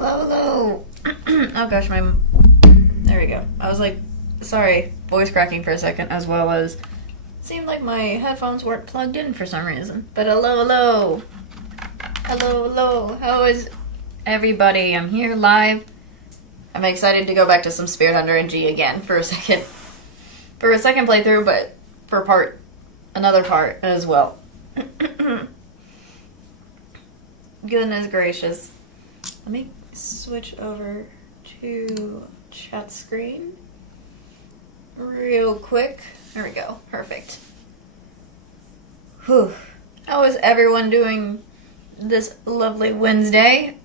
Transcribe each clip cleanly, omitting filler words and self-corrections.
Hello, hello. Oh gosh, there we go. I was like, sorry, voice cracking for a second, as well as seemed like my headphones weren't plugged in for some reason. But hello, hello. Hello, hello. How is everybody? I'm here live. I'm excited to go back to some Spirit Hunter NG again for a second. For a second playthrough, but for another part as well. Goodness gracious. Let me switch over to chat screen real quick. There we go. Perfect. Whew. How is everyone doing this lovely Wednesday?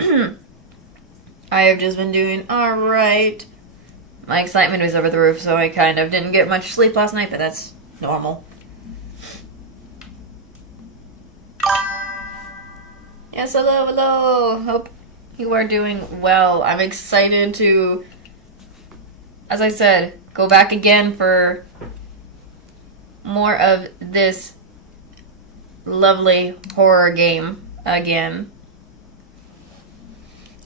I have just been doing alright. My excitement was over the roof, so I kind of didn't get much sleep last night, but that's normal. Yes, hello, hello. Hope you are doing well. I'm excited to, as I said, go back again for more of this lovely horror game again.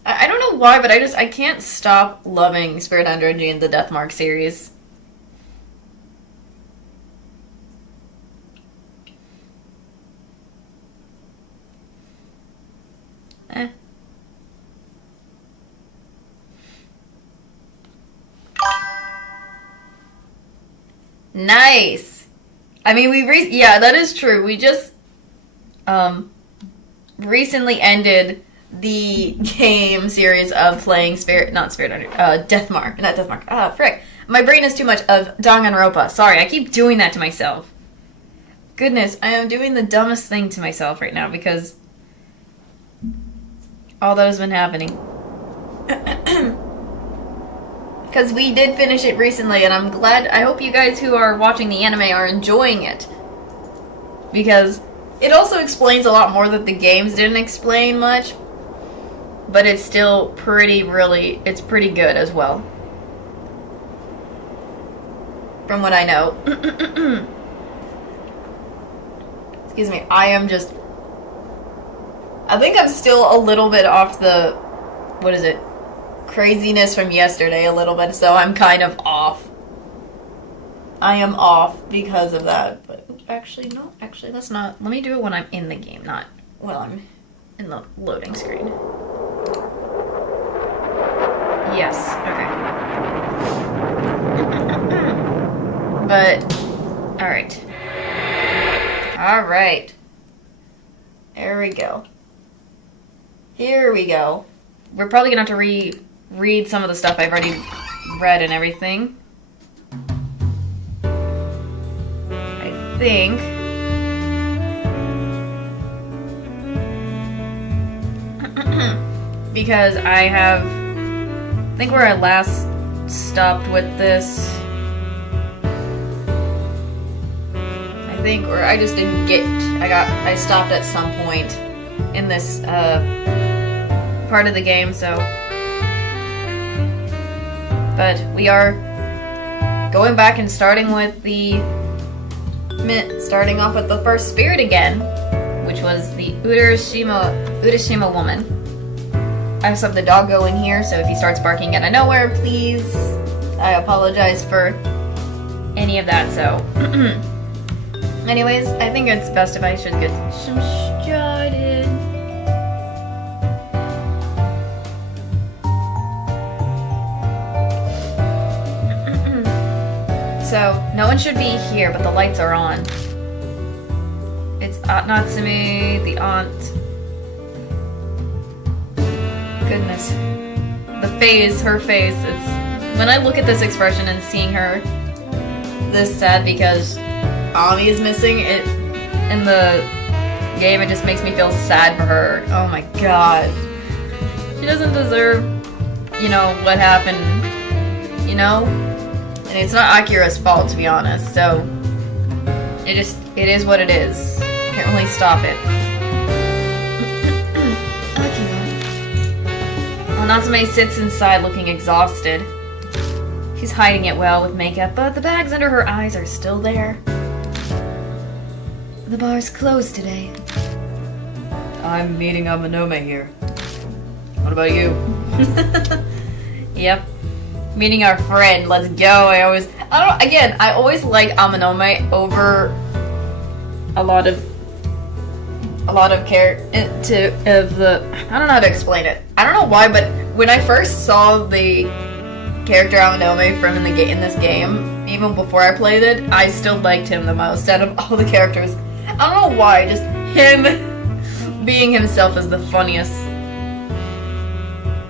I don't know why, but I can't stop loving Spirit Hunter NG and the Deathmark series. Nice. I mean, yeah, that is true. We just recently ended the game series of playing Deathmark. Not Deathmark. Ah, frick. My brain is too much of Danganronpa. Sorry, I keep doing that to myself. Goodness, I am doing the dumbest thing to myself right now because all that has been happening. Because we did finish it recently, and I'm glad. I hope you guys who are watching the anime are enjoying it. Because it also explains a lot more that the games didn't explain much. But it's still it's pretty good as well. From what I know. Excuse me, I think I'm still a little bit off the, craziness from yesterday a little bit, so I'm kind of off. I am off because of that, but let's not, let me do it when I'm in the game, not while I'm in the loading screen. Yes, okay. But, alright. Alright. There we go. Here we go. We're probably gonna have to read some of the stuff I've already read and everything. I think. Because I think where I last stopped with this, or I just didn't I stopped at some point in this part of the game, so. But we are going back and starting off with the first spirit again, which was the Urashima woman. I also have the doggo in here, so if he starts barking out of nowhere, please, I apologize for any of that, so. Anyways, I think it's best if I should get some started. So, no one should be here, but the lights are on. It's Natsumi, the aunt. Goodness. Her face, when I look at this expression and seeing her this sad because Ami is missing, in the game, it just makes me feel sad for her. Oh my god. She doesn't deserve, what happened, And it's not Akira's fault, to be honest, so it is what it is. Can't really stop it. Well, Natsume sits inside looking exhausted. She's hiding it well with makeup, but the bags under her eyes are still there. The bar's closed today. I'm meeting Amanome here. What about you? Yep. Meeting our friend. Let's go. I always like Amanome over a lot of I don't know how to explain it. I don't know why, but when I first saw the character Amanome from in this game, even before I played it, I still liked him the most out of all the characters. I don't know why, just him being himself is the funniest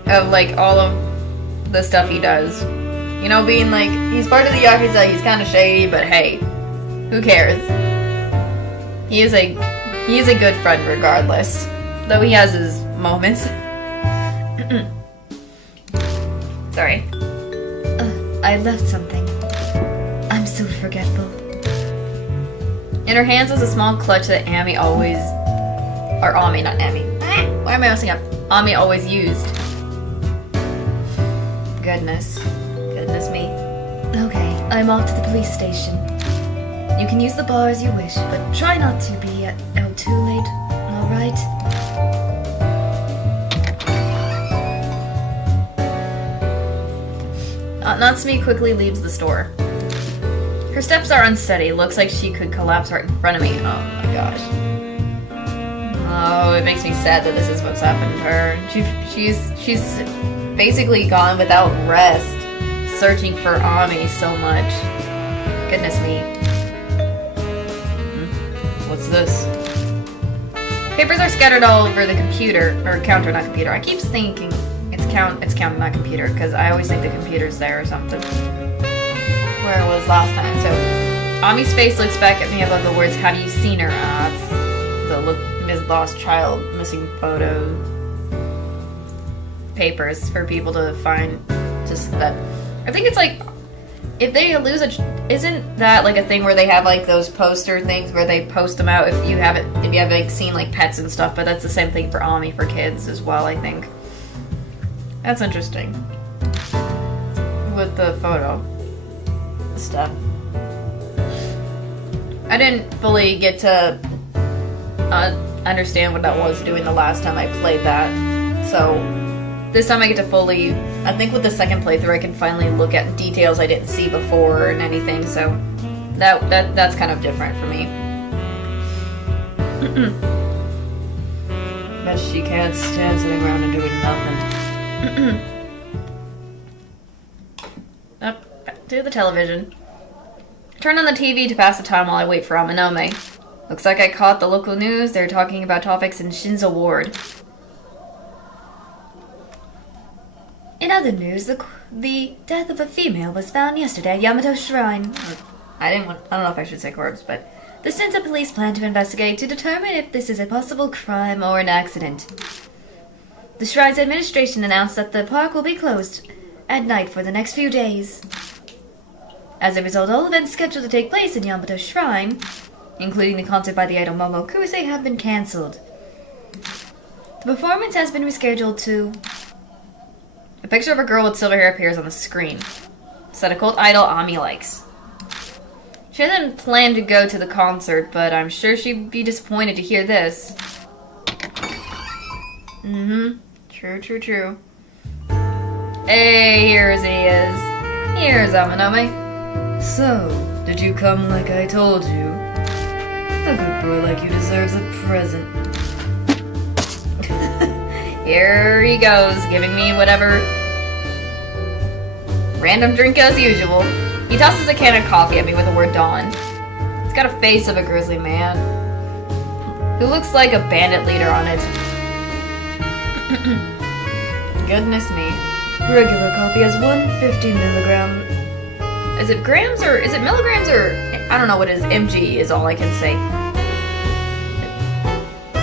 of like all of the stuff he does. You know, being like, he's part of the Yakuza, he's kind of shady, but hey, who cares? He is a good friend regardless, though he has his moments. Sorry. I left something. I'm so forgetful. In her hands was a small clutch that Ami always... Or Ami, not Ami. Why am I messing up? Ami always used. Goodness me. Okay, I'm off to the police station. You can use the bar as you wish, but try not to be out too late, alright? Natsume quickly leaves the store. Her steps are unsteady. Looks like she could collapse right in front of me. Oh my gosh. Oh, it makes me sad that this is what's happened to her. She's basically gone without rest, searching for Ami so much. Goodness me. What's this? Papers are scattered all over the computer, or counter, not computer. I keep thinking it's counter, not computer, because I always think the computer's there or something. Where it was last time. So, Ami's face looks back at me above the words, "Have you seen her?" It's the Ms. Lost Child missing photo papers for people to find. Just that. I think it's like, if they lose isn't that like a thing where they have like those poster things where they post them out if you have like seen like pets and stuff, but that's the same thing for Ami for kids as well, I think. That's interesting. With the photo stuff. I didn't fully get to understand what that was doing the last time I played that. So this time I get to fully, I think with the second playthrough I can finally look at details I didn't see before and anything, so that's kind of different for me. But she can't stand sitting around and doing nothing. Up, back to the television. Turn on the TV to pass the time while I wait for Amanome. Looks like I caught the local news. They're talking about topics in Shinzo Ward. In other news, the death of a female was found yesterday at Yamato Shrine. I don't know if I should say corpse, but... The Shinzo police plan to investigate to determine if this is a possible crime or an accident. The Shrine's administration announced that the park will be closed at night for the next few days. As a result, all events scheduled to take place in Yamato Shrine, including the concert by the idol Momo Kurose, have been cancelled. The performance has been rescheduled to... A picture of a girl with silver hair appears on the screen. It's a cult idol Ami likes. She doesn't plan to go to the concert, but I'm sure she'd be disappointed to hear this. True. Hey, here he is. Here's Amanome. So, did you come like I told you? A good boy like you deserves a present. Here he goes, giving me whatever random drink as usual. He tosses a can of coffee at me with the word Dawn. It's got a face of a grizzly man who looks like a bandit leader on it. Goodness me. Regular coffee has 150 milligram. Is it grams or is it milligrams or I don't know what it is. MG is all I can say.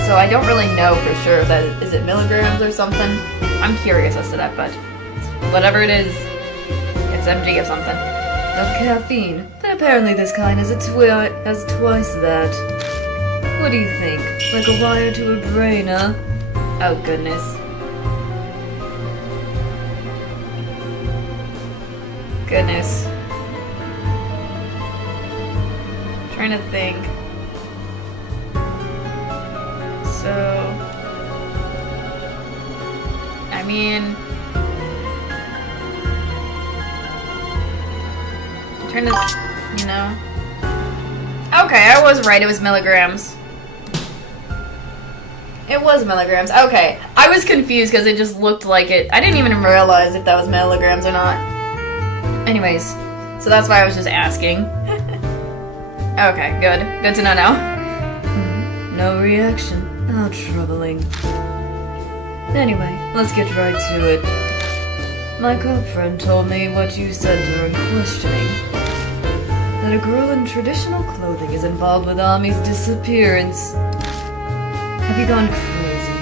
So I don't really know for sure that is it milligrams or something. I'm curious as to that, but whatever it is, it's MG or something. Of caffeine, but apparently this kind has twice that. What do you think? Like a wire to a brain, huh? Oh goodness. Goodness. Trying to think. So I'm mean... I'm trying to, you know... Okay, I was right, it was milligrams. It was milligrams, okay. I was confused because it just looked like it. I didn't even realize if that was milligrams or not. Anyways, so that's why I was just asking. Okay, good. Good to know now. No reaction. How troubling. Anyway, let's get right to it. My cop friend told me what you said during questioning. That a girl in traditional clothing is involved with Ami's disappearance. Have you gone crazy?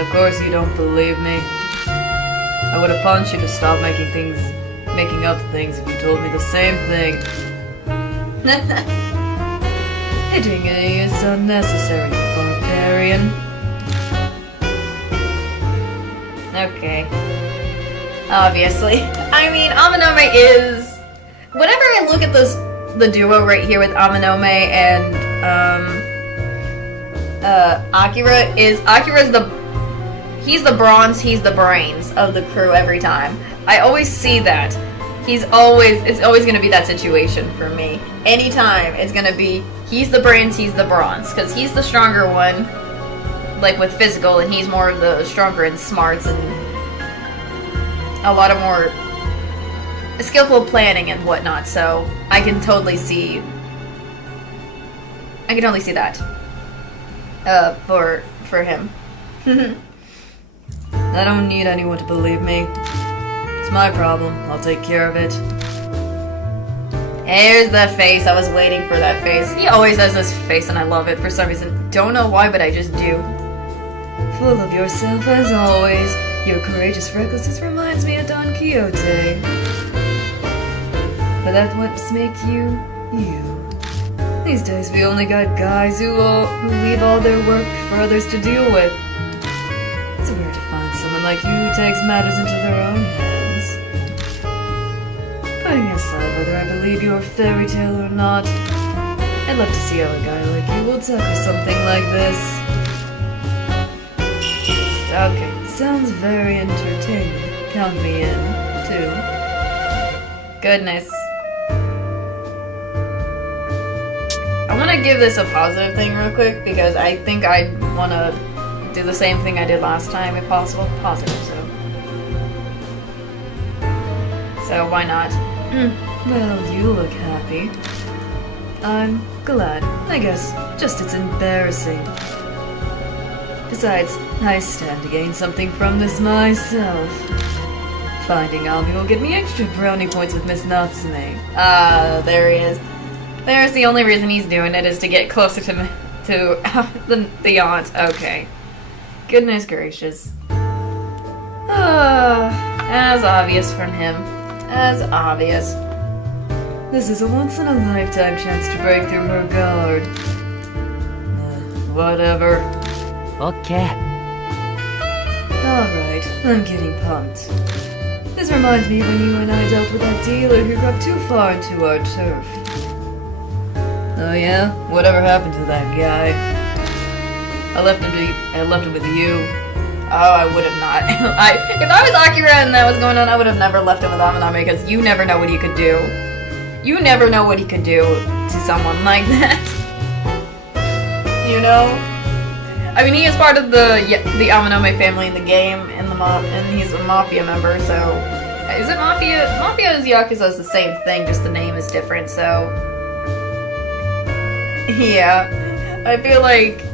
Of course you don't believe me. I would have punched you to stop making up things if you told me the same thing. Hitting me is unnecessary, barbarian. Okay. Obviously. I mean, Amanome is... Whenever I look at the duo right here with Amanome and, Akira's he's the bronze, he's the brains of the crew every time. I always see that. It's always gonna be that situation for me. Anytime, it's gonna be, he's the brains, he's the bronze. Because he's the stronger one, like with physical, and he's more of the stronger in smarts and a lot of more skillful planning and whatnot, so I can totally see that. For him. I don't need anyone to believe me. It's my problem. I'll take care of it. Here's the face. I was waiting for that face. He always has this face and I love it for some reason. Don't know why, but I just do. Full of yourself as always. Your courageous recklessness reminds me of Don Quixote. But that's what makes you, you. These days we only got guys who leave all their work for others to deal with. It's rare to find someone like you who takes matters into their own hands. Putting aside whether I believe your fairy tale or not, I'd love to see how a guy like you will tackle something like this. Okay. Sounds very entertaining. Count me in, too. Goodness. I want to give this a positive thing real quick because I think I want to do the same thing I did last time if possible. Positive, so why not? Well, you look happy. I'm glad. I guess just it's embarrassing. Besides, I stand to gain something from this myself. Finding Ami will get me extra brownie points with Miss Natsume. There he is. There's the only reason he's doing it is to get closer to the aunt. Okay. Goodness gracious. As obvious from him. As obvious. This is a once-in-a-lifetime chance to break through her guard. Whatever. Okay. Alright, I'm getting pumped. This reminds me of when you and I dealt with that dealer who got too far into our turf. Oh yeah? Whatever happened to that guy? I left him with you. Oh, I would have not. If I was Akira and that was going on, I would have never left him with Amanami because you never know what he could do. You never know what he could do to someone like that. You know? I mean, he is part of the Amanome family in the game, and he's a Mafia member, so... Is it Mafia? Mafia is Yakuza is the same thing, just the name is different, so... Yeah. I feel like...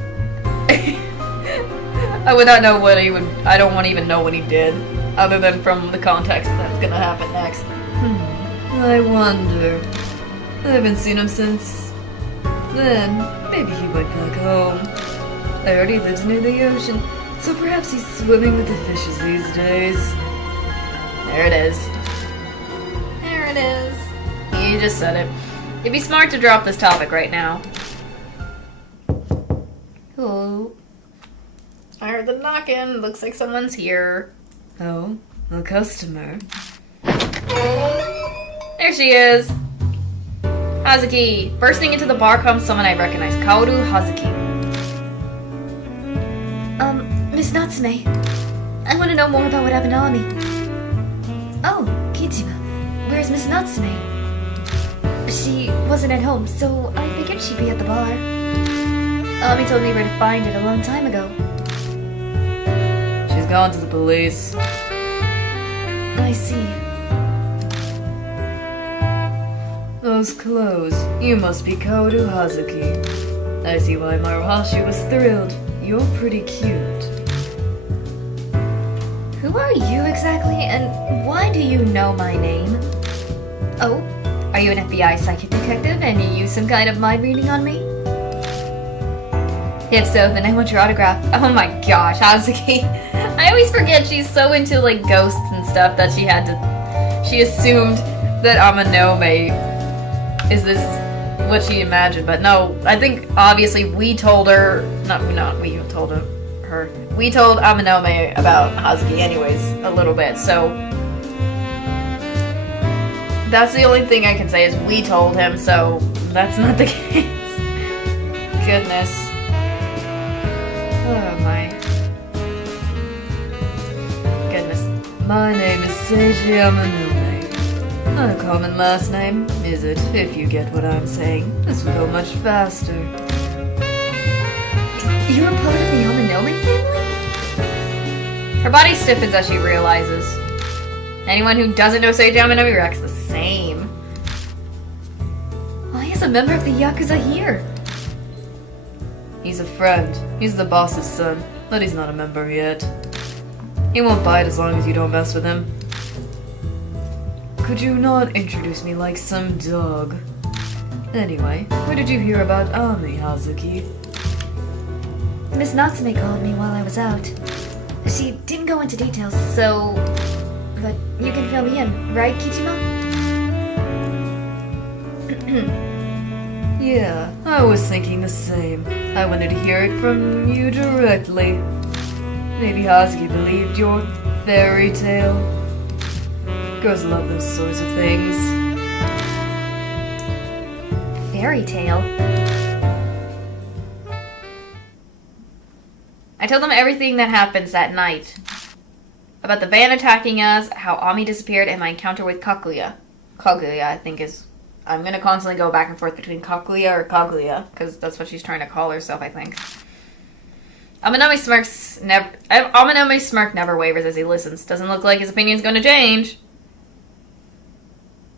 I would not know what he would... I don't want to even know what he did, other than from the context that's gonna happen next. I wonder... I haven't seen him since... then. Maybe he went back home. I heard he lives near the ocean, so perhaps he's swimming with the fishes these days. There it is. There it is. You just said it. It'd be smart to drop this topic right now. Hello. I heard the knocking. Looks like someone's here. Oh, a customer. There she is. Hazuki. Bursting into the bar comes someone I recognize. Kaoru Hazuki. Miss Natsume. I want to know more about what happened to Ami. Oh, Kijima. Where's Miss Natsume? She wasn't at home, so I figured she'd be at the bar. Ami told me where to find it a long time ago. She's gone to the police. I see. Those clothes. You must be Kaoru Hazuki. I see why Maruhashi was thrilled. You're pretty cute. Who are you exactly, and why do you know my name? Oh, are you an FBI psychic detective and you use some kind of mind reading on me? If so, then I want your autograph. Oh my gosh, Hazuki. I always forget she's so into like ghosts and stuff that she assumed that Amanome is this what she imagined, but no, I think obviously we told her, we told Amanome about Hazuki anyways, a little bit, so that's the only thing I can say is we told him, so that's not the case. Goodness. Oh my goodness. My name is Seiji Amanome. Not a common last name, is it? If you get what I'm saying. This will go much faster. You're a part of the Amanome family? Her body stiffens as she realizes. Anyone who doesn't know Seiji Amanome reacts the same. Why is a member of the Yakuza here? He's a friend. He's the boss's son, but he's not a member yet. He won't bite as long as you don't mess with him. Could you not introduce me like some dog? Anyway, where did you hear about Ami, Hazuki? Miss Natsume called me while I was out. She didn't go into details, so... But you can fill me in, right, Kijima? Yeah, I was thinking the same. I wanted to hear it from you directly. Maybe Hazuki believed your fairy tale. Girls love those sorts of things. Fairy tale? I told them everything that happens that night. About the van attacking us, how Ami disappeared, and my encounter with Kaguya. Kaguya, I think is... I'm gonna constantly go back and forth between Kaguya or Kaguya, because that's what she's trying to call herself, I think. Amanome's smirk never wavers as he listens. Doesn't look like his opinion's gonna change.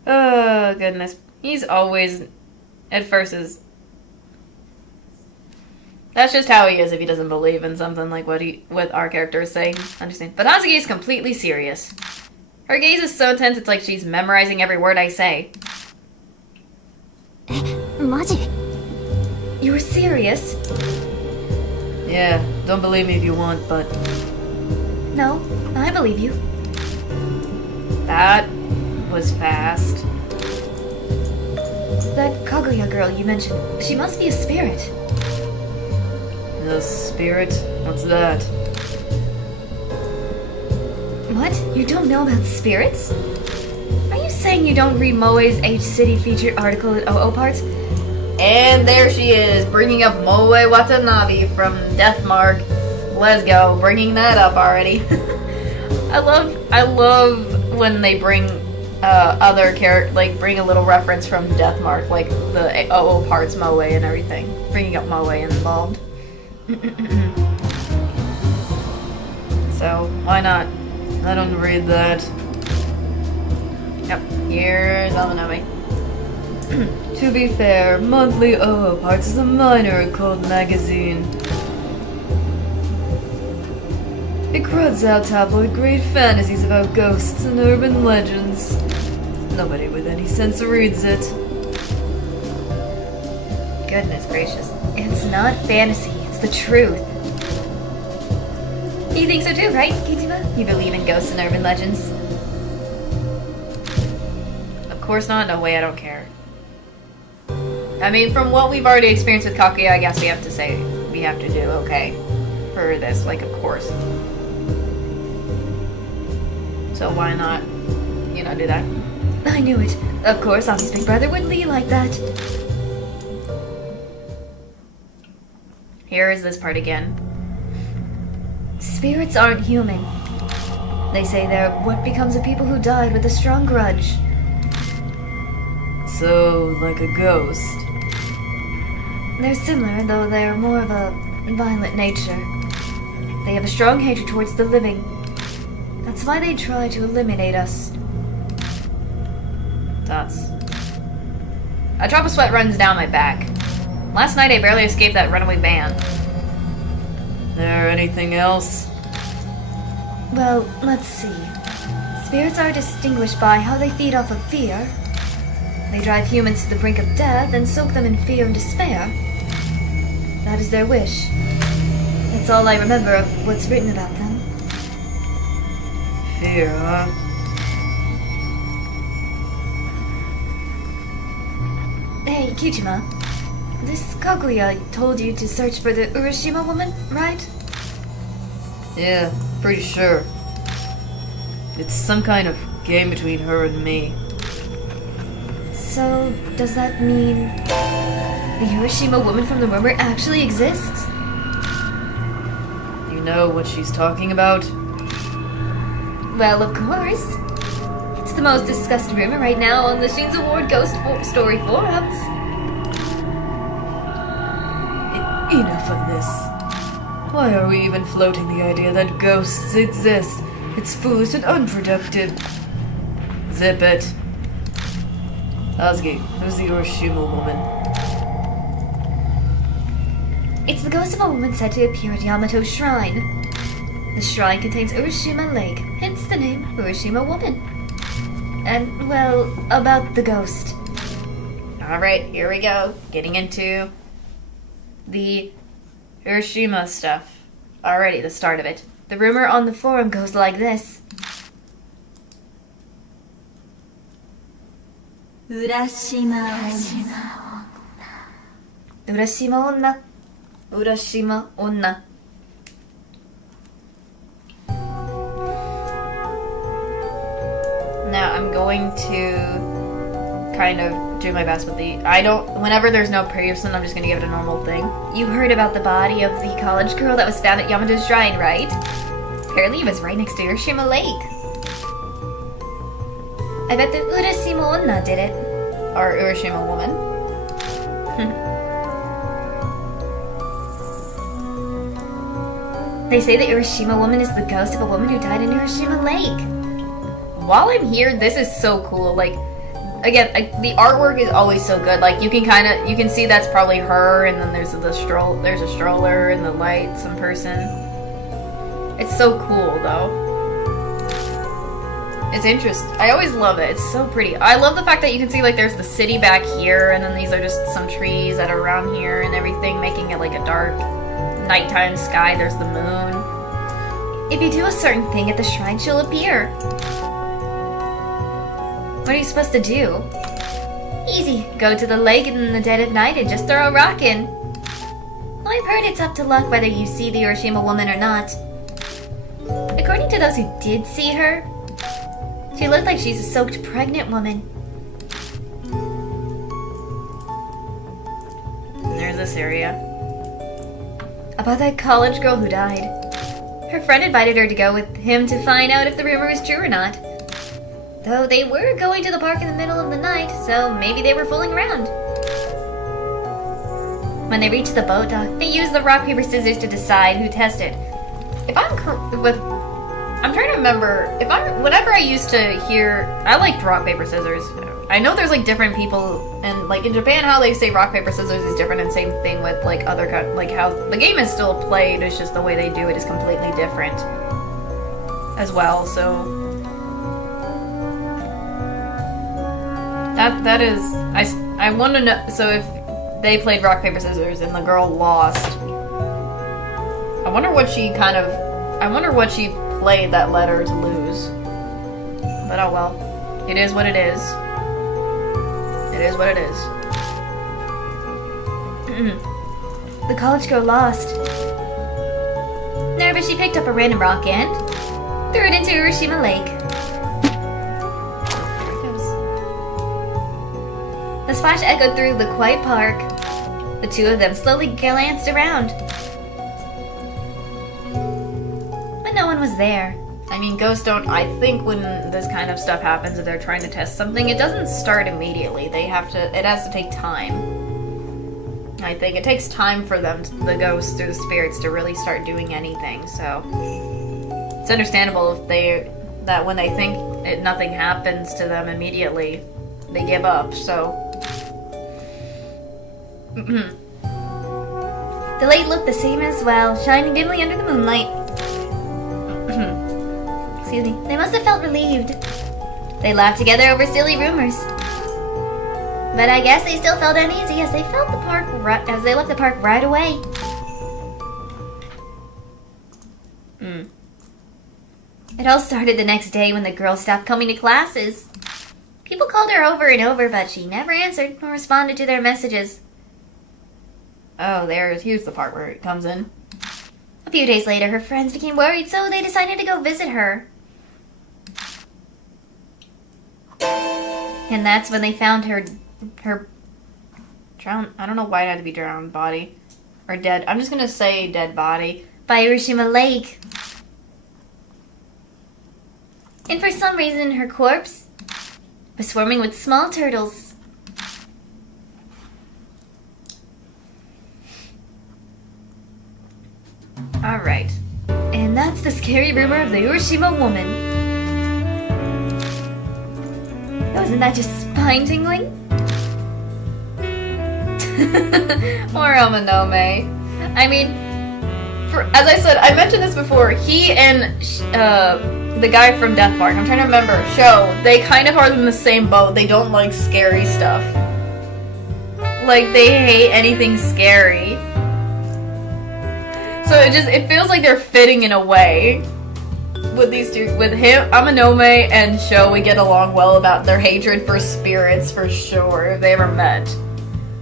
Oh, goodness. He's always... At first is... That's just how he is if he doesn't believe in something like what our character is saying. Understand? But Hazuki is completely serious. Her gaze is so intense it's like she's memorizing every word I say. You're serious? Yeah, don't believe me if you want, but... No, I believe you. That was fast. That Kaguya girl you mentioned, she must be a spirit. A spirit? What's that? What? You don't know about spirits? Are you saying you don't read Moe's H-City featured article at OO Parts? And there she is, bringing up Moe Watanabe from Deathmark. Let's go, bringing that up already. I love when they bring other character, like bring a little reference from Deathmark, like the OO Parts Moe and everything, bringing up Moe involved. So why not? I don't read that. Yep, here's Amanome. To be fair, Monthly OO Parts is a minor occult magazine. It cruds out tabloid grade fantasies about ghosts and urban legends. Nobody with any sense reads it. Goodness gracious. It's not fantasy, it's the truth. You think so too, right, Kijima? You believe in ghosts and urban legends? Of course not, no way, I don't care. I mean, from what we've already experienced with Kaguya, I guess we have to do okay for this, like, of course. So why not, do that? I knew it. Of course, Ami's big brother wouldn't be like that. Here is this part again. Spirits aren't human. They say they're what becomes of people who died with a strong grudge. So, like a ghost. They're similar, though they're more of a violent nature. They have a strong hatred towards the living. That's why they try to eliminate us. A drop of sweat runs down my back. Last night I barely escaped that runaway van. There anything else? Well, let's see. Spirits are distinguished by how they feed off of fear. They drive humans to the brink of death and soak them in fear and despair. That is their wish. That's all I remember of what's written about them. Fear, huh? Hey, Kichima. This Kaguya told you to search for the Urashima woman, right? Yeah, pretty sure. It's some kind of game between her and me. So, does that mean the Urashima woman from the rumor actually exists? You know what she's talking about? Well, of course. It's the most discussed rumor right now on the Sheen's Award Ghost Story forums. Enough of this. Why are we even floating the idea that ghosts exist? It's foolish and unproductive. Zip it. Asugi, who's the Urashima woman? It's the ghost of a woman said to appear at Yamato's shrine. The shrine contains Urashima Lake, hence the name Urashima Woman. And, well, about the ghost. Alright, here we go. Getting into the Urashima stuff. Already, the start of it. The rumor on the forum goes like this. Urashima Urashima onna. Urashima onna. Now I'm going to kind of do my best with whenever there's no person, I'm just gonna give it a normal thing. You heard about the body of the college girl that was found at Yamato's shrine, right? Apparently it was right next to Urashima Lake. I bet the Urashima onna did it. Or Urashima woman. They say the Urashima woman is the ghost of a woman who died in Urashima Lake. While I'm here, this is so cool. Like, again, the artwork is always so good. Like, you can see that's probably her, and then there's a stroller and the light, some person. It's so cool, though. It's interesting. I always love it. It's so pretty. I love the fact that you can see, like, there's the city back here, and then these are just some trees that are around here and everything, making it like a dark nighttime sky. There's the moon. If you do a certain thing at the shrine, she'll appear. What are you supposed to do? Easy. Go to the lake in the dead of night and just throw a rock in. Well, I've heard it's up to luck whether you see the Urashima woman or not. According to those who did see her, she looked like she's a soaked pregnant woman. And there's this area. About that college girl who died. Her friend invited her to go with him to find out if the rumor was true or not. Though they were going to the park in the middle of the night, so maybe they were fooling around. When they reached the boat dock, they used the rock, paper, scissors to decide who tested. I'm trying to remember, whenever I used to hear, I liked rock, paper, scissors. I know there's like different people, and like in Japan, how they say rock, paper, scissors is different, and same thing with like like how the game is still played, it's just the way they do it is completely different as well, so. That is, I want to know, so if they played rock, paper, scissors and the girl lost, I wonder what she played that led her to lose. But oh well. It is what it is. It is what it is. The college girl lost. Nervous, she picked up a random rock and threw it into Urashima Lake. The splash echoed through the quiet park. The two of them slowly glanced around. But no one was there. I mean, ghosts don't. I think when this kind of stuff happens, if they're trying to test something, it doesn't start immediately. They have to. It has to take time. I think it takes time for them, the ghosts or the spirits, to really start doing anything. So it's understandable if that when they think nothing happens to them immediately, they give up. So. The lake looked the same as well, shining dimly under the moonlight. Excuse me. They must have felt relieved. They laughed together over silly rumors. But I guess they still felt uneasy as they left the park right away. It all started the next day when the girl stopped coming to classes. People called her over and over, but she never answered or responded to their messages. Oh, here's the part where it comes in. A few days later, her friends became worried, so they decided to go visit her. And that's when they found her drowned. I don't know why it had to be drowned body or dead. I'm just gonna say dead body by Urashima Lake. And for some reason, her corpse was swarming with small turtles. Alright. And that's the scary rumor of the Urashima woman. Wasn't that just spine-tingling? Or Amanome. I mean, as I said, I mentioned this before, he and the guy from Death Park, I'm trying to remember, they kind of are in the same boat. They don't like scary stuff. Like, they hate anything scary. So it feels like they're fitting in a way with these two. With him, Amanome and Sho, we get along well about their hatred for spirits for sure, if they ever met.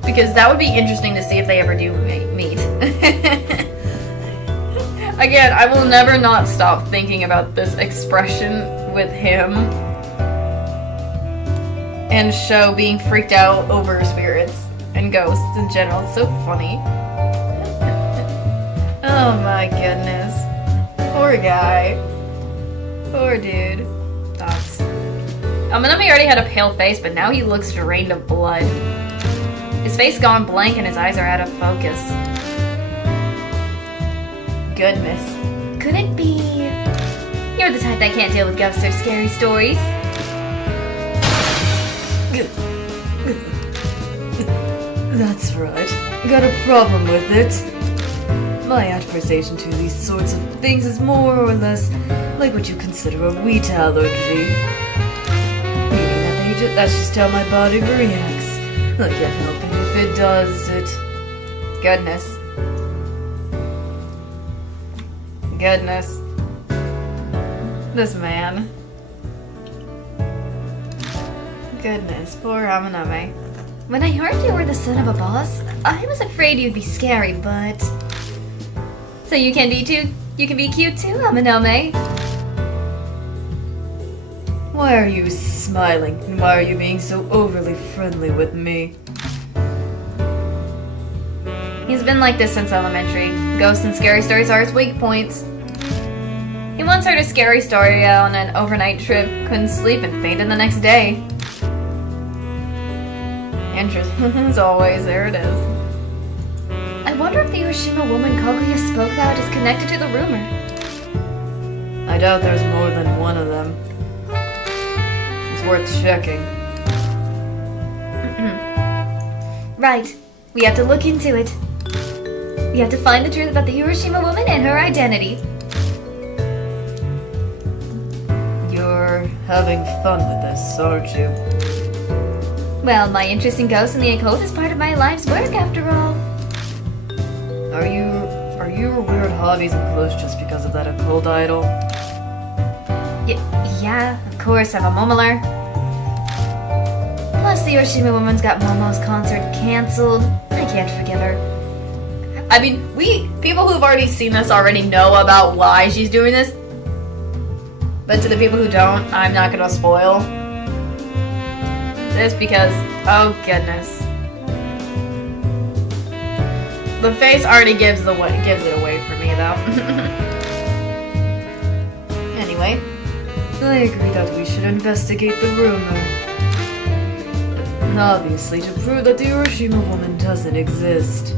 Because that would be interesting to see if they ever do meet. Again, I will never not stop thinking about this expression with him and Sho being freaked out over spirits and ghosts in general. It's so funny. Oh my goodness. Poor guy. Poor dude. Thoughts. Amanami already had a pale face, but now he looks drained of blood. His face gone blank and his eyes are out of focus. Goodness. Could it be... You're the type that can't deal with ghosts or scary stories. That's right. Got a problem with it. My adversation to these sorts of things is more or less like what you consider a wheat allergy. Meaning that that's just how my body reacts. I can't help it if it does it. Goodness. Goodness. This man. Goodness, poor Amaname. When I heard you were the son of a boss, I was afraid you'd be scary, but... So you can be cute too, Amanome. Why are you smiling, and why are you being so overly friendly with me? He's been like this since elementary. Ghosts and scary stories are his weak points. He once heard a scary story on an overnight trip, couldn't sleep, and fainted the next day. Interesting. As always, there it is. I wonder if the Urashima woman Kaguya spoke about is connected to the rumor. I doubt there's more than one of them. It's worth checking. Right. We have to look into it. We have to find the truth about the Urashima woman and her identity. You're having fun with this, aren't you? Well, my interest in ghosts and the occult is part of my life's work, after all. Are your weird hobbies enclosed just because of that occult idol? Yeah, of course, I'm a Momolar. Plus, the Urashima woman's got Momo's concert cancelled. I can't forgive her. I mean, people who've already seen this already know about why she's doing this. But to the people who don't, I'm not gonna spoil this because, oh goodness. The face already gives it away for me though. Anyway. anyway. I agree that we should investigate the rumor. Obviously, to prove that the Urashima woman doesn't exist.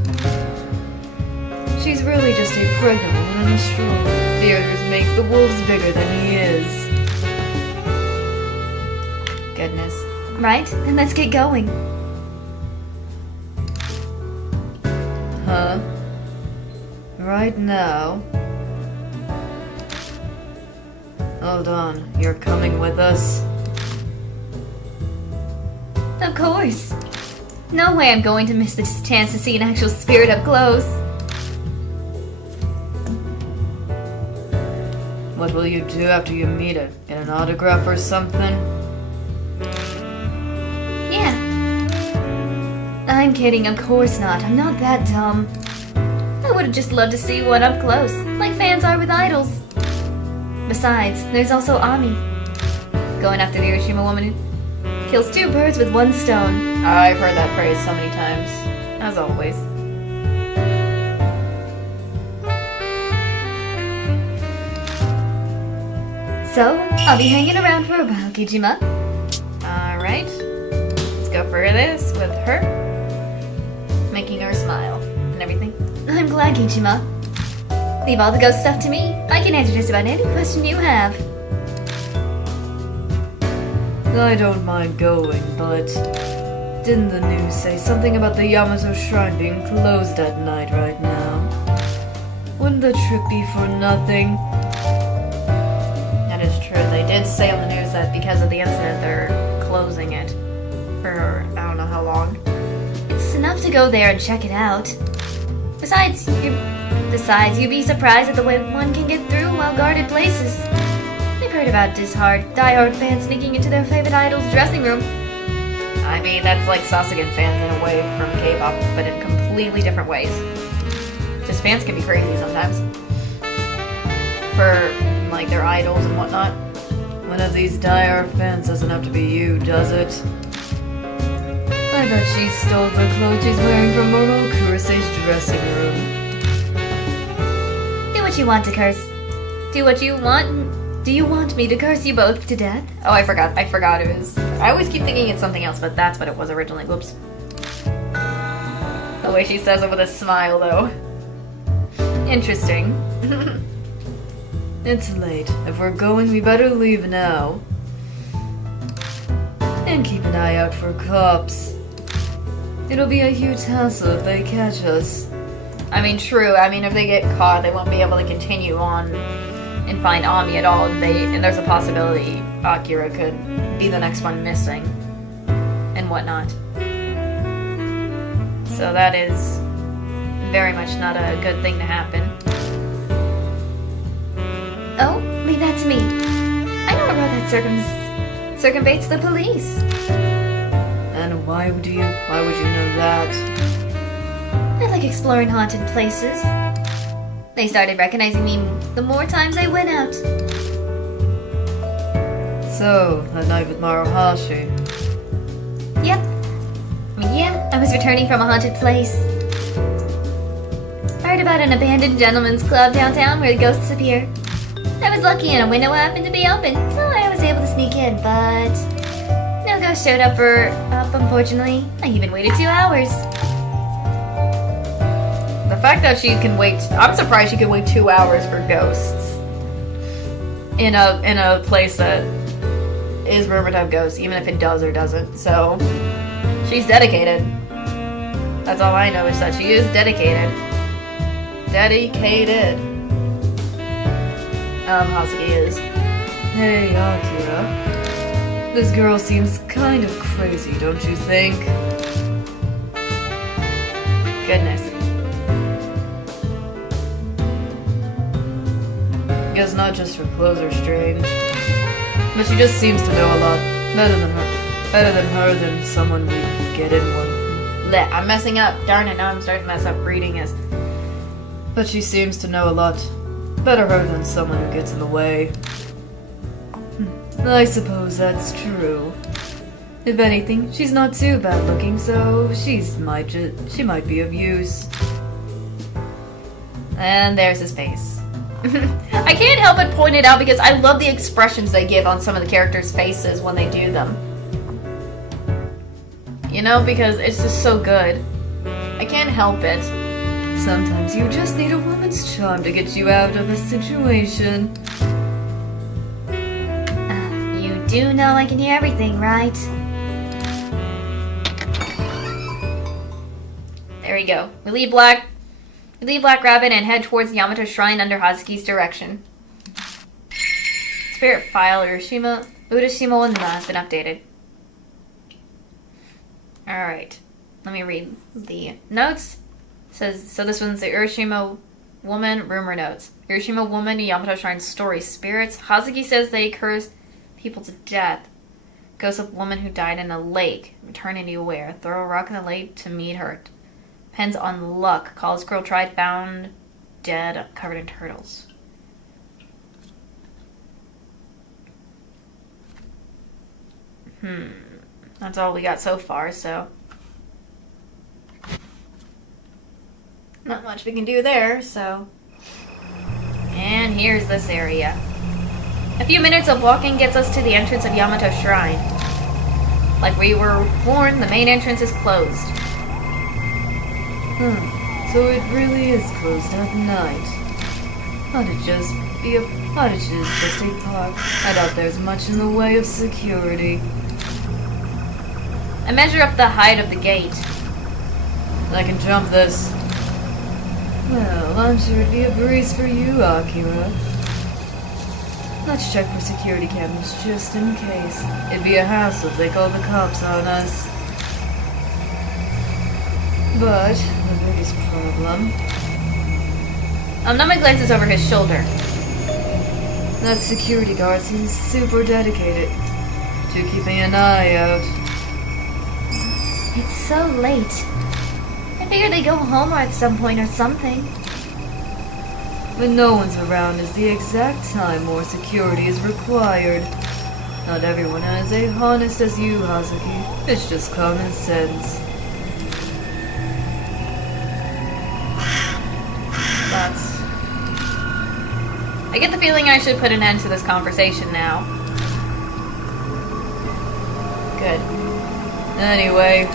She's really just a pregnant woman on a stroll. The others make the wolves bigger than he is. Goodness. Right? Then let's get going. Huh? Right now? Hold on, you're coming with us? Of course. No way I'm going to miss this chance to see an actual spirit up close. What will you do after you meet her? Get an autograph or something? Yeah. I'm kidding, of course not. I'm not that dumb. I would have just loved to see one up close, like fans are with idols. Besides, there's also Ami. Going after the Urashima woman who kills two birds with one stone. I've heard that phrase so many times. As always. So, I'll be hanging around for a while, Kijima. Alright. Let's go for this with her. Making her smile and everything. I'm glad, Kijima. Leave all the ghost stuff to me. I can answer just about any question you have. I don't mind going, but didn't the news say something about the Yamato Shrine being closed at night right now? Wouldn't the trip be for nothing? That is true. They did say on the news that because of the incident, they're closing it for I don't know how long. It's enough to go there and check it out. Besides, you'd be surprised at the way one can get through well-guarded places. I've heard about die-hard fans sneaking into their favorite idol's dressing room. I mean, that's like Sasuke fans in a way from K-pop, but in completely different ways. Just fans can be crazy sometimes. For, like, their idols and whatnot. One of these die-hard fans doesn't have to be you, does it? I bet she stole the clothes she's wearing from Momo Kurosei's dressing room. Do what you want to curse. Do what you want. Do you want me to curse you both to death? Oh, I forgot it was... I always keep thinking it's something else, but that's what it was originally. Whoops. The way she says it with a smile, though. Interesting. It's late. If we're going, we better leave now. And keep an eye out for cops. It'll be a huge hassle if they catch us. I mean, true. I mean, if they get caught, they won't be able to continue on and find Ami at all. And there's a possibility Akira could be the next one missing and whatnot. So that is very much not a good thing to happen. Oh, leave that to me. I know a road that circumvents the police. And why would you know that? I like exploring haunted places. They started recognizing me the more times I went out. So, that night with Maruhashi. Yep. I was returning from a haunted place. I heard about an abandoned gentleman's club downtown where the ghosts appear. I was lucky and a window happened to be open, so I was able to sneak in, but no ghost showed up unfortunately. I even waited 2 hours. The fact that she can wait... I'm surprised she can wait 2 hours for ghosts. In a place that is rumored to have ghosts, even if it does or doesn't. So, she's dedicated. That's all I know is that she is dedicated. Dedicated. Hazuki is. Hey, Akira. This girl seems kind of crazy, don't you think? Goodness. Guess not just her clothes are strange, but she just seems to know a lot better than her than someone we get in one. Blech, I'm messing up. Darn it, now I'm starting to mess up reading this. But she seems to know a lot better her than someone who gets in the way. I suppose that's true. If anything, she's not too bad looking, so she might be of use. And there's his face. I I can't help but point it out because I love the expressions they give on some of the characters' faces when they do them. You know, because it's just so good. I can't help it. Sometimes you just need a woman's charm to get you out of a situation. You do know I can hear everything, right? There we go. We leave Black Rabbit and head towards Yamato Shrine under Hazuki's direction. Spirit file Urashima 1 has been updated. Alright. Let me read the notes. It says, so this one's the Urashima woman rumor notes. Urashima woman Yamato Shrine story spirits. Hazuki says they cursed people to death. Ghost of woman who died in a lake. Eternity aware. Throw a rock in the lake to meet her. Depends on luck. College girl tried, found dead, covered in turtles. That's all we got so far, so not much we can do there, so. And here's this area. A few minutes of walking gets us to the entrance of Yamato Shrine. Like we were warned, the main entrance is closed. So it really is closed at night. Thought it'd just a park. I doubt there's much in the way of security. I measure up the height of the gate. I can jump this. Well, I'm sure it'd be a breeze for you, Akira. Let's check for security cameras just in case. It'd be a hassle if they called the cops on us. But the biggest problem... Nami glances over his shoulder. That security guard seems super dedicated to keeping an eye out. It's so late. I figured they'd go home at some point or something. When no one's around is the exact time more security is required. Not everyone is as honest as you, Hazuki. It's just common sense. I get the feeling I should put an end to this conversation now. Good. Anyway,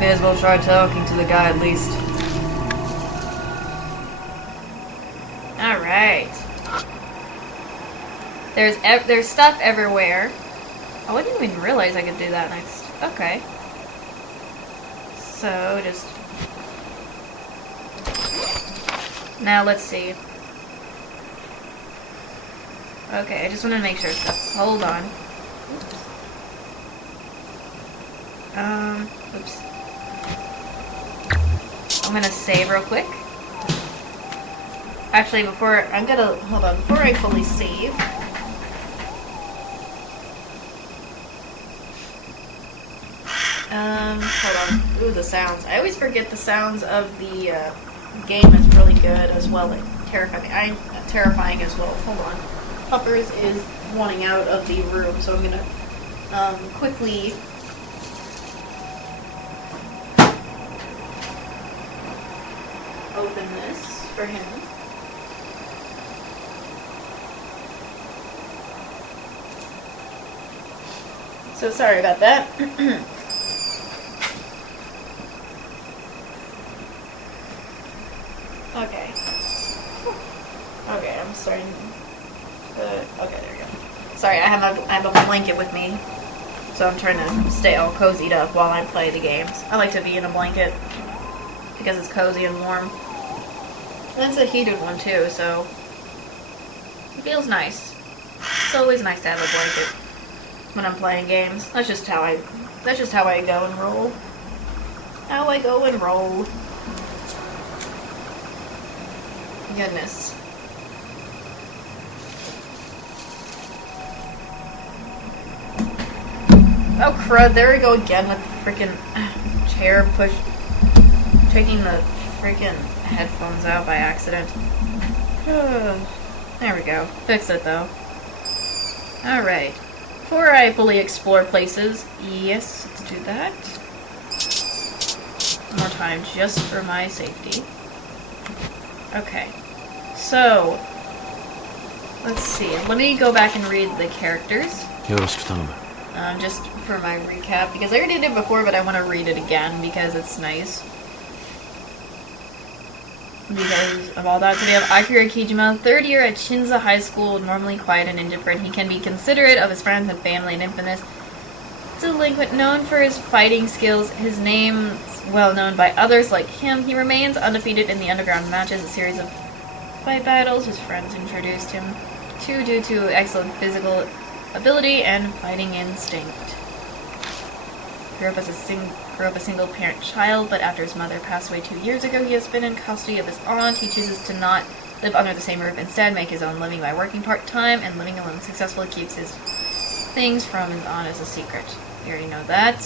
may as well try talking to the guy at least. Alright. There's stuff everywhere. I wouldn't even realize I could do that next. Okay. So, just... Now, let's see. Okay, I just want to make sure stuff. Hold on. Oops. I'm gonna save real quick. Actually, before I fully save. Hold on. Ooh, the sounds. I always forget the sounds of the game is really good as well. Like, terrifying as well. Hold on. Puppers is wanting out of the room, so I'm gonna quickly open this for him. So sorry about that. Okay. Okay, I'm starting. Okay, there we go. Sorry, I have a blanket with me, so I'm trying to stay all cozied up while I play the games. I like to be in a blanket because it's cozy and warm. And it's a heated one too, so it feels nice. It's always nice to have a blanket when I'm playing games. That's just how I go and roll. How I go and roll. Goodness. Oh crud, there we go again with the freaking chair taking the freaking headphones out by accident. There we go. Fixed it though. Alright. Before I fully explore places, yes, let's do that. One more time, just for my safety. Okay. So, Let's see. Let me go back and read the characters. よろしく頼む。 Just for my recap, because I already did it before, but I want to read it again because it's nice. Because of all that, so we have Akira Kijima, third year at Shinza High School, normally quiet and indifferent. He can be considerate of his friends and family and infamous delinquent, known for his fighting skills. His name's well known by others like him. He remains undefeated in the underground matches, a series of fight battles his friends introduced him to due to excellent physical ability and fighting instinct. Grew up a single-parent child, but after his mother passed away 2 years ago, he has been in custody of his aunt. He chooses to not live under the same roof, instead make his own living by working part-time and living alone. Successfully keeps his things from his aunt as a secret. You already know that.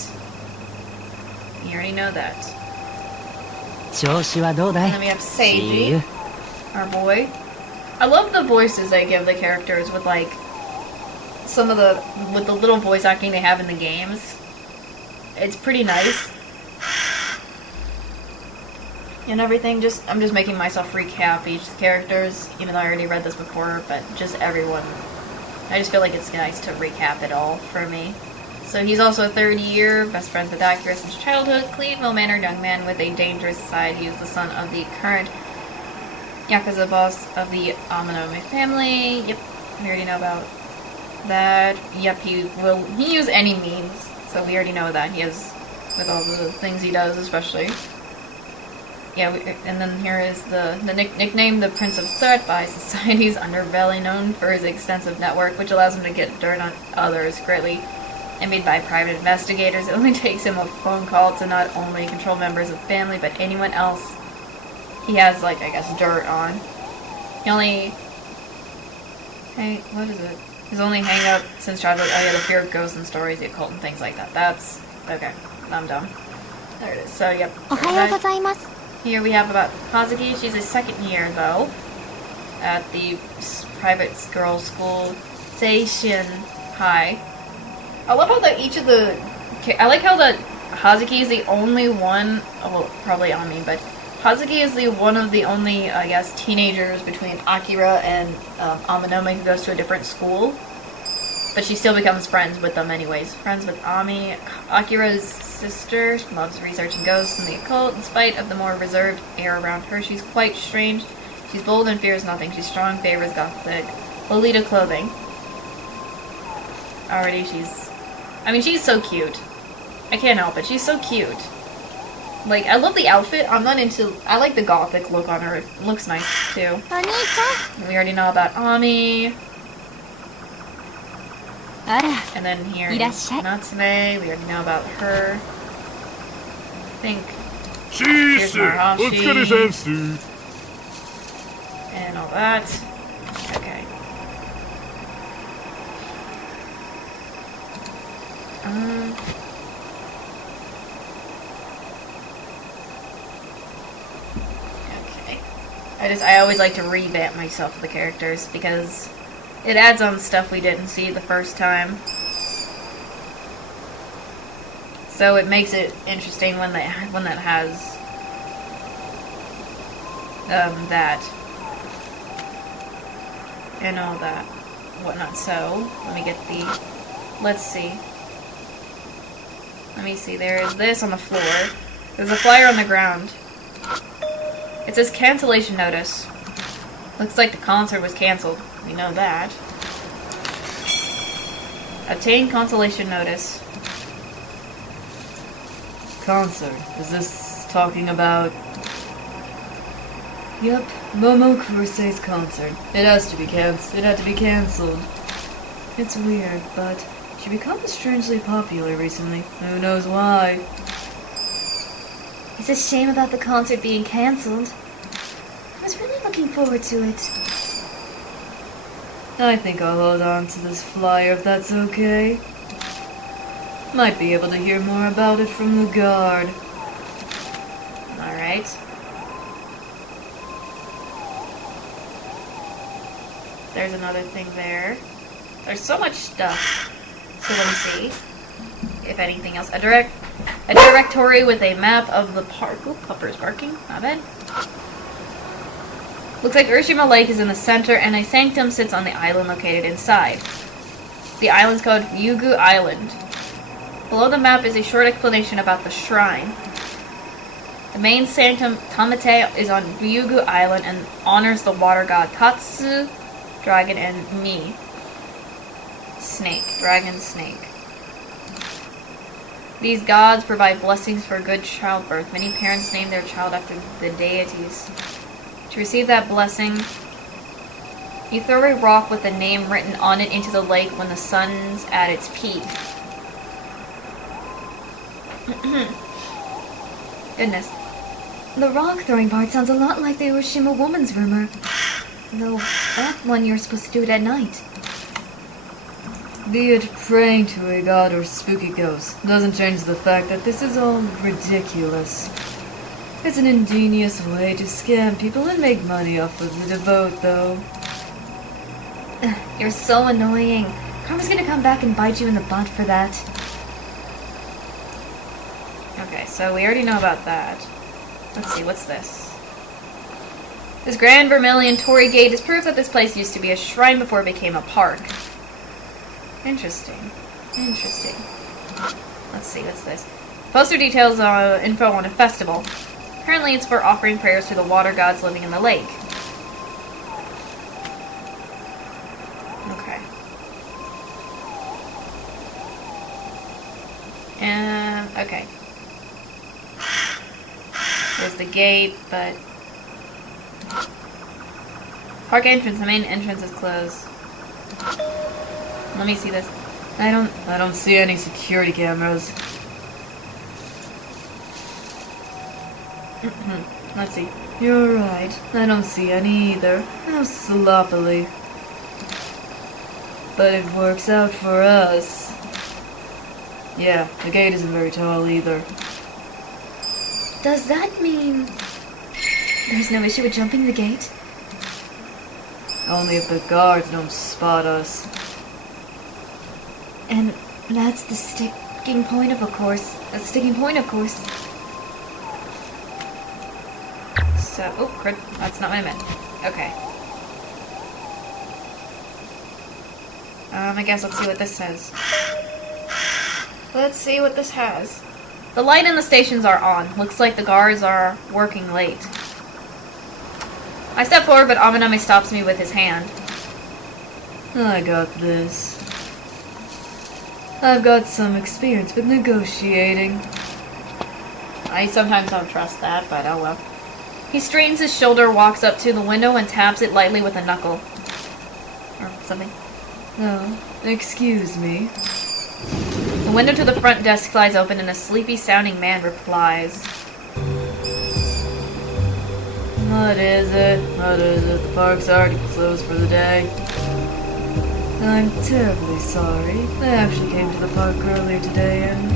You already know that. 調子はどうだ And い then we have See you. Seiji, our boy. I love the voices they give the characters with like with the little voice acting they have in the games. It's pretty nice. And everything, I'm just making myself recap each of the characters, even though I already read this before, but just everyone. I just feel like it's nice to recap it all for me. So he's also a third year, best friends with Akira since childhood, clean, well-mannered young man with a dangerous side. He is the son of the current Yakuza boss of the Amanome family. Yep, we already know about that. Yep, he use any means, so we already know that. He has, with all the things he does, especially. Yeah, and then here is the nickname, the Prince of Threat by society's underbelly, known for his extensive network, which allows him to get dirt on others, greatly envied by private investigators. It only takes him a phone call to not only control members of family, but anyone else he has, like, I guess, dirt on. He only... Hey, what is it? His only hang-up since childhood, oh yeah, the fear of ghosts and stories, the occult and things like that. That's... okay. I'm dumb. There it is. So, yep. おはようございます Here we have about Hazuki. She's a second year, though, at the private girls' school, Seishin High. I love how that each of the... I like how that Hazuki is the only one... well, probably Ami, but Hazuki is the one of the only, I guess, teenagers between Akira and Amanome who goes to a different school. But she still becomes friends with them anyways. Friends with Ami, Akira's sister, loves researching ghosts and the occult. In spite of the more reserved air around her, she's quite strange. She's bold and fears nothing. She's strong, favors gothic Lolita clothing. Already she's so cute. I can't help it. She's so cute. Like, I love the outfit. I like the gothic look on her. It looks nice, too. お兄ち We already know about Ami. ゃんあら And then here is いらっしゃい Natsume. We already know about her. I think シー Here's スお疲れさんす and all that. Okay. Okay. I always like to revamp myself with the characters because it adds on stuff we didn't see the first time. So it makes it interesting when that has that and all that whatnot. So let's see. Let me see. There is this on the floor. There's a flyer on the ground. It says cancellation notice. Looks like the concert was canceled. We know that. Obtain cancellation notice. Concert. Is this talking about... Yep, Momo Kurosei's concert. It has to be cancelled. It had to be cancelled. It's weird, but she becomes strangely popular recently. Who knows why? It's a shame about the concert being cancelled. I was really looking forward to it. I think I'll hold on to this flyer if that's okay. Might be able to hear more about it from the guard. Alright. There's another thing there. There's so much stuff. So let me see. If anything else. A directory with a map of the park. Ooh, Pupper's barking. Not bad. Looks like Urashima Lake is in the center, and a sanctum sits on the island located inside. The island's called Ryugu Island. Below the map is a short explanation about the shrine. The main sanctum, Tamate, is on Ryugu Island and honors the water god Katsu, dragon, and Mi, snake, dragon snake. These gods provide blessings for good childbirth. Many parents name their child after the deities. To receive that blessing, you throw a rock with the name written on it into the lake when the sun's at its peak. Goodness. The rock throwing part sounds a lot like the Urashima woman's rumor. Though, that one you're supposed to do it at night. Be it praying to a god or spooky ghost doesn't change the fact that this is all ridiculous. It's an ingenious way to scam people and make money off of the devote, though. You're so annoying. Karma's gonna come back and bite you in the butt for that. Okay, so we already know about that. Let's see, what's this? This Grand Vermilion Torii Gate is proof that this place used to be a shrine before it became a park. Interesting. Interesting. Let's see, what's this? Poster details info on a festival. Apparently it's for offering prayers to the water gods living in the lake. Okay. Okay. There's the gate, but... Park entrance. The main entrance is closed. Let me see this. I don't see any security cameras. Let's see. You're right. I don't see any either. How sloppily. But it works out for us. Yeah, the gate isn't very tall either. Does that mean there's no issue with jumping the gate? Only if the guards don't spot us. And that's the sticking point of course. So, oh, crud. That's not what I meant. Okay. I guess let's see what this says. Let's see what this has. The light in the stations are on. Looks like the guards are working late. I step forward, but Amanami stops me with his hand. I got this. I've got some experience with negotiating. I sometimes don't trust that, but oh well. He straightens his shoulder, walks up to the window, and taps it lightly with a knuckle. Or something. Oh, excuse me. The window to the front desk slides open, and a sleepy-sounding man replies. What is it? The park's already closed for the day. I'm terribly sorry. I actually came to the park earlier today, and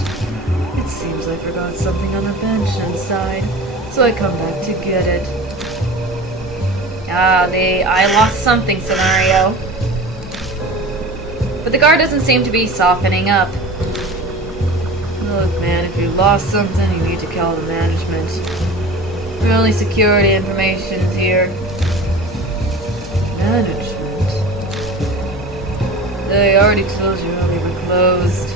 it seems I forgot something on the bench inside, so I come back to get it. Ah, the I lost something scenario. But the guard doesn't seem to be softening up. Look, man, if you lost something, you need to call the management. Only security information's here. Management? They already told you how they were closed.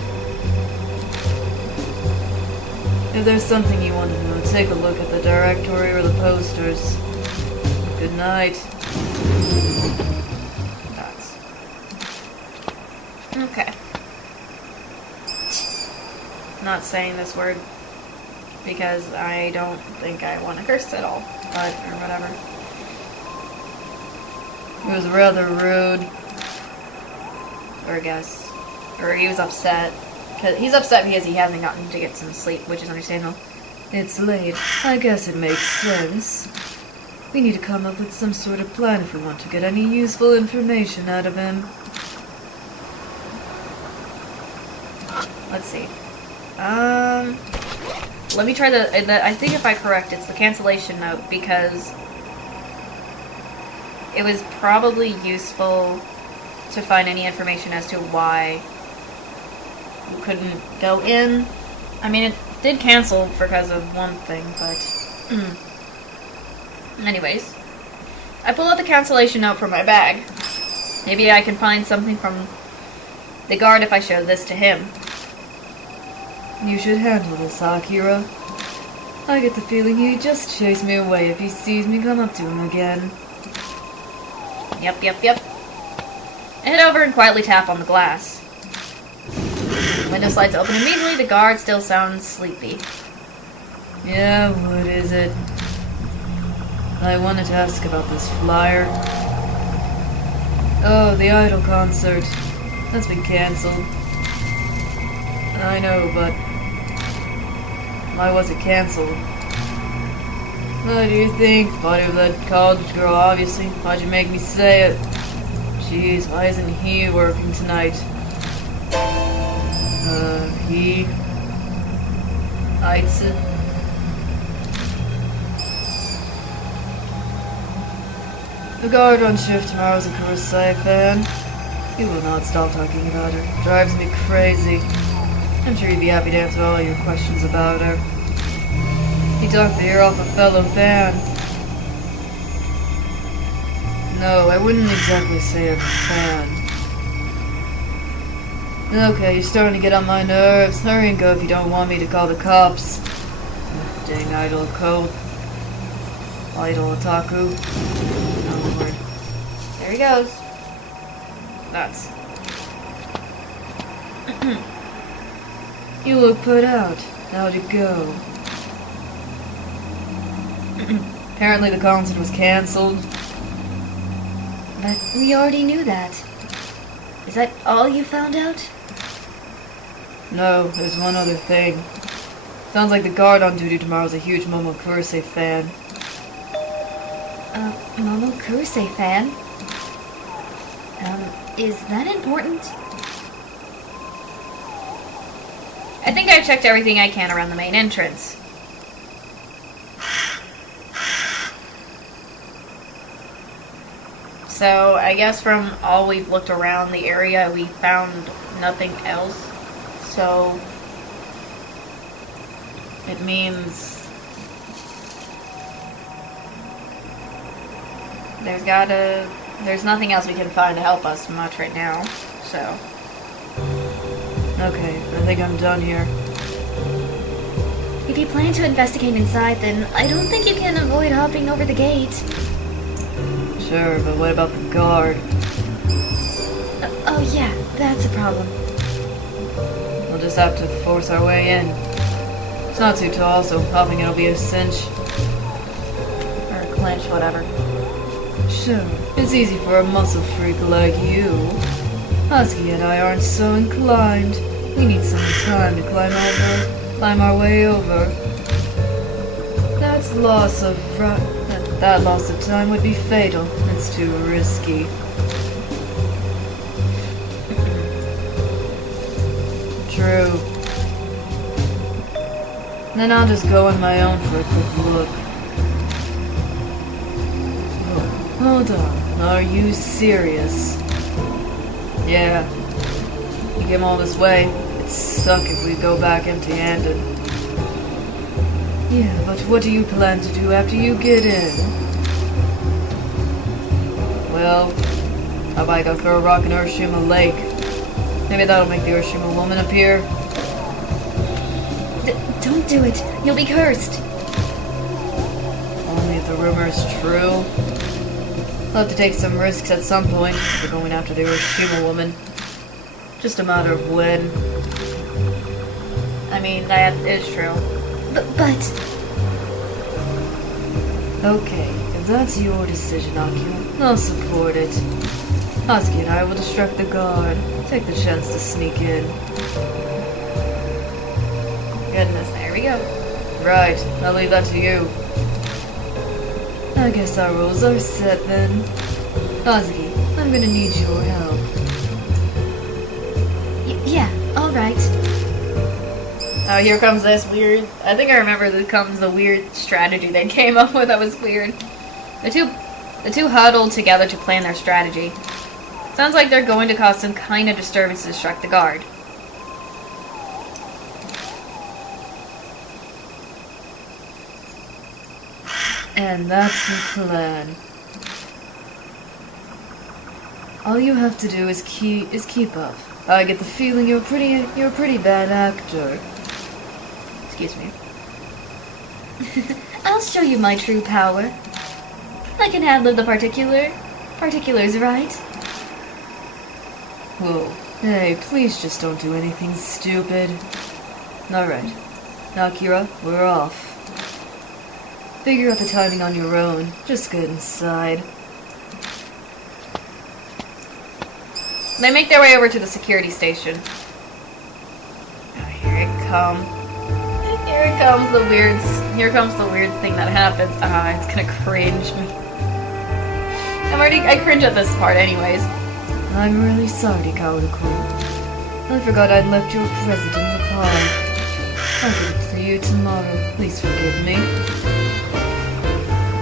If there's something you want to know, take a look at the directory or the posters. Good night. That's... Okay. Not saying this word because I don't think I want to curse at all, but, or whatever. It was rather rude. Or I guess. Or he was upset. He's upset because he hasn't gotten to get some sleep, which is understandable. It's late. I guess it makes sense. We need to come up with some sort of plan if we want to get any useful information out of him. Let's see. Let me try I think if I correct, it's the cancellation note, because it was probably useful to find any information as to why you couldn't go in. I mean, it did cancel because of one thing, but... Anyways. I pull out the cancellation note from my bag. Maybe I can find something from the guard if I show this to him. You should handle this, Akira. I get the feeling he'd just chase me away if he sees me come up to him again. Yep. I head over and quietly tap on the glass. Window slides open immediately. The guard still sounds sleepy. Yeah, what is it? I wanted to ask about this flyer. Oh, the Idol concert. That's been cancelled. I know, but why was it cancelled? What do you think? Party with that college girl, obviously. Why'd you make me say it? Jeez, why isn't he working tonight? He... Aitsu. The guard on shift tomorrow is a Kurosai fan. He will not stop talking about her. Drives me crazy. I'm sure he'd be happy to answer all your questions about her. He talked the ear off a fellow fan. No, I wouldn't exactly say I'm a fan. Okay, you're starting to get on my nerves. Hurry and go if you don't want me to call the cops. Dang idol cope. Idol otaku. Oh lord. There he goes. Nuts. You look put out. How'd it go? Apparently the concert was cancelled. But we already knew that. Is that all you found out? No, there's one other thing. Sounds like the guard on duty tomorrow is a huge Momo Kurose fan. Momo Kurose fan? Is that important? I think I checked everything I can around the main entrance. So, I guess from all we've looked around the area, we found nothing else. So, it means there's nothing else we can find to help us much right now. So, okay, I think I'm done here. If you plan to investigate inside, then I don't think you can avoid hopping over the gate. Sure, but what about the guard? Oh yeah, that's a problem. We'll just have to force our way in. It's not too tall, so hopping it'll be a cinch. or clinch, whatever. Sure, it's easy for a muscle freak like you. Husky and I aren't so inclined. We need some time to climb our way over. That loss of time would be fatal. It's too risky. True. Then I'll just go on my own for a quick look. Oh, hold on. Are you serious? Yeah. You came all this way. It'd suck if we go back empty-handed. Yeah, but what do you plan to do after you get in? Well, how about I go throw a rock in Urashima Lake? Maybe that'll make the Urashima woman appear. Don't do it. You'll be cursed. Only if the rumor is true. I'll have to take some risks at some point if we're going after the Urashima woman. Just a matter of when. I mean, that is true. But... Okay, if that's your decision, Akio, I'll support it. Husky and I will distract the guard. Take the chance to sneak in. Goodness, there we go. Right, I'll leave that to you. I guess our rules are set then. Husky, I'm gonna need your help. yeah, alright. Oh, here comes this weird... I think I remember this comes the weird strategy they came up with that was weird. The two huddled together to plan their strategy. Sounds like they're going to cause some kind of disturbance to distract the guard. And that's the plan. All you have to do is keep up. I get the feeling you're a pretty bad actor. Excuse me. I'll show you my true power. I can handle the particulars, right? Whoa. Hey, please just don't do anything stupid. Alright. Now, Kira, we're off. Figure out the timing on your own. Just get inside. They make their way over to the security station. Oh, here it comes. Here comes the weird thing that happens. Ah, it's gonna cringe me. I cringe at this part anyways. I'm really sorry, Kaoru-kun. I forgot I'd left you a present in the park. I'll give it to you tomorrow. Please forgive me.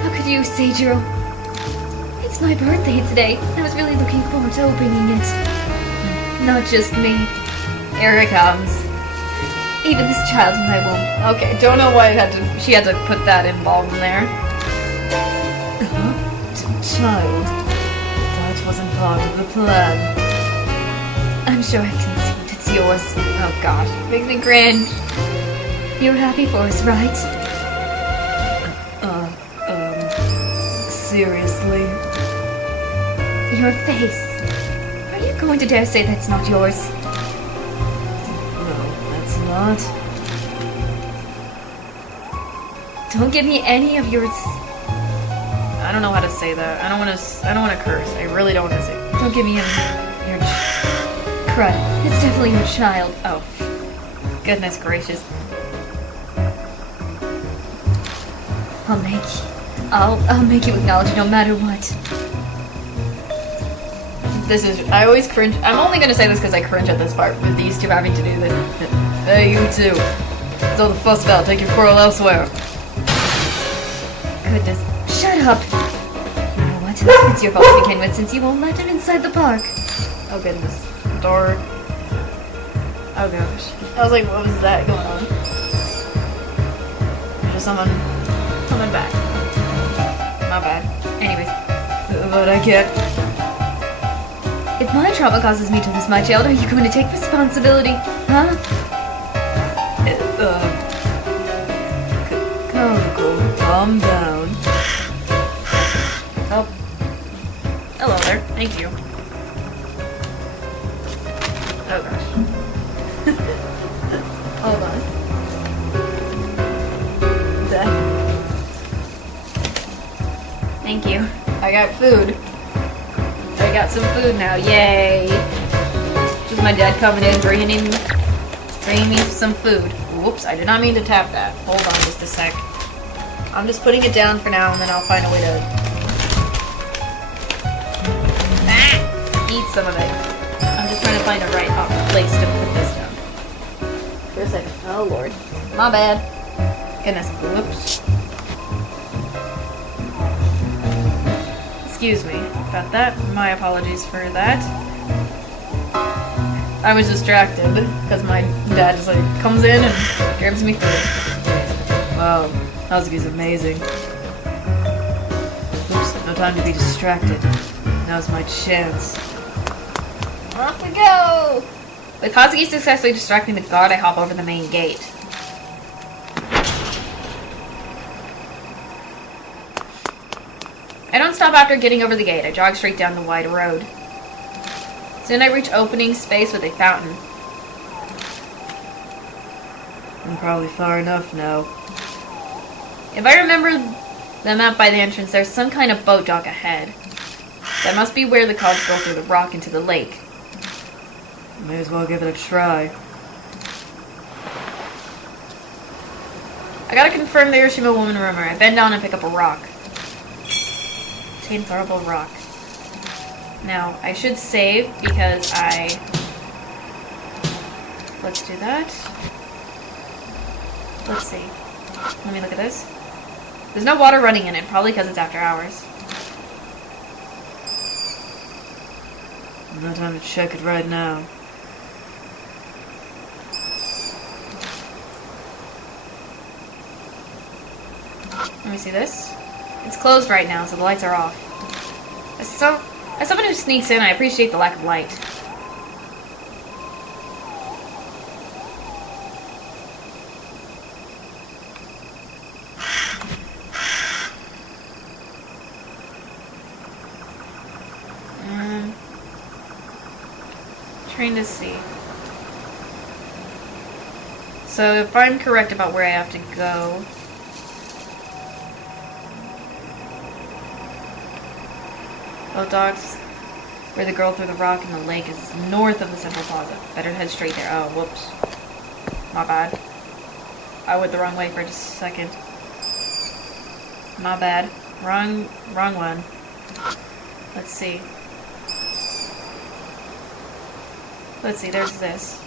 How could you, Seijiro? It's my birthday today. I was really looking forward to opening it. Not just me. Here it comes. Even this child in my womb. Okay, don't know why she had to put that involved in there. Child, that wasn't part of the plan. I'm sure I can see it's yours. Oh gosh, makes me cringe. You're happy for us, right? Seriously? Your face. Are you going to dare say that's not yours? No, that's not. Don't give me any of yours. I don't know how to say that. I don't want to curse. I really don't want to say. Don't give me any. Your crud. It's definitely your child. Oh, goodness gracious. I'll make you acknowledge no matter what. I always cringe. I'm only gonna say this because I cringe at this part with these two having to do this. Hey, you two. Throw the fuss about. Take your quarrel elsewhere. Goodness. Shut up! You know what? It's your fault to begin with since you won't let him inside the park. Oh goodness. Door. Oh gosh. I was like, what was that going on? There's just someone back. My bad. Anyways. But I can't. If my trauma causes me to lose my child, are you going to take responsibility? Huh? Calm down. Oh. Hello there. Thank you. Oh gosh. Hold on. Thank you. I got food. I got some food now. Yay! Just my dad coming in, bringing me some food. Whoops! I did not mean to tap that. Hold on, just a sec. I'm just putting it down for now, and then I'll find a way to eat some of it. I'm just trying to find a right place to put this down. For a second. Oh lord. My bad. Goodness. Whoops. Excuse me about that. My apologies for that. I was distracted because my dad just like comes in and grabs me food. Wow, Hazuki's amazing. Oops, no time to be distracted. Now's my chance. Off we go! With Hazuki successfully distracting the guard, I hop over the main gate. I don't stop after getting over the gate. I jog straight down the wide road. Soon I reach opening space with a fountain. I'm probably far enough now. If I remember the map by the entrance, there's some kind of boat dock ahead. That must be where the cars go through the rock into the lake. May as well give it a try. I gotta confirm the Urashima woman rumor. I bend down and pick up a rock. Obtain throwable rock. Now, I should save because let's do that. Let's see. Let me look at this. There's no water running in it, probably because it's after hours. No time to check it right now. Let me see this. It's closed right now, so the lights are off. As someone who sneaks in, I appreciate the lack of light. Trying to see. So if I'm correct about where I have to go... Boat docks, where the girl threw the rock in the lake, is north of the Central Plaza. Better head straight there. Oh, whoops. My bad. I went the wrong way for just a second. My bad. Wrong one. Let's see. Let's see, there's this.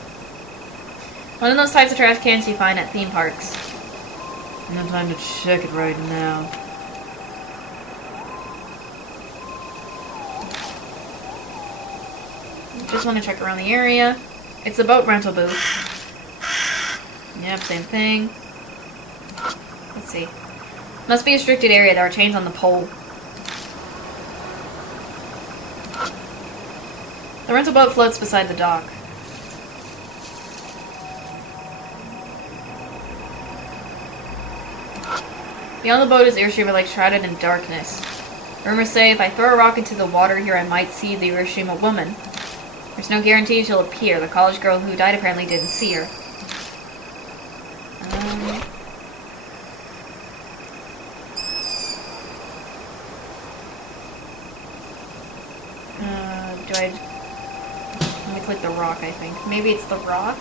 One of those types of trash cans you find at theme parks. No time to check it right now. Just want to check around the area. It's a boat rental booth. Yep, same thing. Let's see. Must be a restricted area. There are chains on the pole. The rental boat floats beside the dock. Beyond the boat is Urashima Lake, shrouded in darkness. Rumors say if I throw a rock into the water here, I might see the Urashima woman. There's no guarantee she'll appear. The college girl who died apparently didn't see her. Let me click the rock, I think. Maybe it's the rock?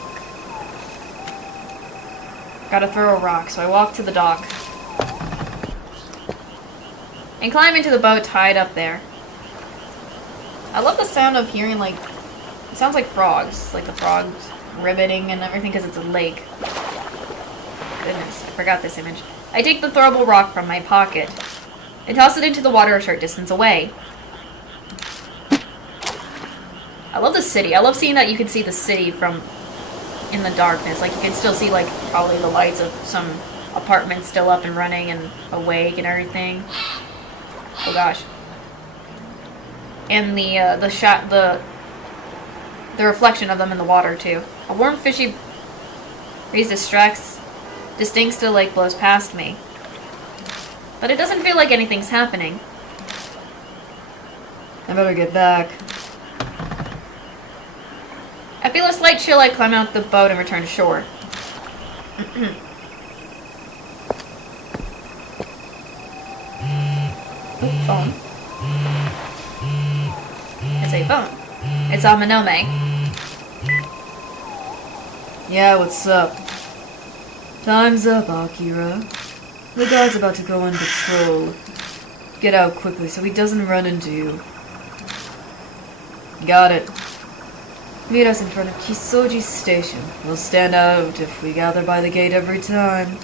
Gotta throw a rock, so I walk to the dock. And climb into the boat tied up there. I love the sound of hearing, like, it sounds like frogs. Like the frogs ribbiting and everything because it's a lake. Goodness, I forgot this image. I take the throwable rock from my pocket and toss it into the water a short distance away. I love the city. I love seeing that you can see the city from in the darkness. Like you can still see like probably the lights of some apartments still up and running and awake and everything. Oh gosh. And the reflection of them in the water too. A warm fishy breeze distinct the lake blows past me. But it doesn't feel like anything's happening. I better get back. I feel a slight chill. I climb out the boat and return to shore. Phone. It's a phone. It's Amanome. Yeah, what's up? Time's up, Akira. The guard's about to go on patrol. Get out quickly so he doesn't run into you. Got it. Meet us in front of Kisoji Station. We'll stand out if we gather by the gate every time.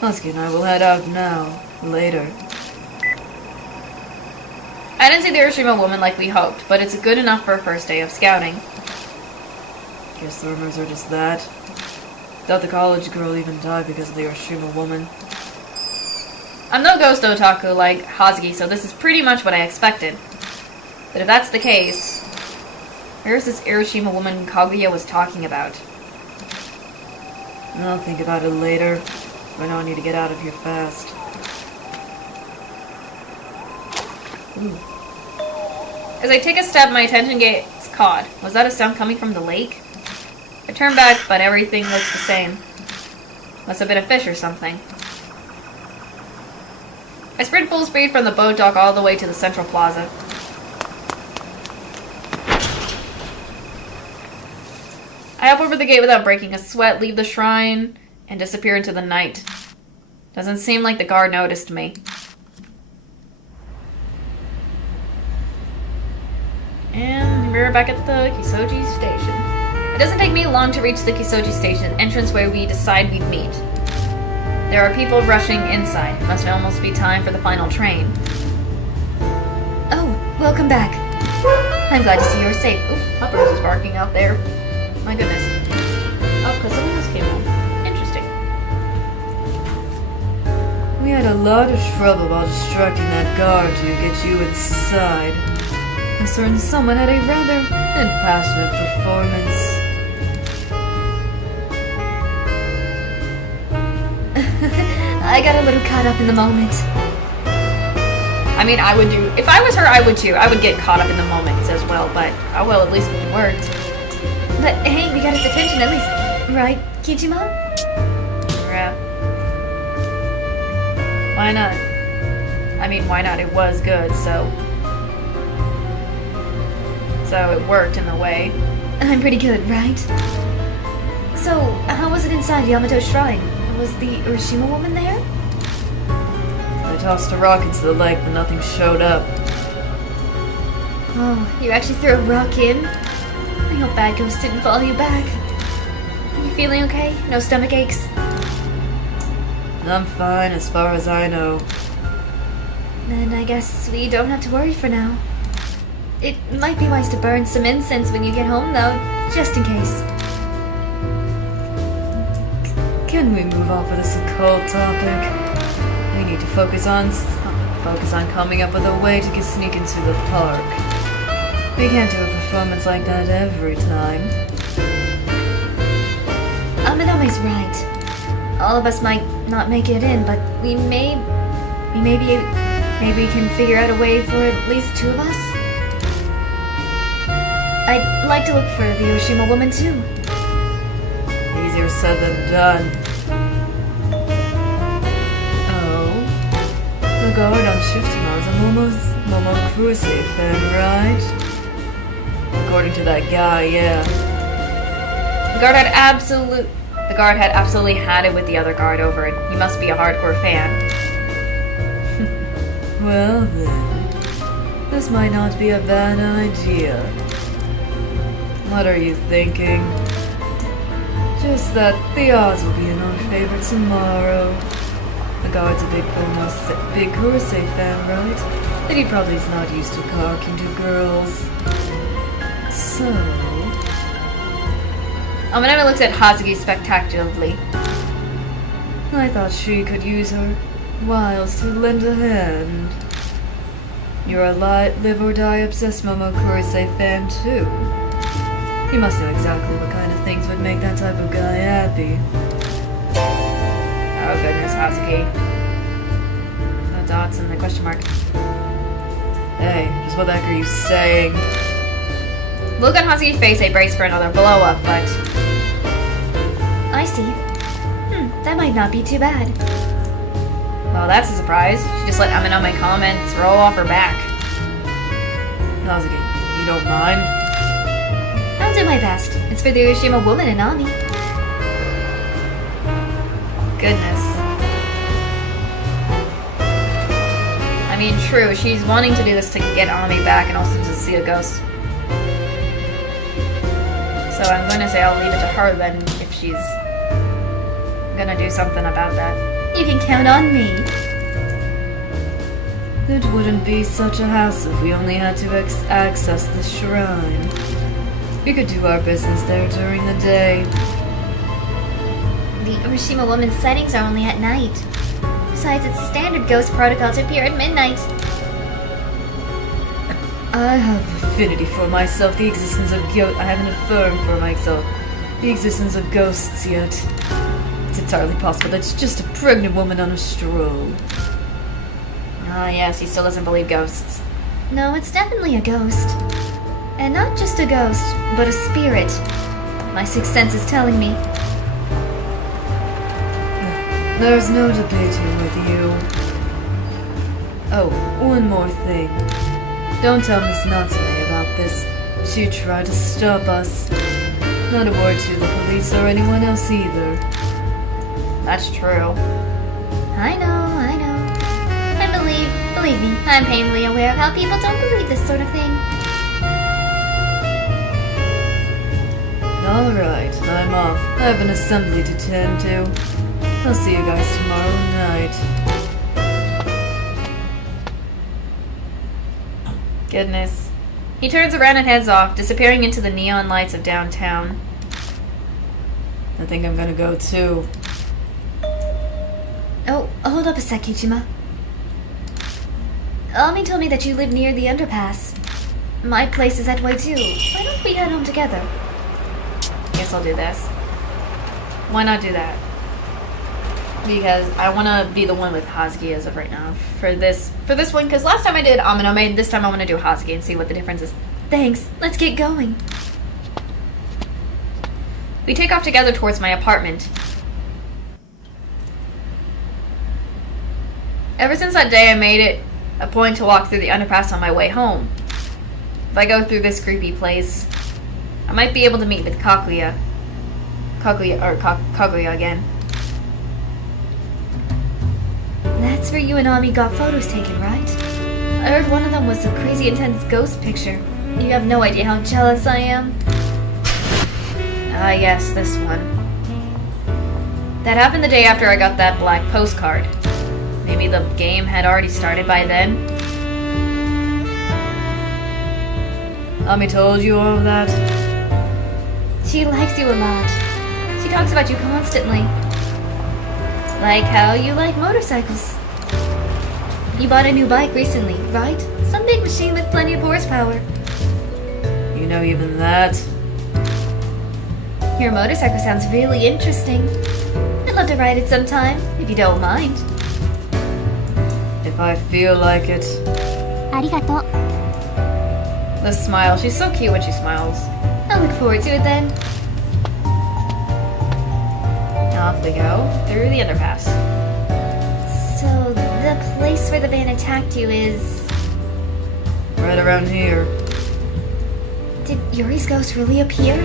Husky and I will head out now. Later. I didn't see the Urashima woman like we hoped, but it's good enough for a first day of scouting. Guess the rumors are just that. Thought the college girl even died because of the Urashima woman. I'm no ghost otaku like Hazuki, so this is pretty much what I expected. But if that's the case, where's this Urashima woman Kaguya was talking about? I'll think about it later. I know I need to get out of here fast. Ooh. As I take a step, my attention gets caught. Was that a sound coming from the lake? I turn back, but everything looks the same. Must have been a fish or something. I sprint full speed from the boat dock all the way to the Central Plaza. I hop over the gate without breaking a sweat, leave the shrine, and disappear into the night. Doesn't seem like the guard noticed me. And we're back at the Kisoji Station. It doesn't take me long to reach the Kisoji Station entrance where we decide we'd meet. There are people rushing inside. It must almost be time for the final train. Oh, welcome back. I'm glad to see you're safe. Ooh, Puppers is barking out there. My goodness. Oh, because someone else came home. Interesting. We had a lot of trouble about distracting that guard to get you inside. A certain someone had a rather impassionate performance. I got a little caught up in the moment. I mean, I would do... If I was her, I would too. I would get caught up in the moment as well, but... Oh well, at least it worked. But hey, we got his attention at least. Right, Kijima? Yeah. Why not? I mean, why not? It was good, so... So it worked in a way. I'm pretty good, right? So, how was it inside Yamato's shrine? Was the Urashima woman there? I tossed a rock into the lake, but nothing showed up. Oh, you actually threw a rock in? I hope Bad Ghost didn't follow you back. Are you feeling okay? No stomach aches? I'm fine as far as I know. Then I guess we don't have to worry for now. It might be wise to burn some incense when you get home, though, just in case. Can we move off of this occult topic? We need to focus on coming up with a way to sneak into the park. We can't do a performance like that every time. Aminome's right. All of us might not make it in, but maybe we can figure out a way for at least two of us. I'd like to look for the Urashima woman too. Easier said than done. Oh, the guard on shift tomorrow is a Momokurose fan, right? According to that guy, yeah. The guard had absolutely had it with the other guard over it. He must be a hardcore fan. Well then, this might not be a bad idea. What are you thinking? Just that the odds will be in our favor tomorrow. The guard's a big Kurose fan, right? And he probably is not used to talking to girls. So... Amanami looks at Hazuki spectacularly. I thought she could use her wiles to lend a hand. You're a live or die obsessed Momokurose fan too. You must know exactly what kind of things would make that type of guy happy. Oh goodness, Hazuki. The dots and the question mark. Hey, just what the heck are you saying? Look on Hazuki's face, a brace for another blow up, but... I see. That might not be too bad. Well, that's a surprise. She just let Amanami comments roll off her back. Hazuki, you don't mind? I'll do my best. It's for the Urashima woman and Ami. Goodness. I mean, true, she's wanting to do this to get Ami back and also to see a ghost. So I'm going to say I'll leave it to her then if she's gonna do something about that. You can count on me. It wouldn't be such a hassle if we only had to access the shrine. We could do our business there during the day. The Urashima woman's sightings are only at night. Besides, it's standard ghost protocol to appear at midnight. I have affinity for myself, the existence of I haven't affirmed for myself the existence of ghosts yet. It's entirely possible that it's just a pregnant woman on a stroll. Ah, yes, he still doesn't believe ghosts. No, it's definitely a ghost. And not just a ghost, but a spirit. My sixth sense is telling me. There's no debating with you. Oh, one more thing. Don't tell Miss Natsume about this. She tried to stop us. Not a word to the police or anyone else either. That's true. I know. And believe me, I'm painfully aware of how people don't believe this sort of thing. Alright, I'm off. I have an assembly to tend to. I'll see you guys tomorrow night. Goodness. He turns around and heads off, disappearing into the neon lights of downtown. I think I'm gonna go too. Oh, hold up a sec, Ichima. Ami told me that you live near the underpass. My place is that way too. Why don't we head home together? Guess I'll do this. Why not do that? Because I want to be the one with Hazuki as of right now. For this one, because last time I did Aminome, this time I want to do Hazuki and see what the difference is. Thanks. Let's get going. We take off together towards my apartment. Ever since that day, I made it a point to walk through the underpass on my way home. If I go through this creepy place, I might be able to meet with Kaguya again. That's where you and Ami got photos taken, right? I heard one of them was a crazy intense ghost picture. You have no idea how jealous I am. Ah, yes, this one. That happened the day after I got that black postcard. Maybe the game had already started by then. Ami told you all of that? She likes you a lot. She talks about you constantly. Like how you like motorcycles. You bought a new bike recently, right? Some big machine with plenty of horsepower. You know even that? Your motorcycle sounds really interesting. I'd love to ride it sometime, if you don't mind. If I feel like it. ありがとう. The smile. She's so cute when she smiles. I'll look forward to it then. Off we go through the underpass. So, the place where the van attacked you is... Right around here. Did Yuri's ghost really appear?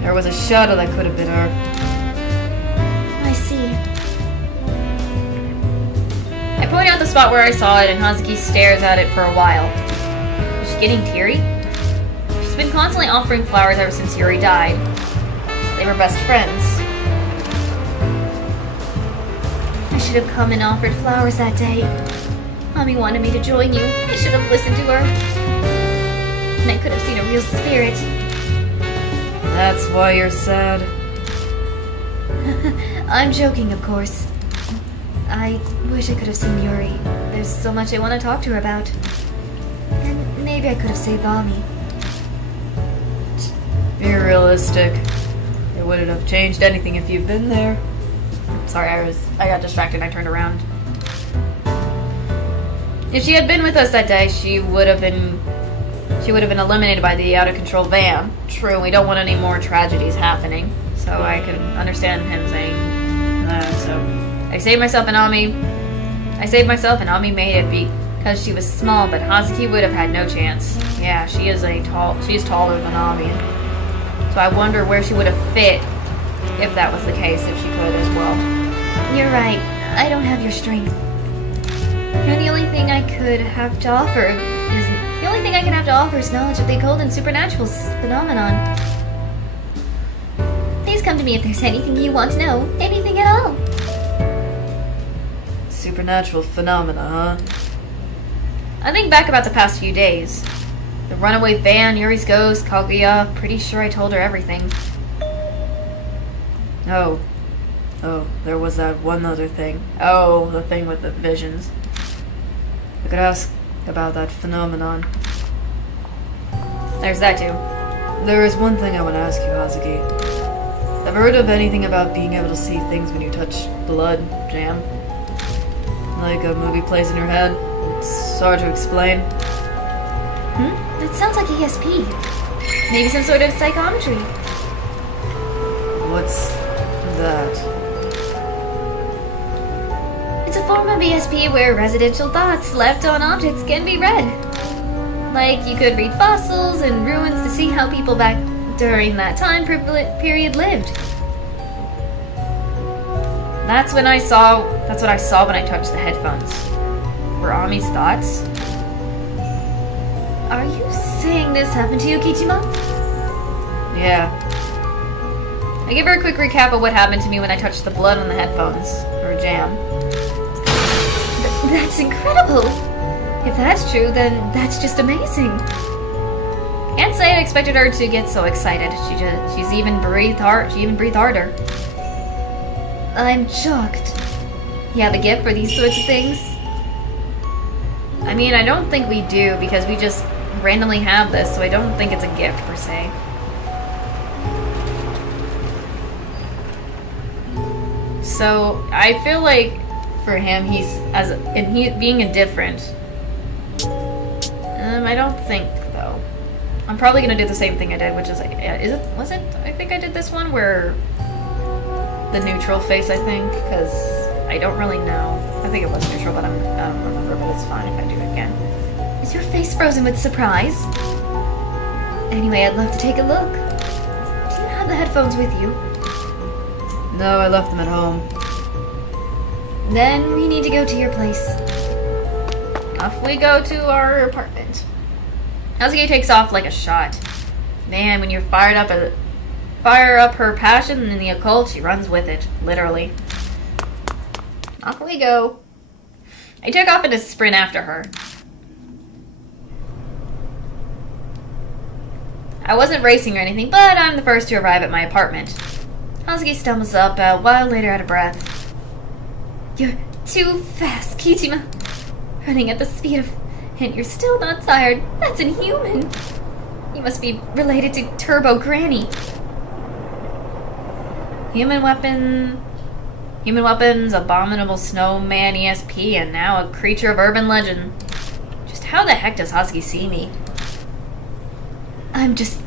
There was a shadow that could have been her. I see. I point out the spot where I saw it and Hazuki stares at it for a while. Is she getting teary? She's been constantly offering flowers ever since Yuri died. They were best friends. I should have come and offered flowers that day. Mommy wanted me to join you. I should have listened to her. And I could have seen a real spirit. That's why you're sad. I'm joking, of course. I wish I could have seen Yuri. There's so much I want to talk to her about. And maybe I could have saved Ami. Be realistic. It wouldn't have changed anything if you'd been there. Sorry, I got distracted and I turned around. If she had been with us that day, she would have been eliminated by the out of control van. True, we don't want any more tragedies happening. So I can understand him saying that. So I saved myself and Ami made it because she was small, but Hazuki would have had no chance. Yeah, she's taller than Ami. So I wonder where she would have fit if that was the case, if she could as well. You're right. I don't have your strength. You're the only thing I could have to offer is knowledge of the occult and supernatural phenomenon. Please come to me if there's anything you want to know. Anything at all. Supernatural phenomena, huh? I think back about the past few days. The runaway van, Yuri's ghost, Kaguya. Pretty sure I told her everything. Oh, there was that one other thing. Oh, the thing with the visions. I could ask about that phenomenon. There's that too. There is one thing I want to ask you, Hazuki. Ever heard of anything about being able to see things when you touch blood, Jam? Like a movie plays in your head? It's hard to explain. That sounds like ESP. Maybe some sort of psychometry. What's that? It's a form of ESP where residential thoughts left on objects can be read. Like you could read fossils and ruins to see how people back during that time period lived. That's what I saw when I touched the headphones. Were Ami's thoughts? Are you saying this happened to you, Kichima? Yeah. I give her a quick recap of what happened to me when I touched the blood on the headphones, or Jam. That's incredible! If that's true, then that's just amazing. Can't say I expected her to get so excited. She even breathed harder. I'm shocked. You have a gift for these sorts of things? I mean, I don't think we do because we just randomly have this, so I don't think it's a gift per se. So I feel like for him, being indifferent. I don't think though. I'm probably gonna do the same thing I did, which is like, was it? I think I did this one where the neutral face. I think because I don't really know. I think it was neutral, but I don't remember. But it's fine if I do it again. Is your face frozen with surprise? Anyway, I'd love to take a look. Do you have the headphones with you? No, I left them at home. Then we need to go to your place. Off we go to our apartment. Hazuki takes off like a shot. Man, when you fire up her passion in the occult, she runs with it, literally. Off we go. I took off in a sprint after her. I wasn't racing or anything, but I'm the first to arrive at my apartment. Hazuki stumbles up a while later out of breath. You're too fast, Kijima. Running at the speed of... And you're still not tired. That's inhuman. You must be related to Turbo Granny. Human weapons, abominable snowman ESP, and now a creature of urban legend. Just how the heck does Hazuki see me? I'm just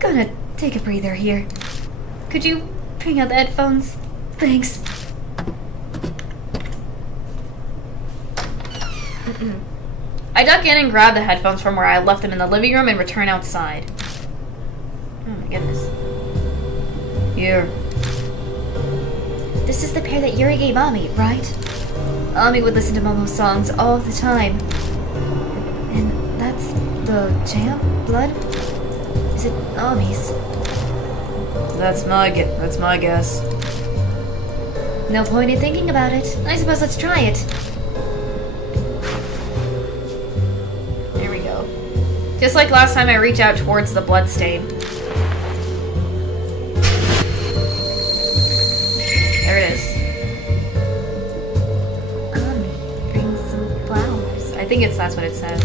gonna take a breather here. Could you bring out the headphones? Thanks. I duck in and grab the headphones from where I left them in the living room and return outside. Oh my goodness. Here. This is the pair that Yuri gave Ami, right? Ami would listen to Momo's songs all the time. And that's the jam? Blood? Is it Ami's? That's my guess. No point in thinking about it. I suppose let's try it. There we go. Just like last time, I reach out towards the blood stain. There it is. Bring some flowers. I think that's what it says.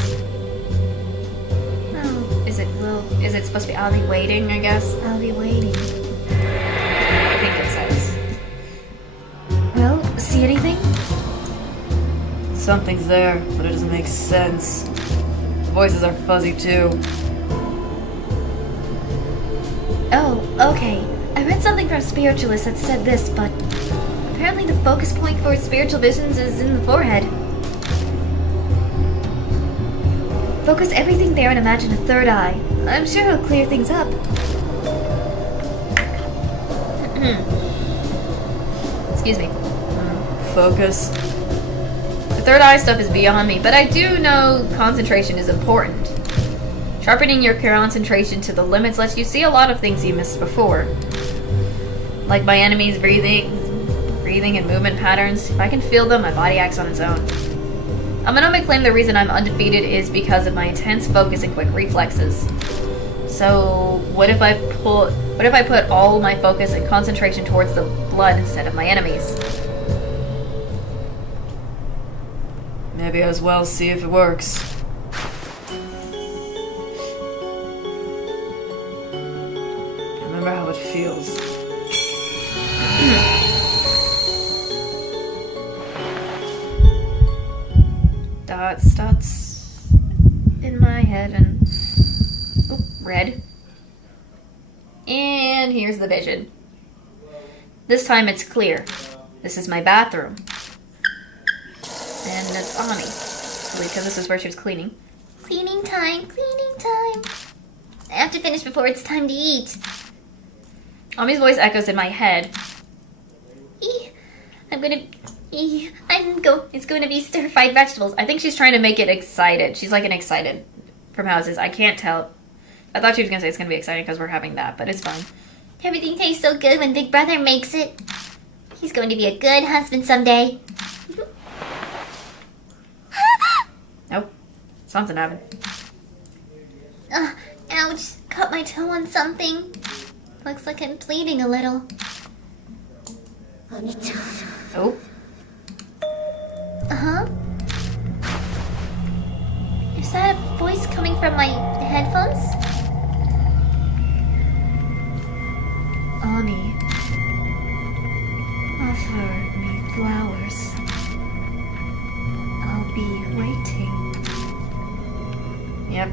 Oh, Is it supposed to be I'll be waiting, I guess? I'll be waiting. I think it says. Well, see anything? Something's there, but it doesn't make sense. The voices are fuzzy too. Oh, okay. I read something from Spiritualist that said this, but apparently the focus point for spiritual visions is in the forehead. Focus everything there and imagine a third eye. I'm sure it'll clear things up. Excuse me. Focus. The third eye stuff is beyond me, but I do know concentration is important. Sharpening your concentration to the limits lets you see a lot of things you missed before. Like my enemy's breathing and movement patterns. If I can feel them, my body acts on its own. Amanome claimed the reason I'm undefeated is because of my intense focus and quick reflexes. So what if I put all my focus and concentration towards the blood instead of my enemies? Maybe as well see if it works. Remember how it feels. Dots in my head and red. And here's the vision. This time it's clear. This is my bathroom. And it's Ani. Because this is where she was cleaning. Cleaning time, cleaning time. I have to finish before it's time to eat. Ami's voice echoes in my head. It's going to be stir-fried vegetables. I think she's trying to make it excited. She's like an excited from houses. I can't tell. I thought she was going to say it's going to be exciting because we're having that, but it's fine. Everything tastes so good when Big Brother makes it. He's going to be a good husband someday. Nope. Something happened. Ouch. Cut my toe on something. Looks like I'm bleeding a little. Oh. Uh-huh. Is that a voice coming from my headphones? Ani, offer me flowers. I'll be waiting. Yep.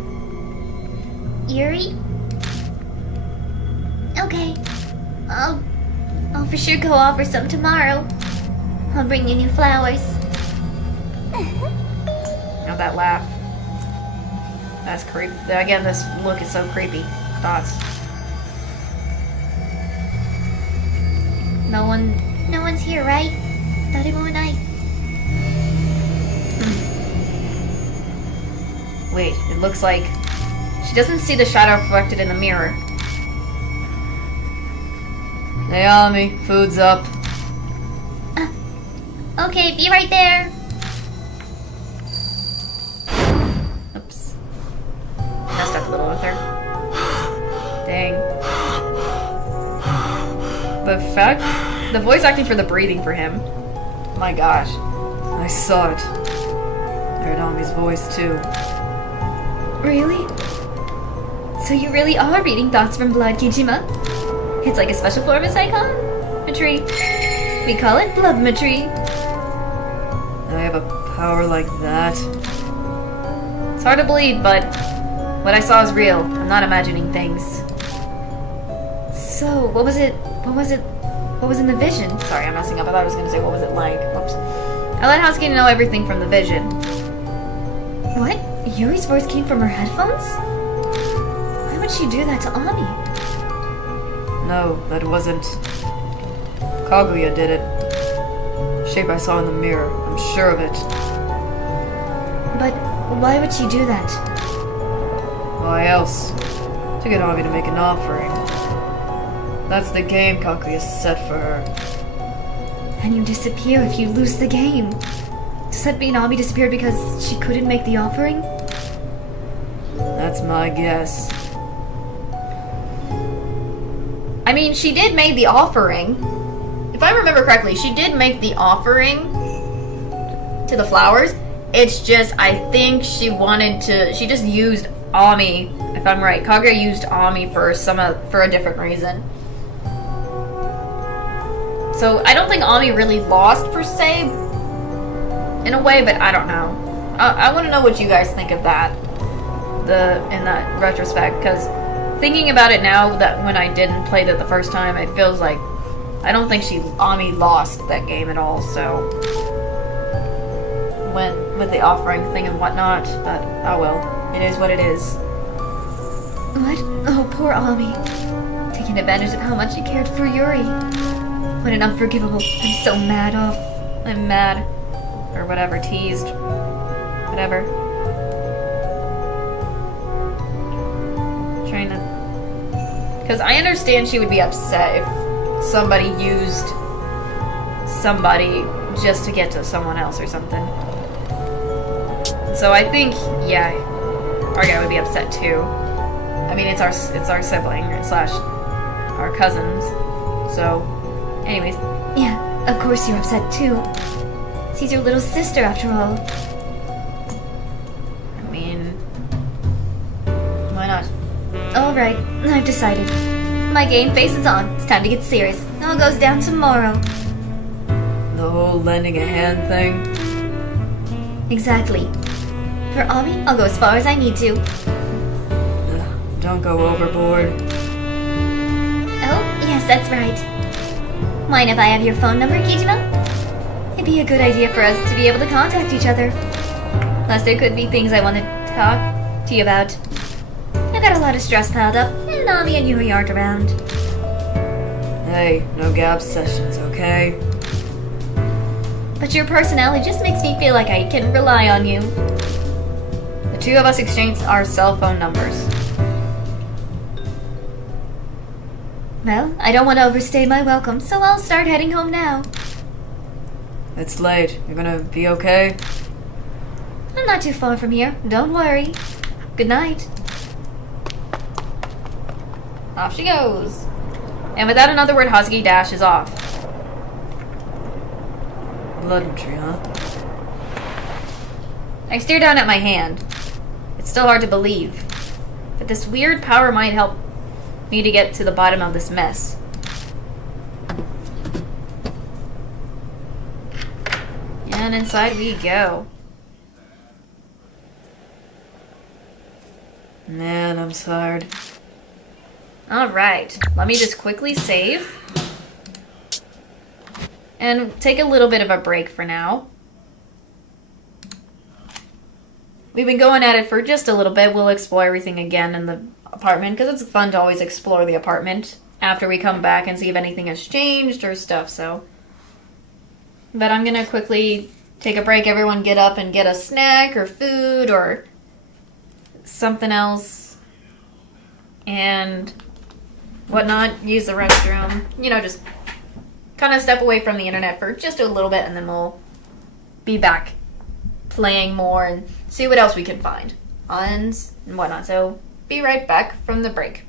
Yuri? Okay. I'll for sure go offer some tomorrow. I'll bring you new flowers. Now that laugh. That's creepy. Again, this look is so creepy. Thoughts. No one's here, right? Not even when I... Wait, it looks like she doesn't see the shadow reflected in the mirror. Naomi, food's up. Okay, be right there. Oops. Messed up a little with her. Dang. The voice acting for the breathing for him. My gosh. I saw it. I heard Ami's voice too. Really? So you really are reading thoughts from blood, Kijima? It's like a special form of psychometry. We call it bloodmetry. I have a power like that. It's hard to believe, but what I saw is real. I'm not imagining things. So, what was in the vision? Sorry, I'm messing up. I thought I was gonna say what was it like. Whoops. I let Husky know everything from the vision. What? Yuri's voice came from her headphones? Why would she do that to Ami? No, that wasn't. Kaguya did it. Shape I saw in the mirror. I'm sure of it. But why would she do that? Why else? To get Ami to make an offering. That's the game Kaguya set for her. And you disappear if you lose the game. Does that mean Ami disappeared because she couldn't make the offering? That's my guess. I mean, she did make the offering. If I remember correctly, she did make the offering to the flowers. It's just, I think she just used Ami, if I'm right. Kaguya used Ami for a different reason. So I don't think Ami really lost per se, in a way, but I don't know. I want to know what you guys think of that, in that retrospect, because thinking about it now, that when I didn't play that the first time, it feels like I don't think Ami lost that game at all. So with the offering thing and whatnot, but oh well, it is what it is. What? Oh, poor Ami. Taking advantage of how much she cared for Yuri. What an unforgivable... I'm so mad off. I'm mad, or whatever, teased, whatever. Trying to, because I understand she would be upset if somebody used somebody just to get to someone else or something. So I think, yeah, our guy would be upset too. I mean, it's our sibling slash our cousins. So, anyways, Yeah, of course you're upset too. She's your little sister after all. I mean, why not? Alright, I've decided. My game face is on. It's time to get serious. It all goes down tomorrow. The whole lending a hand thing. Exactly. For Ami, I'll go as far as I need to. Don't go overboard. Oh, yes, that's right. Mind if I have your phone number, Kijima? It'd be a good idea for us to be able to contact each other. Plus, there could be things I want to talk to you about. I've got a lot of stress piled up, and Ami and Yuri aren't around. Hey, no gab sessions, okay? But your personality just makes me feel like I can rely on you. The two of us exchanged our cell phone numbers. Well, I don't want to overstay my welcome, so I'll start heading home now. It's late. You're gonna be okay? I'm not too far from here, don't worry. Good night. Off she goes. And without another word, Hazuki dashes off. Bloodmetry, huh? I stare down at my hand. It's still hard to believe. But this weird power might help me to get to the bottom of this mess. And inside we go. Man, I'm tired. Alright, let me just quickly save. And take a little bit of a break for now. We've been going at it for just a little bit. We'll explore everything again in the apartment, because it's fun to always explore the apartment after we come back and see if anything has changed or stuff, so. But I'm gonna quickly take a break. Everyone get up and get a snack or food or something else and whatnot. Use the restroom. You know, just kind of step away from the internet for just a little bit, and then we'll be back playing more and see what else we can find and whatnot. So be right back from the break.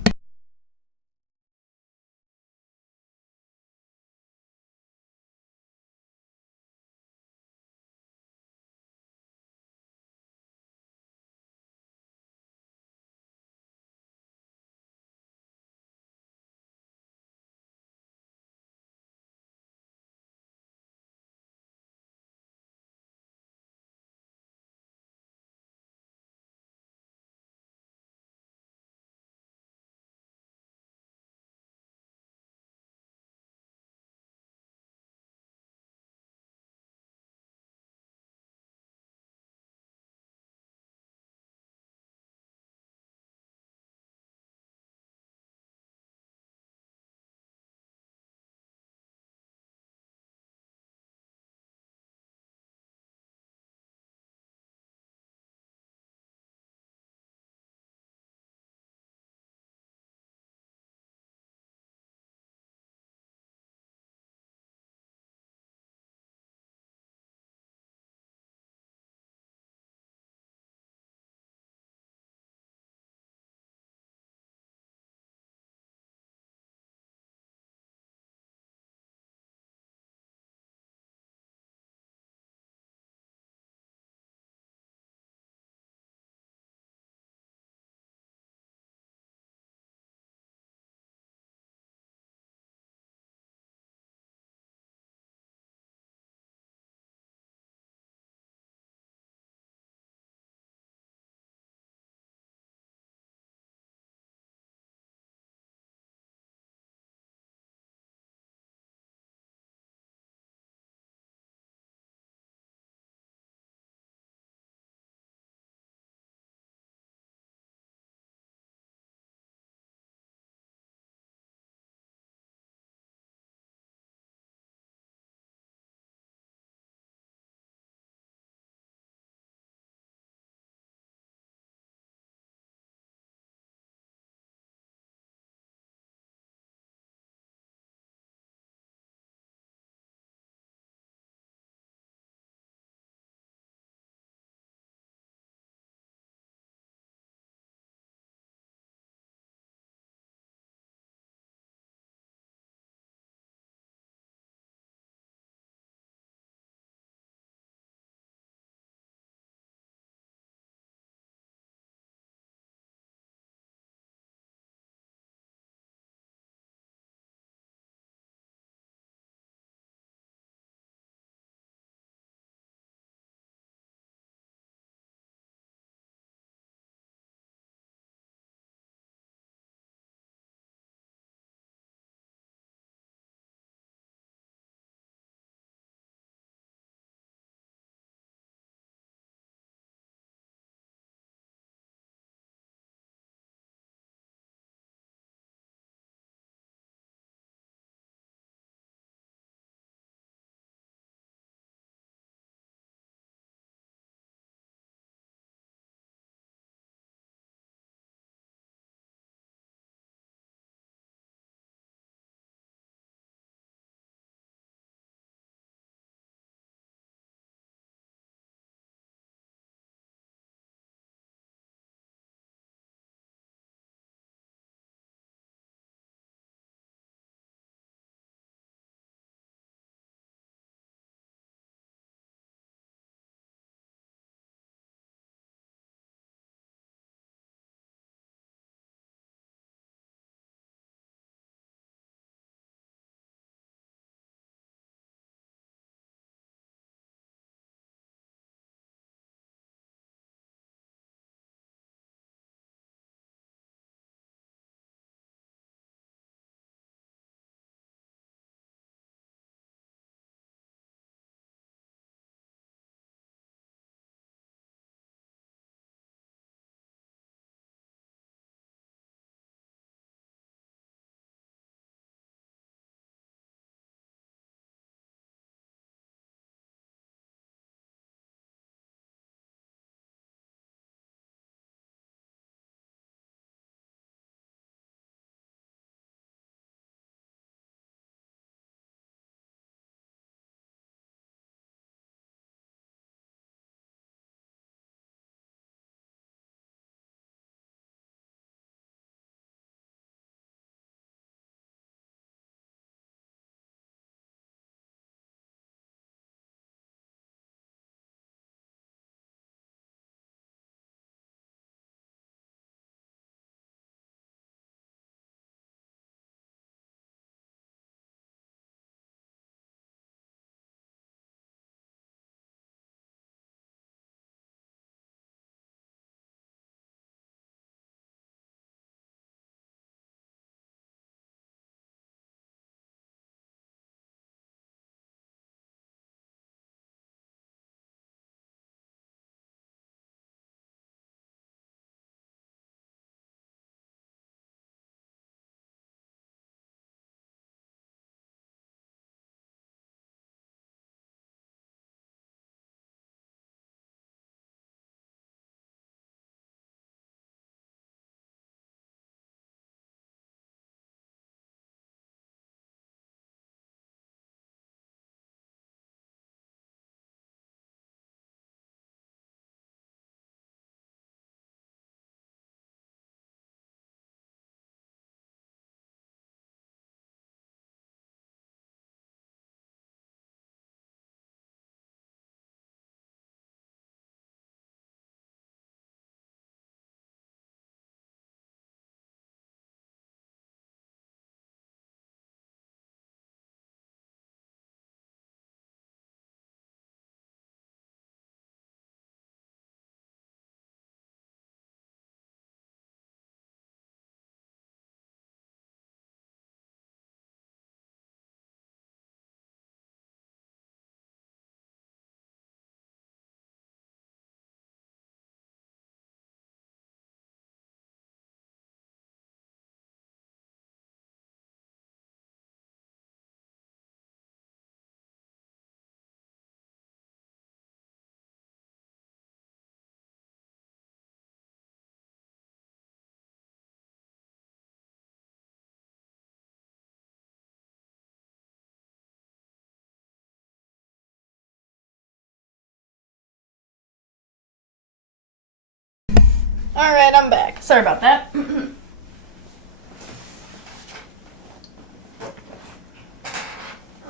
Alright, I'm back. Sorry about that.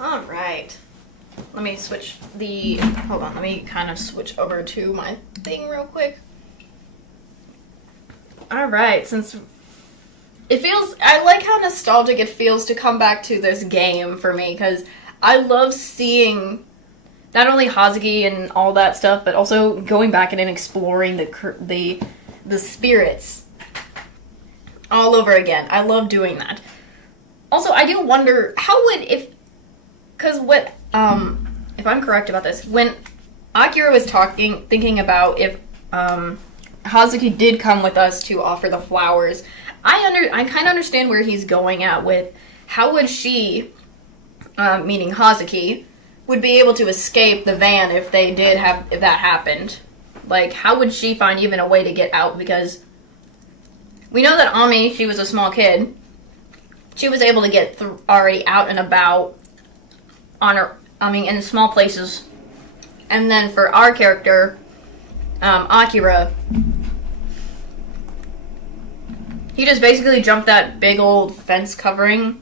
Alright. Let me switch the... Hold on, let me kind of switch over to my thing real quick. Alright, since... It feels... I like how nostalgic it feels to come back to this game for me, because I love seeing not only Hazuki and all that stuff, but also going back and exploring the spirits all over again. I love doing that. Also, I do wonder, how would, because what, if I'm correct about this, when Akira was thinking about if, Hazuki did come with us to offer the flowers, I kind of understand where he's going at with, how would she, meaning Hazuki, would be able to escape the van if that happened? Like, how would she find even a way to get out? Because we know that Ami, she was a small kid. She was able to get already out and about in small places. And then for our character, Akira, he just basically jumped that big old fence covering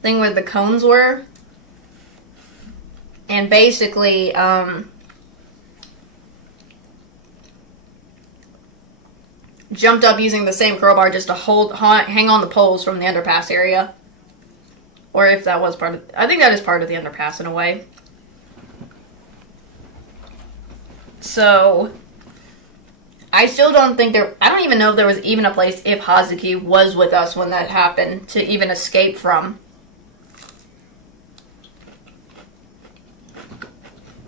thing where the cones were. And basically, jumped up using the same crowbar just to hang on the poles from the underpass area. Or if that was part of... I think that is part of the underpass in a way. So, I still don't think I don't even know if there was even a place if Hazuki was with us when that happened to even escape from.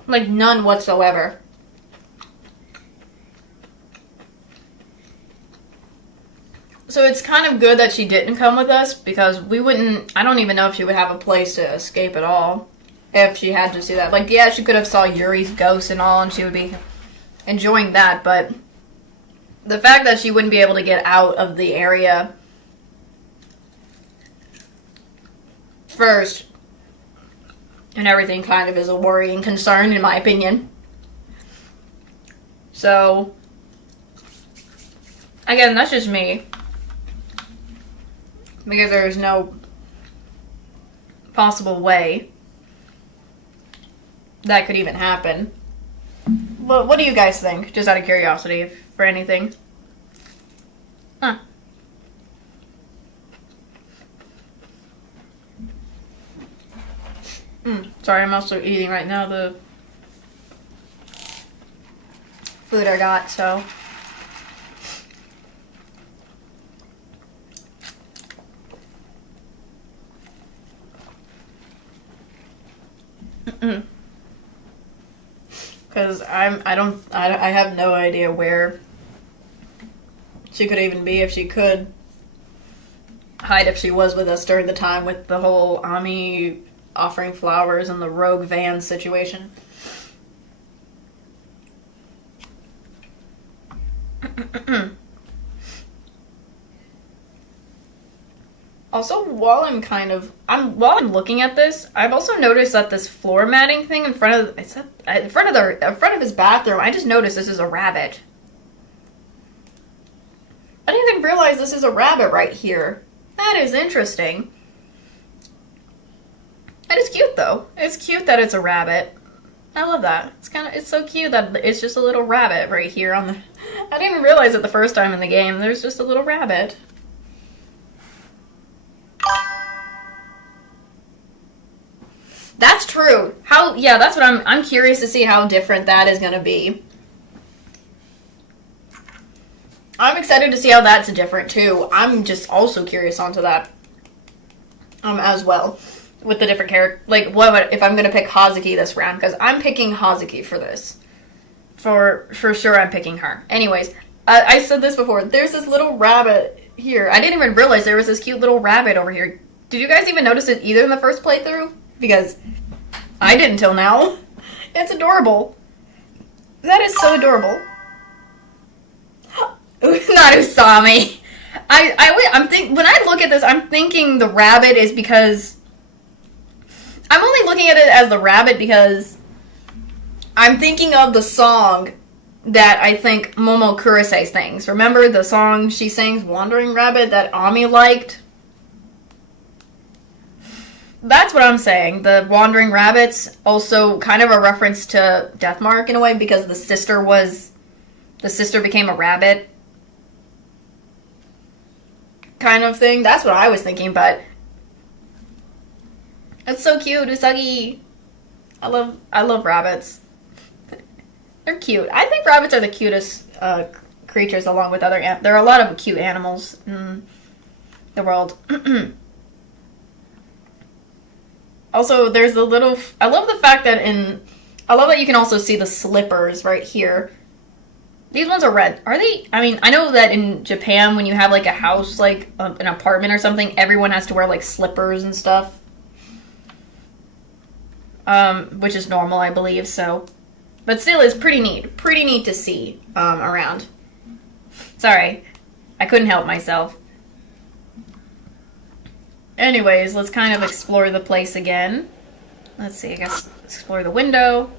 Like, none whatsoever. So it's kind of good that she didn't come with us, because I don't even know if she would have a place to escape at all, if she had to see that. Like, yeah, she could have saw Yuri's ghost and all, and she would be enjoying that, but the fact that she wouldn't be able to get out of the area first and everything kind of is a worrying concern, in my opinion. So, again, that's just me. Because there's no possible way that could even happen. But what do you guys think? Just out of curiosity, for anything. Huh. Sorry, I'm also eating right now the food I got, so... Because I have no idea where she could even be, if she could hide, if she was with us during the time with the whole Ami offering flowers and the rogue van situation. Also, while I'm looking at this, I've also noticed that this floor matting thing in front of his bathroom, I just noticed this is a rabbit. I didn't even realize this is a rabbit right here. That is interesting. And it's cute though. It's cute that it's a rabbit. I love that. It's so cute that it's just a little rabbit right here on the... I didn't realize it the first time in the game. There's just a little rabbit. That's true. Yeah, that's what I'm curious to see how different that is going to be. I'm excited to see how that's different too. I'm just also curious onto that as well, with the different character. Like, what if I'm going to pick Hazuki this round? Because I'm picking Hazuki for this. For sure, I'm picking her. Anyways, I said this before. There's this little rabbit here. I didn't even realize there was this cute little rabbit over here. Did you guys even notice it either in the first playthrough? Because I didn't till now. It's adorable. That is so adorable. Not Usami. When I look at this, I'm thinking the rabbit is because... I'm only looking at it as the rabbit because I'm thinking of the song that I think Momo Kurose sings. Remember the song she sings, Wandering Rabbit, that Ami liked? That's what I'm saying. The Wandering Rabbit's also kind of a reference to Deathmark in a way, because the sister became a rabbit kind of thing. That's what I was thinking, but it's so cute, Usagi. I love rabbits. They're cute. I think rabbits are the cutest creatures, along with other there are a lot of cute animals in the world. Also, there's a little... I love the fact that I love that you can also see the slippers right here. These ones are red. Are they... I mean, I know that in Japan, when you have, like, a house, like, an apartment or something, everyone has to wear, like, slippers and stuff. Which is normal, I believe, so... But still, it's pretty neat. Pretty neat to see around. Sorry. I couldn't help myself. Anyways, let's kind of explore the place again. Let's see, I guess explore the window.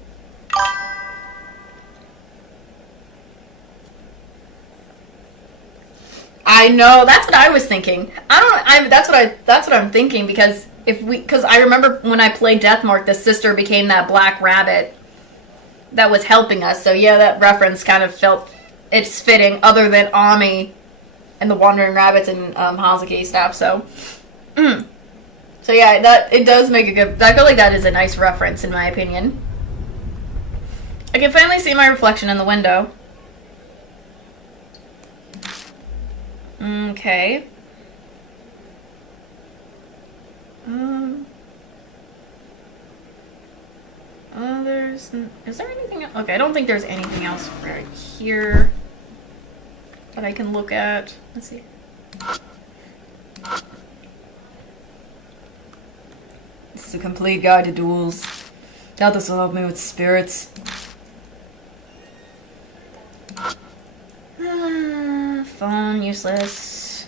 I know, that's what I was thinking. That's what I'm thinking, because I remember when I played Deathmark, the sister became that black rabbit that was helping us. So yeah, that reference kind of felt it's fitting, other than Ami and the Wandering Rabbits and Hazuki stuff. So so yeah, that it does make a good... I feel like that is a nice reference, in my opinion. I can finally see my reflection in the window. Okay. Is there anything else? Okay, I don't think there's anything else right here that I can look at. Let's see. This is a complete guide to duels. Doubt this will help me with spirits. Phone, useless.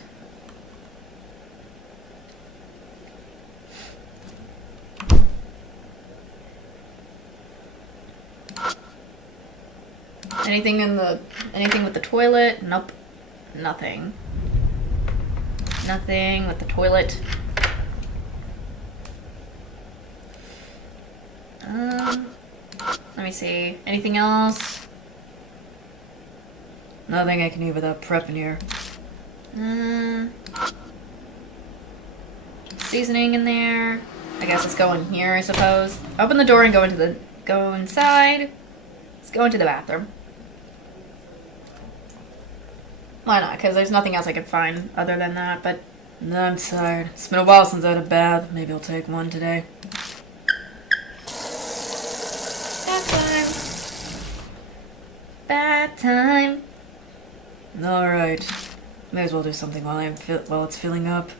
Anything with the toilet? Nope. Nothing. Nothing with the toilet. Let me see. Anything else? Nothing I can eat without prepping here. Seasoning in there. I guess let's go in here, I suppose. Open the door and go inside. Let's go into the bathroom. Why not? Because there's nothing else I could find other than that, but... No, I'm tired. It's been a while since I had a bath. Maybe I'll take one today. Bath time. Alright. May as well do something while it's filling up.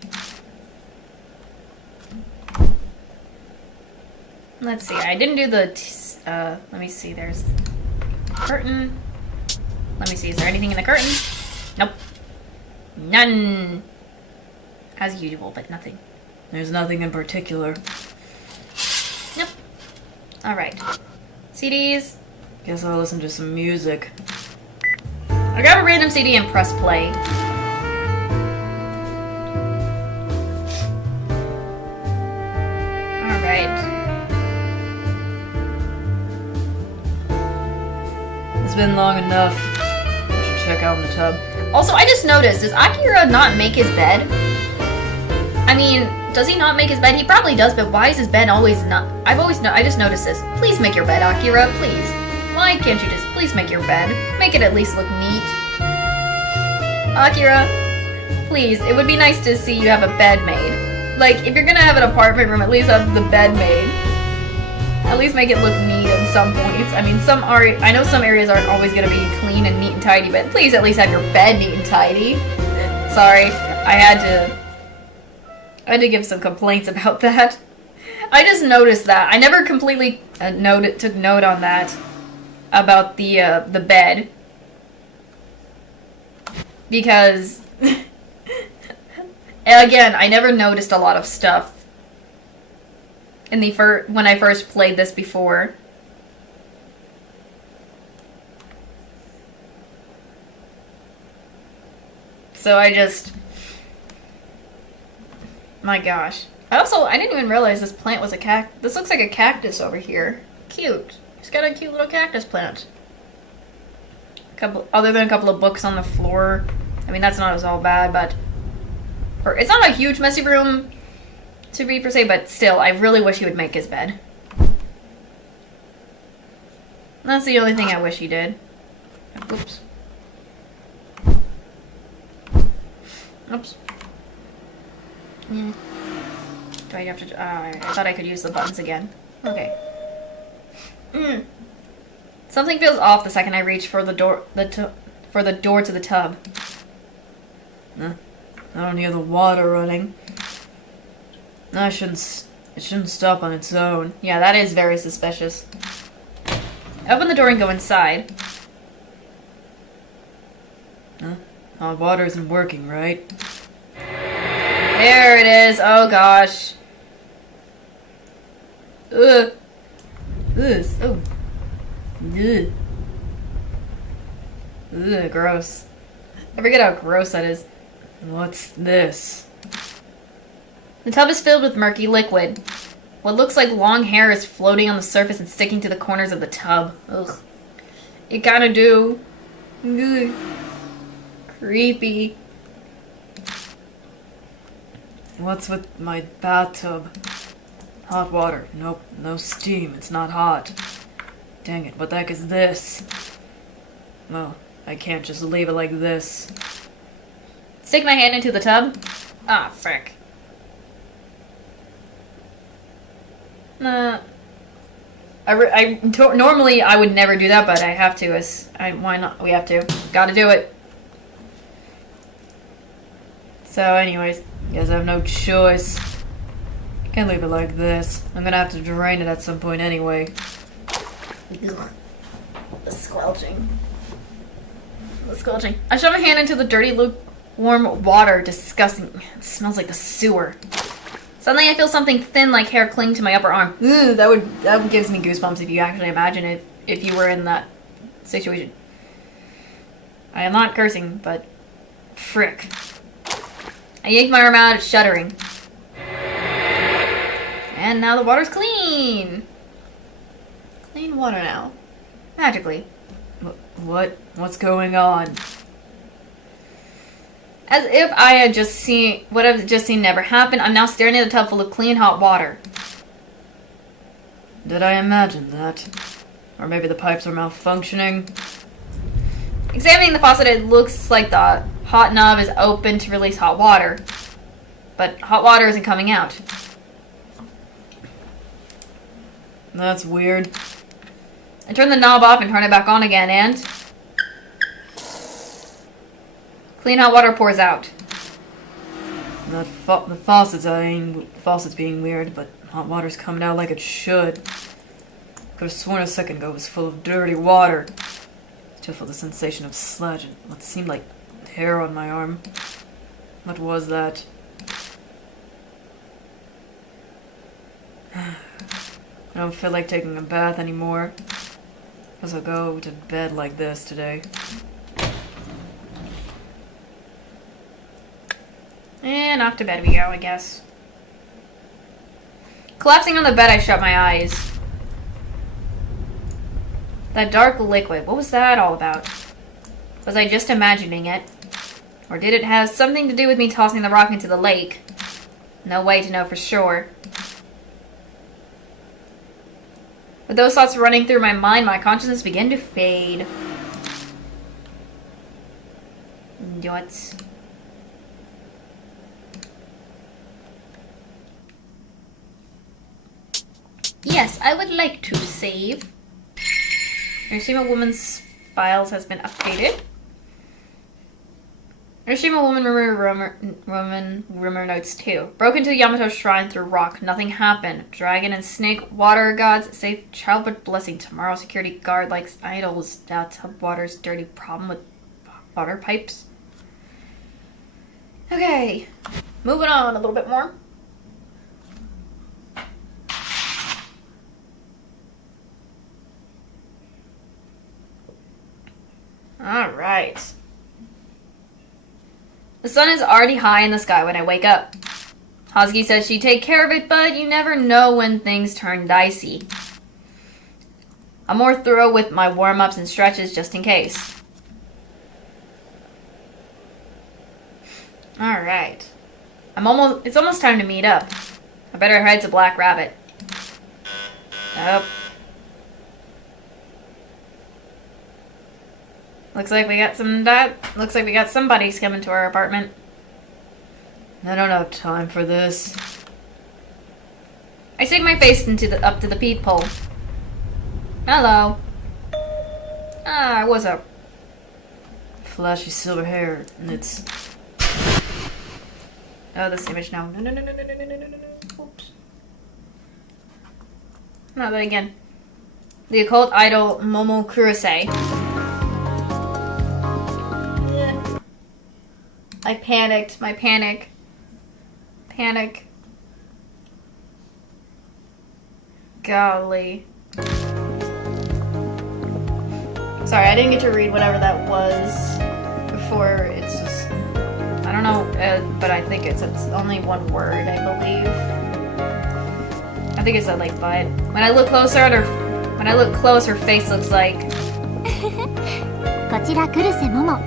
Let's see. I didn't do the... let me see. There's... curtain. Let me see. Is there anything in the curtain? Nope. None. As usual, but nothing. There's nothing in particular. Nope. Alright. CDs. Guess I'll listen to some music. I got a random CD and press play. Alright. It's been long enough. I should check out in the tub. Also, I just noticed, does Akira not make his bed? I mean, does he not make his bed? He probably does, but why is his bed always not... I just noticed this. Please make your bed, Akira, please. Why can't you just please make your bed? Make it at least look neat. Akira, please, it would be nice to see you have a bed made. Like, if you're gonna have an apartment room, at least have the bed made. At least make it look neat at some points. I mean, I know some areas aren't always gonna be clean and neat and tidy, but please at least have your bed neat and tidy. Sorry, I had to give some complaints about that. I just noticed that. I never completely took note on that. About the bed, because again, I never noticed a lot of stuff in the when I first played this before. So I just... My gosh. I didn't even realize this plant was a cactus. This looks like a cactus over here. Cute. It's got a cute little cactus plant. Other than a couple of books on the floor. I mean, that's not as all bad, but... it's not a huge messy room to be per se, but still, I really wish he would make his bed. That's the only thing I wish he did. Oops. Oops. Yeah. Do I have to... I thought I could use the buttons again. Okay. Something feels off the second I reach for the door... for the door to the tub. I don't hear the water running. It shouldn't stop on its own. Yeah, that is very suspicious. I open the door and go inside. Hot water isn't working, right? There it is. Oh gosh. Ugh. Ugh. Oh. Ugh. Ugh, gross. I forget how gross that is. What's this? The tub is filled with murky liquid. What looks like long hair is floating on the surface and sticking to the corners of the tub. Ugh. It kinda do. Ugh. Creepy. What's with my bathtub? Hot water. Nope, no steam. It's not hot. Dang it, what the heck is this? Well, I can't just leave it like this. Stick my hand into the tub. Ah, frick. Normally I would never do that, but I have to. Why not? We have to. Gotta do it. So, anyways, Guess I have no choice. Can't leave it like this. I'm gonna have to drain it at some point anyway. ugh. The squelching. The squelching. I shove my hand into the dirty, lukewarm water. Disgusting. It smells like the sewer. Suddenly I feel something thin like hair cling to my upper arm. Ugh, that gives me goosebumps if you actually imagine it, if you were in that situation. I am not cursing, but frick. I yank my arm out, shuddering. And now the water's clean. Clean water now. Magically. What's going on? As if I had just seen, what I've just seen never happened, I'm now staring at a tub full of clean hot water. Did I imagine that? Or maybe the pipes are malfunctioning? Examining the faucet, it looks like the hot knob is open to release hot water. But hot water isn't coming out. That's weird. I turn the knob off and turn it back on again, and clean hot water pours out. The faucet's being weird, but hot water's coming out like it should. Could have sworn a second ago it was full of dirty water. Still feel the sensation of sludge and what seemed like hair on my arm. What was that? I don't feel like taking a bath anymore. Guess I'll go to bed like this today. And off to bed we go, I guess. Collapsing on the bed, I shut my eyes. That dark liquid, what was that all about? Was I just imagining it? Or did it have something to do with me tossing the rock into the lake? No way to know for sure. With those thoughts running through my mind, my consciousness began to fade. What? Yes, I would like to save. Urashima woman's files has been updated. Urashima woman rumor notes 2. Broke into Yamato shrine through rock. Nothing happened. Dragon and snake, water gods, safe childbirth blessing. Tomorrow security guard likes idols. Bathtub water's dirty problem with water pipes. Okay. Moving on a little bit more. Alright. The sun is already high in the sky when I wake up. Hazuki said she'd take care of it, but you never know when things turn dicey. I'm more thorough with my warm-ups and stretches just in case. Alright. It's almost time to meet up. I better head to Black Rabbit. Oh. Looks like we got some buddies coming to our apartment. I don't have time for this. I stick my face up to the peephole. Hello. Ah, what's up? Flashy silver hair, and it's... Oh, this image now. No. Oops. Not that again. The occult idol Momo Kurose. I panicked. My panic. Golly. Sorry, I didn't get to read whatever that was before. It's just... I don't know, but I think it's only one word, I believe. I think it said like but. When I look close, her face looks like. こちらクルセモモ。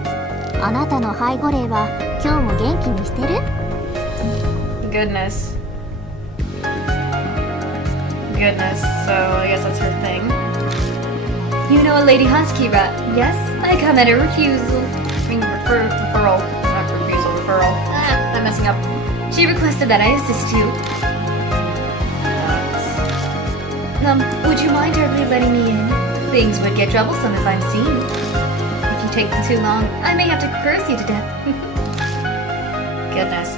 あなたの背後霊は今日も元気にしてる？ Goodness. So I guess that's her thing. You know a lady husky rat? Yes, I come at a refusal. Referral. Not refusal, referral. Ah, I'm messing up. She requested that I assist you. Would you mind terribly letting me in? Things would get troublesome if I'm seen. If you take too long, I may have to curse you to death. Goodness.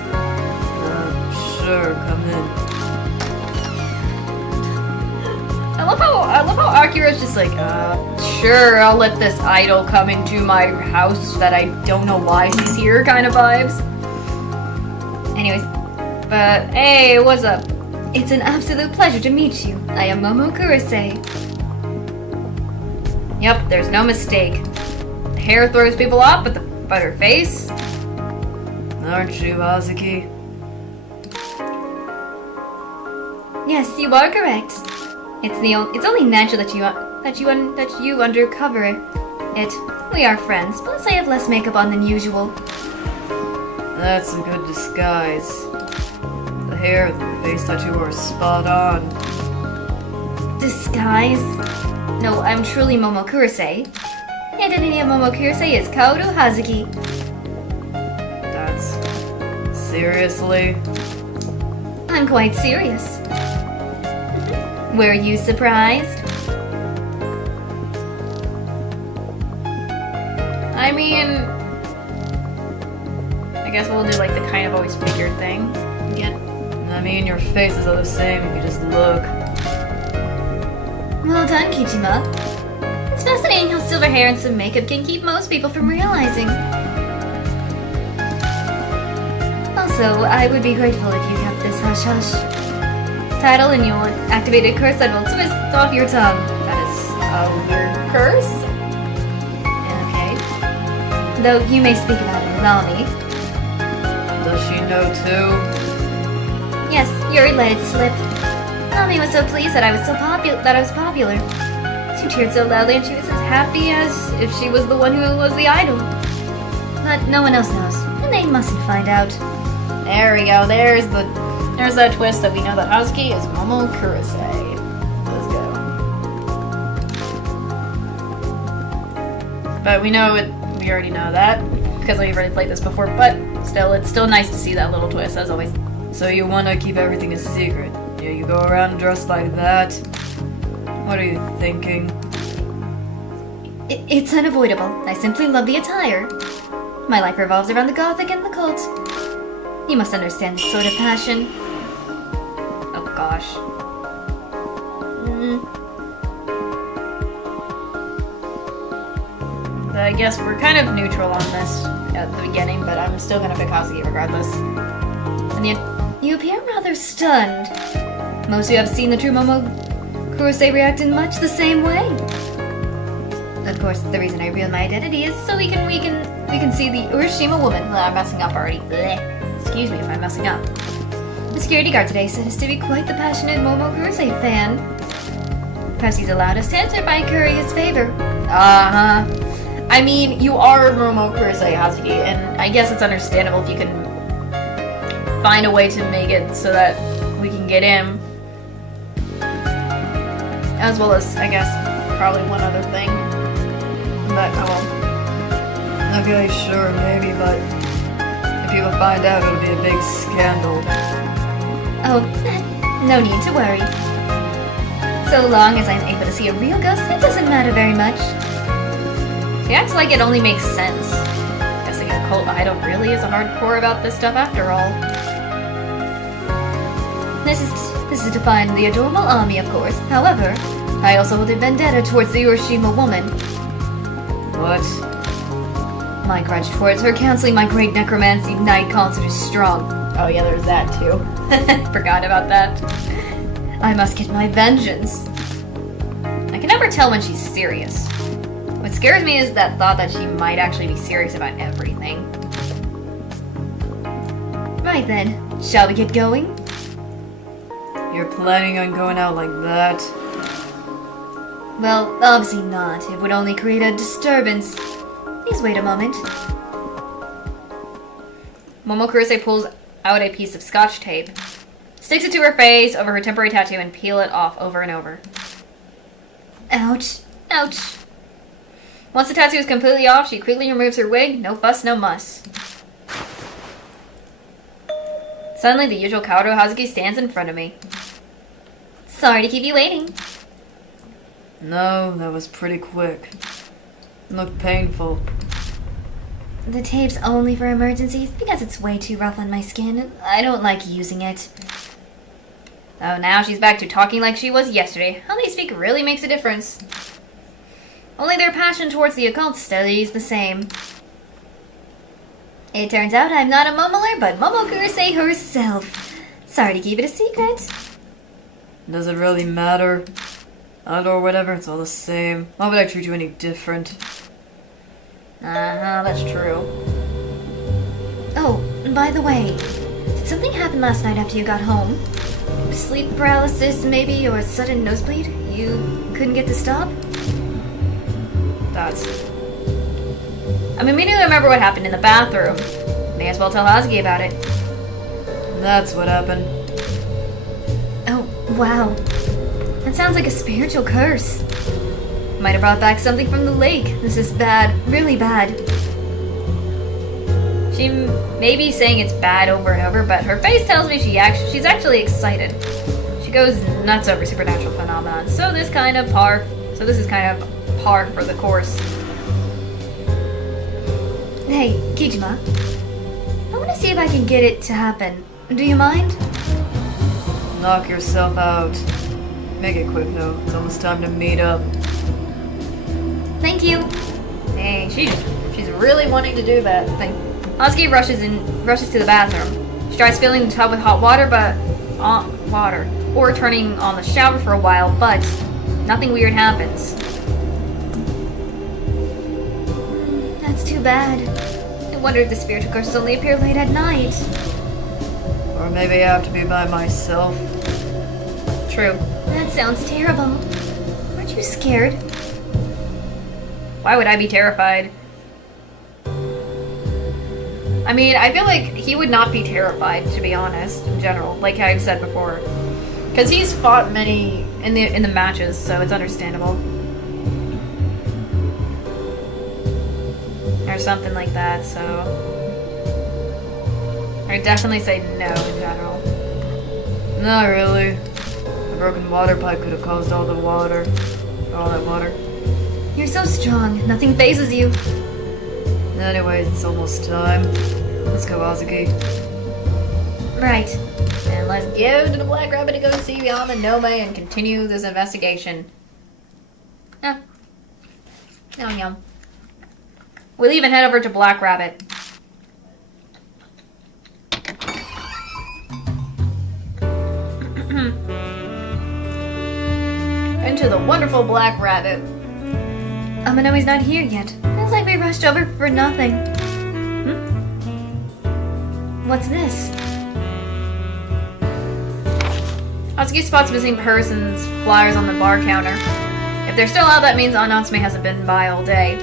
Sure, come in. I love how Akira's just like, sure, I'll let this idol come into my house that I don't know why she's here kind of vibes. Anyways, but hey, what's up? It's an absolute pleasure to meet you. I am Momo Kurose. Yep, there's no mistake. The hair throws people off, but her face? Aren't you, Hazuki? Yes, you are correct. It's only natural that you undercover it. We are friends, plus I have less makeup on than usual. That's a good disguise. The hair, the face tattoo are spot on. Disguise? No, I'm truly Momo Kurose. The identity of Momo Kurose is Kaoru Hazuki. That's... seriously? I'm quite serious. Were you surprised? I mean, I guess we'll do like the kind of always figured thing. Yeah. I mean, your faces are the same if you just look. Well done, Kijima. It's fascinating how silver hair and some makeup can keep most people from realizing. Also, I would be grateful if you kept this hush-hush title and your activated curse that will twist off your tongue. That is a weird curse. Okay. Though you may speak about it with Nami. Does she know too? Yes, Yuri let it slip. Nami was so pleased that I was popular. She cheered so loudly and she was as happy as if she was the one who was the idol. But no one else knows, and they mustn't find out. There we go. There's that twist that we know that Hazuki is Momo Kurose. Let's go. But we already know that because we've already played this before, but still, it's still nice to see that little twist as always. So you want to keep everything a secret? Yeah, you go around dressed like that? What are you thinking? It's unavoidable. I simply love the attire. My life revolves around the gothic and the cult. You must understand this sort of passion. Oh gosh. I guess we're kind of neutral on this at the beginning, but I'm still gonna pick Hazuki regardless. And you appear rather stunned. Most of you have seen the true Momo Kurose react in much the same way. Of course, the reason I reveal my identity is so we can we can see the Urashima woman. I'm messing up already. Blech. Excuse me if I'm messing up. The security guard today said us to be quite the passionate Momokurose fan. Perhaps he's allowed us to enter by currying his favor. Uh-huh. I mean, you are Momokurose Hazuki, and I guess it's understandable if you can find a way to make it so that we can get in. As well as, I guess, probably one other thing. But, oh well. Okay, sure, maybe, but if people find out, it'll be a big scandal. Oh, no need to worry. So long as I'm able to see a real ghost, it doesn't matter very much. She acts like it only makes sense. Guessing a cult idol really is hardcore about this stuff after all. This is to find the adorable Ami, of course. However, I also hold a vendetta towards the Urashima woman. What? My grudge towards her canceling my great necromancy night concert is strong. Oh yeah, there's that too. Forgot about that. I must get my vengeance. I can never tell when she's serious. What scares me is that thought that she might actually be serious about everything. Right then, shall we get going? You're planning on going out like that? Well, obviously not. It would only create a disturbance. Please wait a moment. Momokurose pulls out a piece of scotch tape, sticks it to her face over her temporary tattoo, and peel it off over and over. Ouch. Ouch. Once the tattoo is completely off, she quickly removes her wig. No fuss, no muss. Suddenly, the usual Kaoru Hazuki stands in front of me. Sorry to keep you waiting. No, that was pretty quick. It looked painful. The tape's only for emergencies because it's way too rough on my skin. I don't like using it. Oh, now she's back to talking like she was yesterday. How they speak really makes a difference. Only their passion towards the occult stays the same. It turns out I'm not a mumbler, but Momokurose herself. Sorry to keep it a secret. Does it really matter? Or whatever, it's all the same. Why would I treat you any different? Uh-huh, that's true. Oh, by the way, did something happen last night after you got home? Sleep paralysis, maybe, or a sudden nosebleed? You couldn't get to stop? That's... I'm immediately remember what happened in the bathroom. May as well tell Hazuki about it. That's what happened. Oh, wow. That sounds like a spiritual curse. Might have brought back something from the lake. This is bad, really bad. She may be saying it's bad over and over, but her face tells me she's actually excited. She goes nuts over supernatural phenomenon. So this is kind of par for the course. Hey, Kijima. I want to see if I can get it to happen. Do you mind? Knock yourself out. Make it quick though. It's almost time to meet up. Thank you. Dang, she's really wanting to do that thing. Hazuki rushes to the bathroom. She tries filling the tub with hot water, or turning on the shower for a while, but nothing weird happens. That's too bad. I wonder if the spiritual curses only appear late at night. Or maybe I have to be by myself. True. That sounds terrible. Aren't you scared? Why would I be terrified? I mean, I feel like he would not be terrified, to be honest, in general, like I've said before. Because he's fought many in the matches, so it's understandable. Or something like that, so... I'd definitely say no in general. Not really. A broken water pipe could have caused all that water. You're so strong. Nothing phases you. Anyways, it's almost time. Let's go, Hazuki. Right. And let's give to the Black Rabbit to go see beyond the Nome and continue this investigation. Ah. Yum yum. We leave and head over to Black Rabbit. Into the wonderful Black Rabbit. Amanoi's not here yet. Feels like we rushed over for nothing. What's this? Atsuki spots missing persons flyers on the bar counter. If they're still out, that means Natsume hasn't been by all day.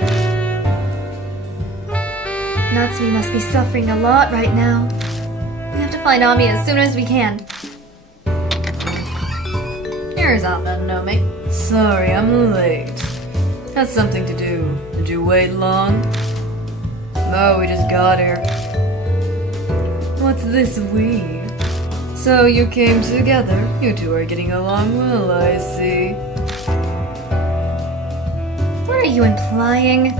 Natsume must be suffering a lot right now. We have to find Ami as soon as we can. Here's Amanome. Sorry, I'm late. Had something to do. Did you wait long? No, we just got here. What's this we? So you came together. You two are getting along well, I see. What are you implying?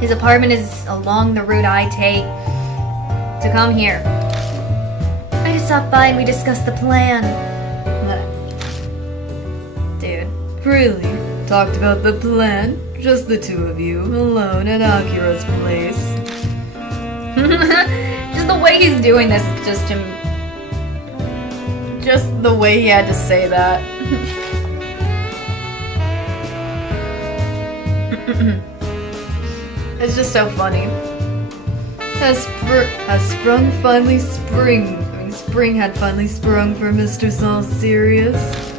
His apartment is along the route I take to come here. I just stopped by and we discussed the plan. Dude. Really? Talked about the plan? Just the two of you, alone at Akira's place. Just the way he's doing this is just him. Just the way he had to say that. It's just so funny. Spring had finally sprung for Mr. Saul Sirius.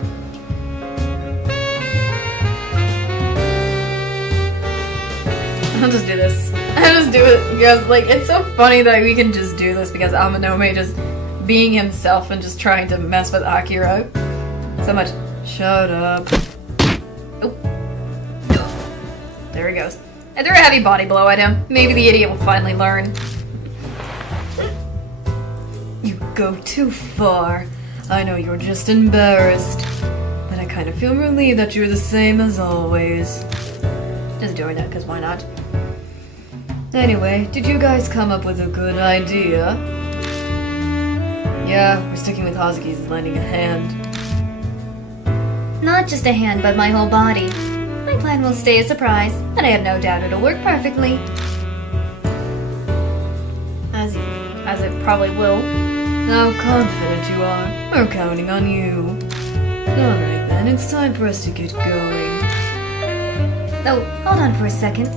I'll just do this. I'll just do it because, like, it's so funny that we can just do this because Amanome just being himself and just trying to mess with Akira. So much. Shut up. Oh. There he goes. I threw a heavy body blow at him. Maybe the idiot will finally learn. You go too far. I know you're just embarrassed, but I kind of feel relieved that you're the same as always. Just doing it because why not? Anyway, did you guys come up with a good idea? Yeah, we're sticking with Hazuki's lending a hand. Not just a hand, but my whole body. My plan will stay a surprise, and I have no doubt it'll work perfectly. As it probably will. How confident you are. We're counting on you. Alright then, it's time for us to get going. Oh, hold on for a second.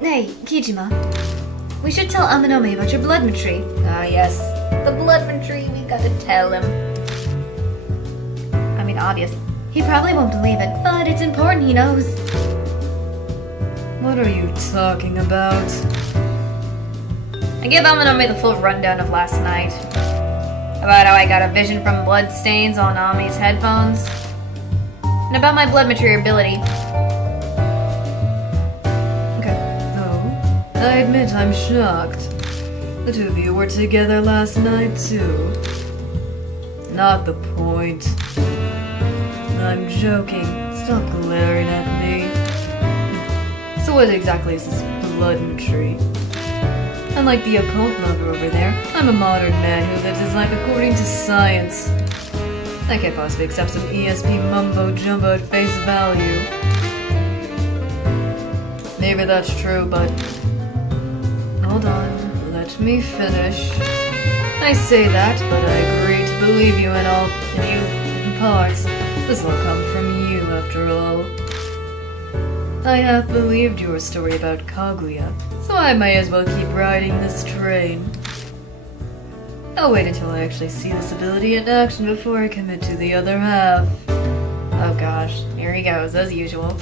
Hey, Kijima. We should tell Amanome about your blood tree. Ah, yes. The blood tree, we gotta tell him. I mean, obviously. He probably won't believe it, but it's important he knows. What are you talking about? I give Amanome the full rundown of last night. About how I got a vision from blood stains on Ami's headphones. And about my blood material ability. Okay. Oh, I admit I'm shocked. The two of you were together last night, too. Not the point. I'm joking. Stop glaring at me. So what exactly is this blood tree? Unlike the occult lover over there, I'm a modern man who lives his life according to science. I can't possibly accept some ESP mumbo-jumbo at face value. Maybe that's true, but... Hold on, let me finish. I say that, but I agree to believe you in parts. This will come from you, after all. I have believed your story about Kaguya, so I may as well keep riding this train. I'll wait until I actually see this ability in action before I commit to the other half. Oh gosh, here he goes, as usual.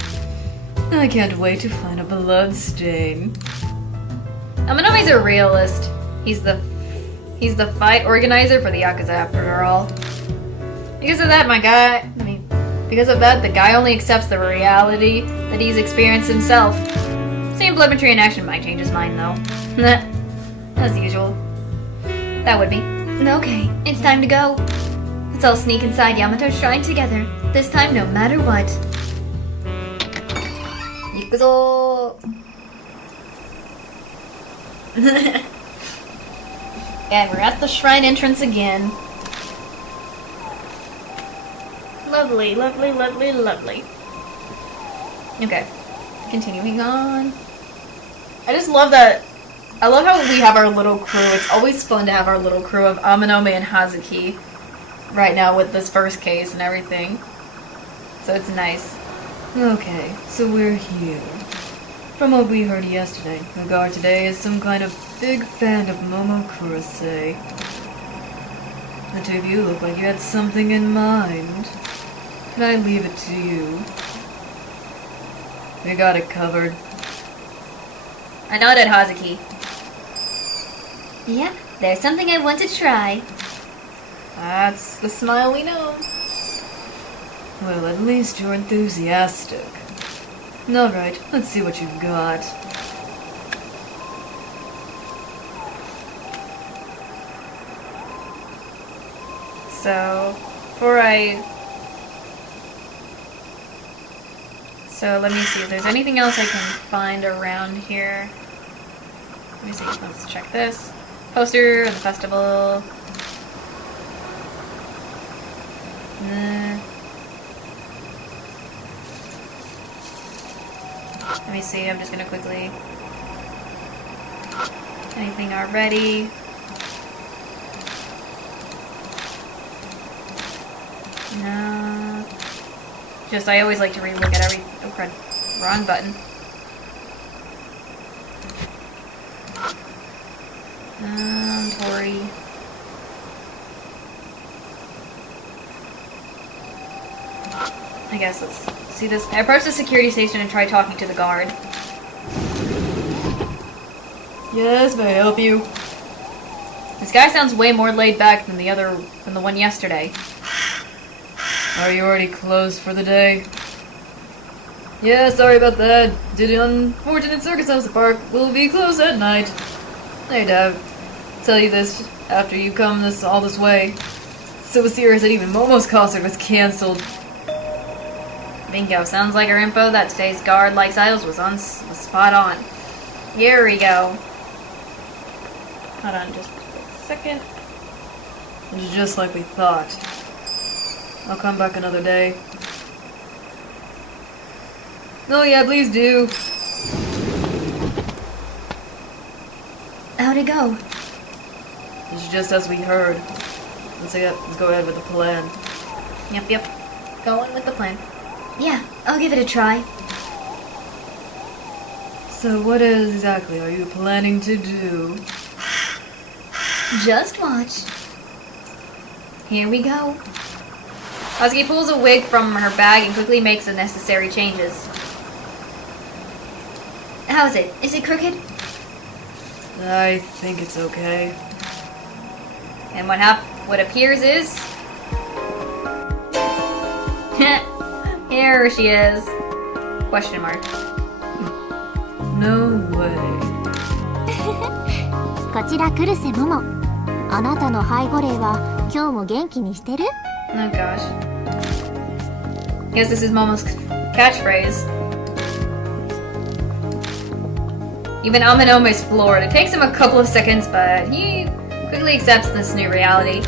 I can't wait to find a blood stain. Amanome's a realist. He's the fight organizer for the Yakuza after all. Because of that, the guy only accepts the reality that he's experienced himself. Seeing blood material in action might change his mind, though. As usual. That would be. Okay, it's time to go. Let's all sneak inside Yamato's shrine together. This time, no matter what. Ikuzo! And we're at the shrine entrance again. Lovely, lovely, lovely, lovely. Okay. Continuing on. I just love that. I love how we have our little crew. It's always fun to have our little crew of Amanome and Hazuki right now with this first case and everything. So it's nice. Okay, so we're here. From what we heard yesterday, the guard today is some kind of big fan of Momo Kurose. The two of you look like you had something in mind. Can I leave it to you? We got it covered. I nodded Hazuki. Yeah, there's something I want to try. That's the smile we know. Well, at least you're enthusiastic. Alright, let's see what you've got. So, So let me see if there's anything else I can find around here. Let me see, let's check this. Poster of the festival. Let me see, I'm just gonna quickly... Anything already? No. Just, I always like to relook at every... Oh crud. Wrong button. Tori. I guess let's see this. I approach the security station and try talking to the guard. Yes, may I help you? This guy sounds way more laid back than the one yesterday. Are you already closed for the day? Yeah, sorry about that. Due to unfortunate circumstances, the park will be closed at night. I'd tell you this after you come all this way. So serious that even Momo's concert was cancelled. Bingo. Sounds like our info that today's guard, like Idols, was spot on. Here we go. Hold on just a second. It's just like we thought. I'll come back another day. Oh yeah, please do. How'd it go? It's just as we heard. Let's go ahead with the plan. Yep. Going with the plan. Yeah, I'll give it a try. So what exactly are you planning to do? Just watch. Here we go. Hazuki pulls a wig from her bag and quickly makes the necessary changes. How's it? Is it crooked? I think it's okay. And what appears is... Here she is. Question mark. No way. こちらクルセモモ。あなたの背後霊は今日も元気にしてる？ Oh gosh. Yes, this is Momo's catchphrase. Even Aminome is floored. It takes him a couple of seconds, but he quickly accepts this new reality.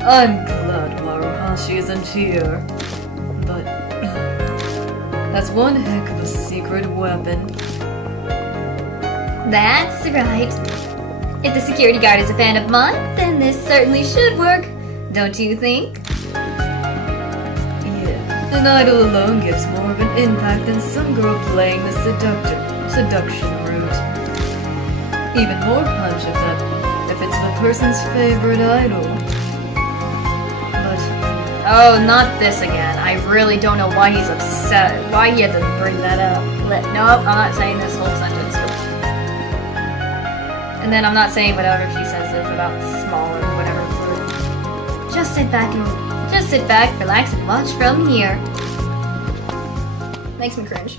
I'm glad Maruhashi isn't here. But that's one heck of a secret weapon. That's right. If the security guard is a fan of mine, then this certainly should work. Don't you think? Yeah, an idol alone gives more of an impact than some girl playing the seduction route. Even more punch if it's the person's favorite idol. But Oh, not this again. I really don't know why he's upset. Why he had to bring that up. Nope, I'm not saying this whole sentence. And then I'm not saying whatever she says is about small or whatever. Just sit back, relax, and watch from here. Makes me cringe.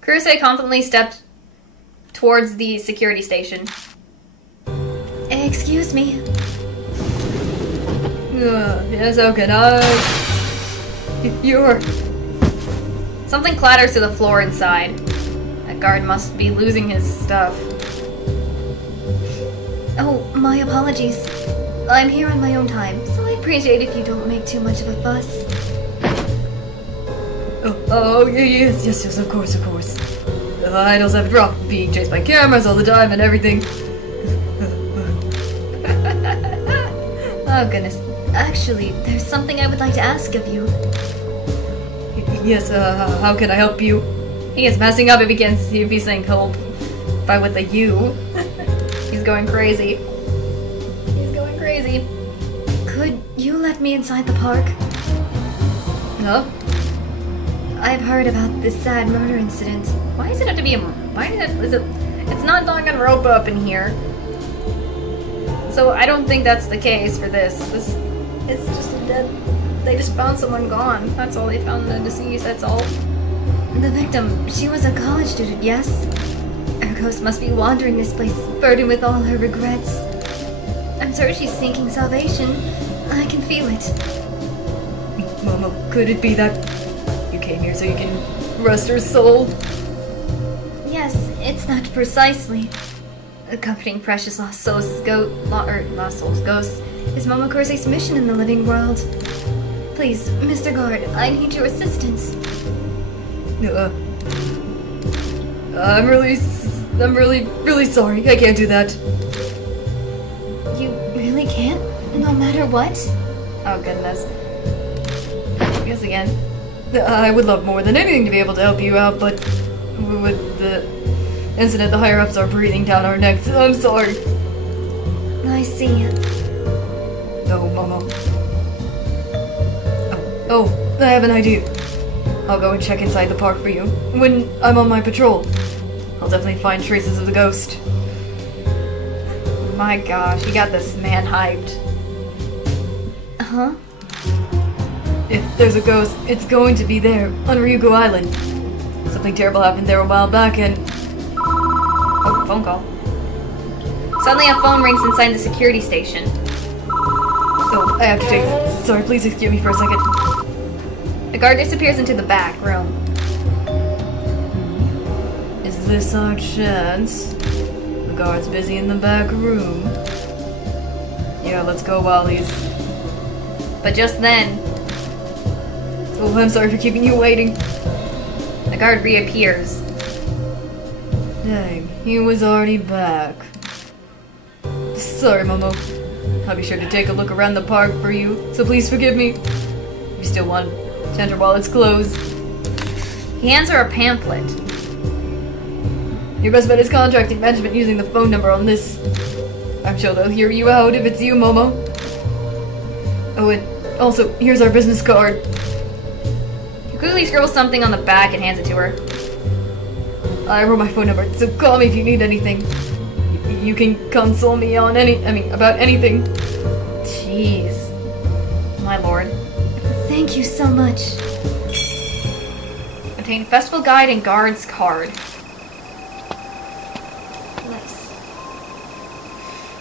Kurose confidently stepped towards the security station. Excuse me. yes, how can I? You're... Something clatters to the floor inside. That guard must be losing his stuff. Oh, my apologies. I'm here on my own time, so I appreciate if you don't make too much of a fuss. Oh, yes, of course. The idols have dropped being chased by cameras all the time and everything. Oh, goodness. Actually, there's something I would like to ask of you. Yes, how can I help you? He is messing up if he's saying help by with a U. He's going crazy. He's going crazy. Could you let me inside the park? Huh? I've heard about this sad murder incident. Why does it have to be a... It's not Danganronpa up in here. So I don't think that's the case for this. It's just a dead... They just found someone gone. That's all. They found the deceased, that's all. The victim, she was a college student, yes? Her ghost must be wandering this place, burdened with all her regrets. I'm certain she's seeking salvation. I can feel it. Momo, could it be that you came here so you can rest her soul? Yes, it's that precisely. Accompanying precious lost souls' lost souls' ghosts is Momokuruse's mission in the living world. Please, Mr. Guard, I need your assistance. I'm really sorry. I can't do that. You really can't? No matter what? Oh goodness. Yes again. I would love more than anything to be able to help you out, but with the incident, the higher-ups are breathing down our necks. I'm sorry. I see. No, Momo. Oh, I have an idea. I'll go and check inside the park for you when I'm on my patrol. I'll definitely find traces of the ghost. My gosh, you got this man hyped. Huh? If there's a ghost, it's going to be there, on Ryugu Island. Something terrible happened there a while back and... Oh, phone call. Suddenly a phone rings inside the security station. Oh, I have to take this. Sorry, please excuse me for a second. The guard disappears into the back room. Is this our chance? The guard's busy in the back room. Yeah, let's go while he's... But just then, Oh, I'm sorry for keeping you waiting. the guard reappears. Dang, he was already back. Sorry, Momo. I'll be sure to take a look around the park for you, so please forgive me. You still want to enter while it's closed. He hands her a pamphlet. Your best bet is contacting management using the phone number on this. I'm sure they'll hear you out if it's you, Momo. Oh, and also, here's our business card. He quickly scribbles something on the back and hands it to her. I wrote my phone number, so call me if you need anything. You can console me on about anything. Jeez. My lord. Thank you so much. Obtain festival guide and guard's card. Nice.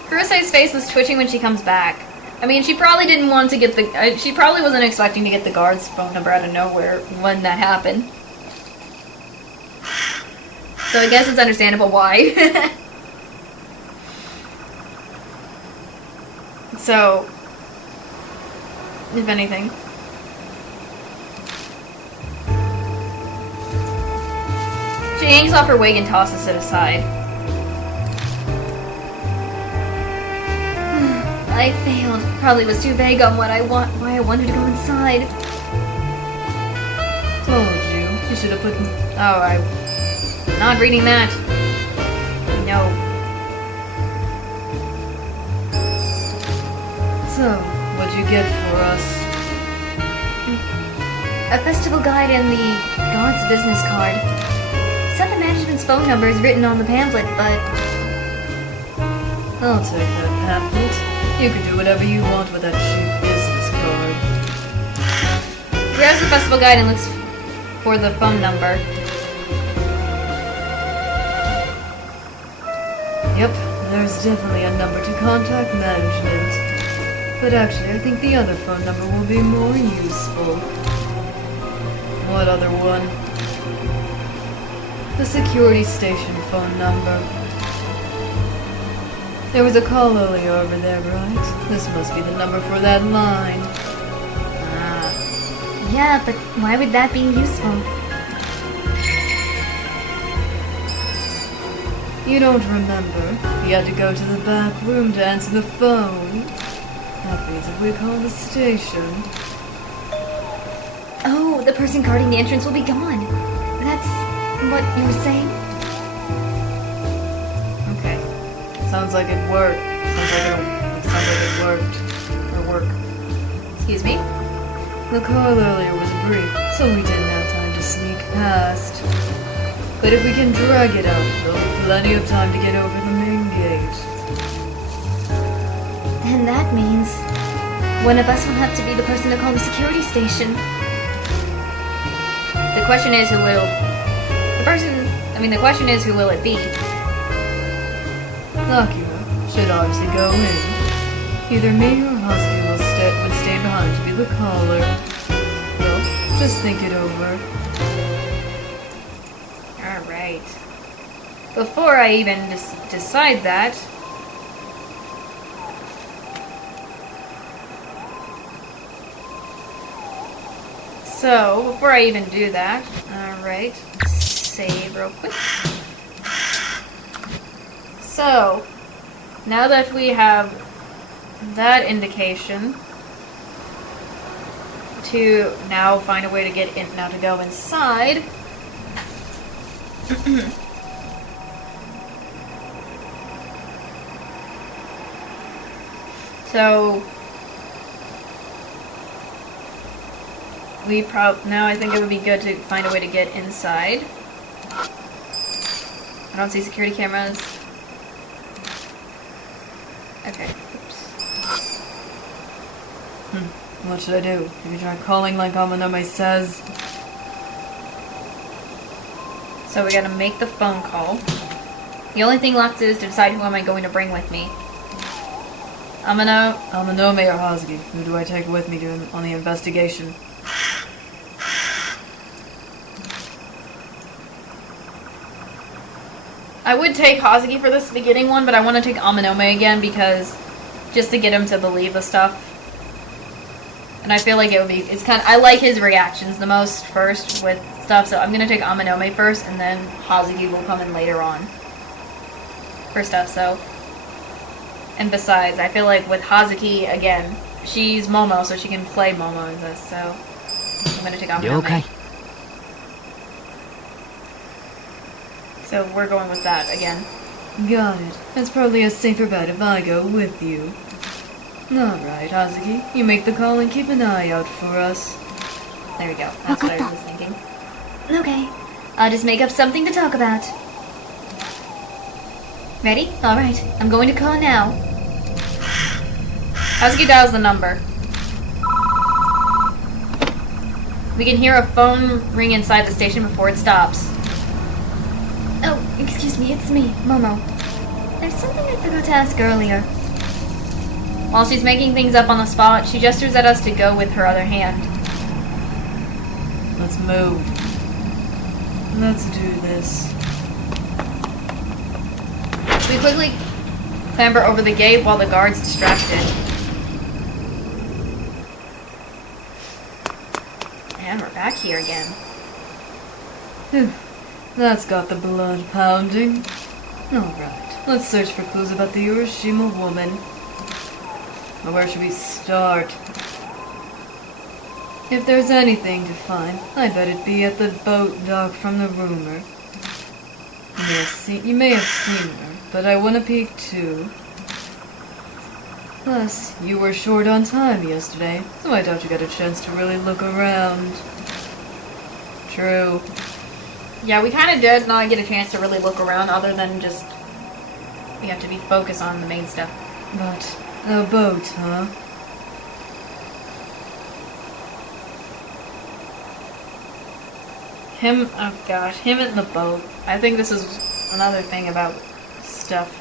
Kuruse's face was twitching when she comes back. I mean, she probably didn't want to get the... she probably wasn't expecting to get the guard's phone number out of nowhere when that happened. So I guess it's understandable why. So, if anything. She hangs off her wig and tosses it aside. I failed. Probably was too vague on why I wanted to go inside. Told you. You should have put... Oh, I'm not reading that. No. So, what'd you get for us? A festival guide and the guard's business card. Said the management's phone number is written on the pamphlet, but... I'll take that pamphlet. You can do whatever you want with that cheap business card. She grabs the festival guide and looks for the phone number. Yep, there's definitely a number to contact management. But actually, I think the other phone number will be more useful. What other one? The security station phone number. There was a call earlier over there, right? This must be the number for that line. Ah. Yeah, but why would that be useful? You don't remember? You had to go to the back room to answer the phone. That means if we call the station... Oh, the person guarding the entrance will be gone. That's what you were saying? Okay. Sounds like it worked. Sounds like it worked. Or work. Excuse me? The call earlier was brief, so we didn't have time to sneak past. But if we can drag it out, there'll be plenty of time to get over the main gate. And that means one of us will have to be the person to call the security station. The question is who will... The question is who will it be? Akira should obviously go in. Either me or Husky would stay behind to be the caller. Well, just think it over. Alright. Before I even decide that... So, before I even do that, alright, save real quick. So, now that we have that indication, to now find a way to get in, now to go inside. So, now I think it would be good to find a way to get inside. I don't see security cameras. Okay. Oops. What should I do? Maybe try calling like Amanome says. So we gotta make the phone call. The only thing left is to decide who am I going to bring with me. Amanome or Hazuki? Who do I take with me on the investigation? I would take Hazuki for this beginning one, but I want to take Amanome again because just to get him to believe the stuff. And I feel like it would be, I like his reactions the most first with stuff, so I'm going to take Amanome first, and then Hazuki will come in later on for stuff, so. And besides, I feel like with Hazuki, again, she's Momo, so she can play Momo in this, so I'm going to take Amanome. Okay. So we're going with that again. Got it. It's probably a safer bet if I go with you. Alright, Hazuki. You make the call and keep an eye out for us. There we go. That's what I was thinking. Okay. I'll just make up something to talk about. Ready? Alright. I'm going to call now. Hazuki dials the number. We can hear a phone ring inside the station before it stops. Oh, excuse me, it's me, Momo. There's something I forgot to ask earlier. While she's making things up on the spot, she gestures at us to go with her other hand. Let's move. Let's do this. We quickly clamber over the gate while the guard's distracted. And we're back here again. Phew. That's got the blood pounding. Alright, let's search for clues about the Urashima woman. But where should we start? If there's anything to find, I bet it'd be at the boat dock from the rumor. You may have seen her, but I want to peek too. Plus, you were short on time yesterday, so I doubt you got a chance to really look around. True. Yeah, we kind of did not get a chance to really look around other than just... We have to be focused on the main stuff. But, a boat, huh? Oh gosh, him in the boat. I think this is another thing about stuff.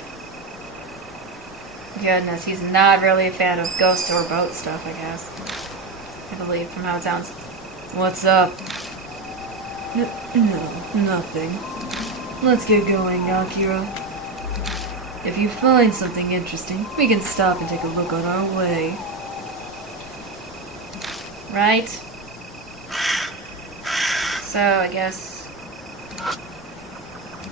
Goodness, he's not really a fan of ghost or boat stuff, I guess. I believe, from how it sounds. What's up? No, nothing. Let's get going, Akira. If you find something interesting, we can stop and take a look on our way. Right? So, I guess...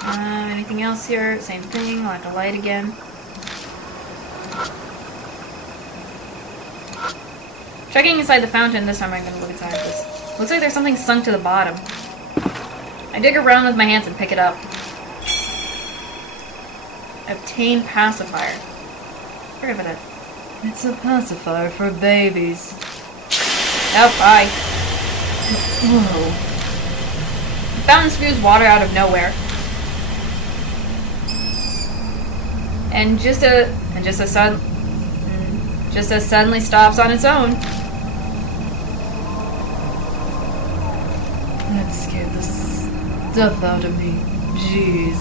anything else here? Same thing, like a light again. Checking inside the fountain, this time I'm gonna look inside this. Looks like there's something sunk to the bottom. I dig around with my hands and pick it up. Obtain pacifier. Forget about it. It's a pacifier for babies. Oh, bye. Whoa. The fountain spews water out of nowhere. And just as suddenly stops on its own. That scared the stuff out of me. Jeez.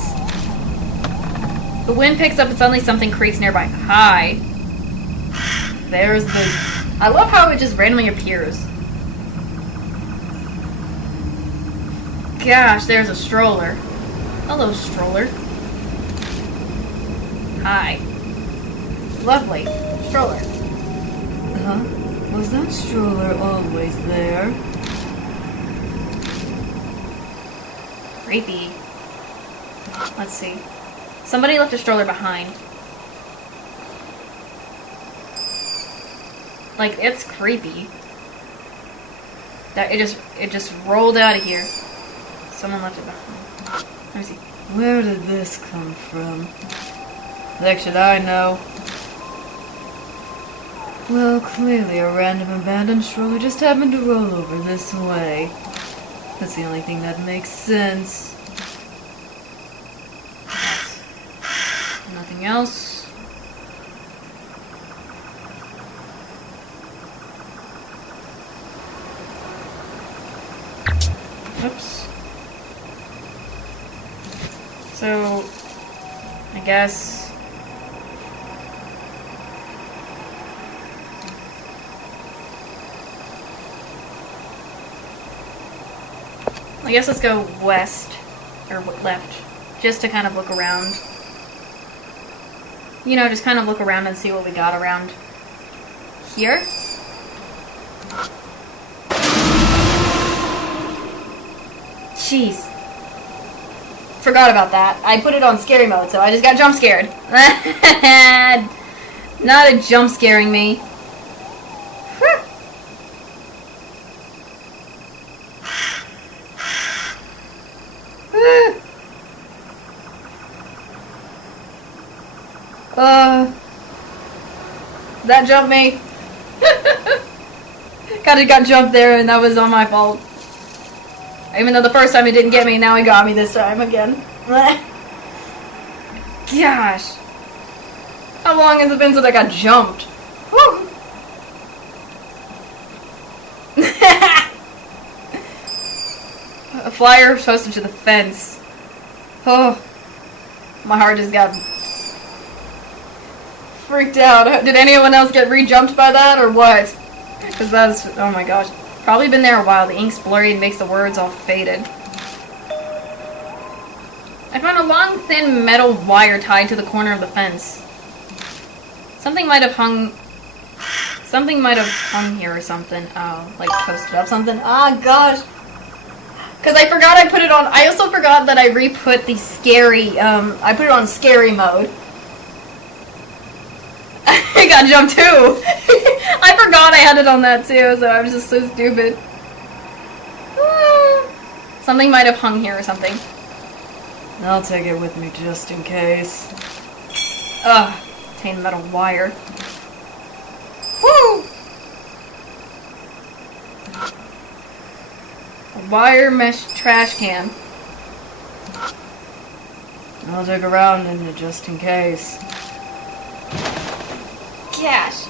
The wind picks up and suddenly something creaks nearby. Hi. There's the... I love how it just randomly appears. Gosh, there's a stroller. Hello, stroller. Hi. Lovely. Stroller. Huh? Was that stroller always there? Creepy. Let's see. Somebody left a stroller behind. Like, it's creepy. That it just rolled out of here. Someone left it behind. Let me see. Where did this come from? Heck should I know? Well, clearly a random abandoned stroller just happened to roll over this way. That's the only thing that makes sense. Nothing else. Oops. So, I guess... let's go west, or left, just to kind of look around. You know, just kind of look around and see what we got around here. Jeez. Forgot about that. I put it on scary mode, so I just got jump scared. Not a jump scaring me. That jumped me. Kinda got jumped there, and that was on my fault. Even though the first time it didn't get me, now it got me this time again. Gosh. How long has it been since I got jumped? Whew. A flyer posted to the fence. Oh. My heart just got freaked out. Did anyone else get re-jumped by that, or what? Because that's... oh my gosh. Probably been there a while. The ink's blurry and makes the words all faded. I found a long, thin metal wire tied to the corner of the fence. Something might have hung... something might have hung here or something. Oh, like posted up something. Ah, gosh. Because I forgot I put it on... I also forgot that I re-put the scary... I put it on scary mode. I got jumped too! I forgot I had it on that too, so I was just so stupid. Something might have hung here or something. I'll take it with me just in case. Ugh. Obtain metal wire. Woo! A wire mesh trash can. I'll dig around in it just in case. Gosh.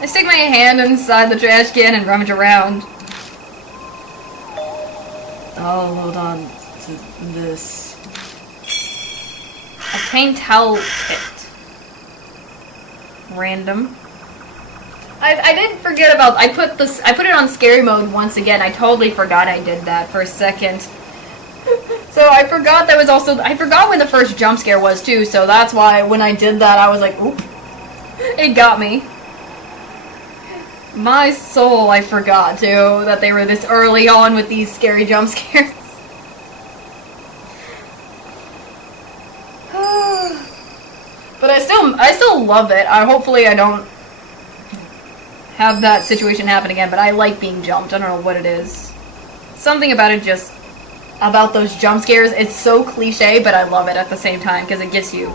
I stick my hand inside the trash can and rummage around. I'll hold on to this. Obtain towel kit. Random. I didn't forget about... I put it on scary mode once again. I totally forgot I did that for a second. So I forgot that was also... I forgot when the first jump scare was too, so that's why when I did that I was like, oop. It got me. My soul, I forgot too, that they were this early on with these scary jump scares. But I still love it. Hopefully I don't have that situation happen again, but I like being jumped. I don't know what it is. Something about it just... about those jump scares, it's so cliche, but I love it at the same time, because it gets you.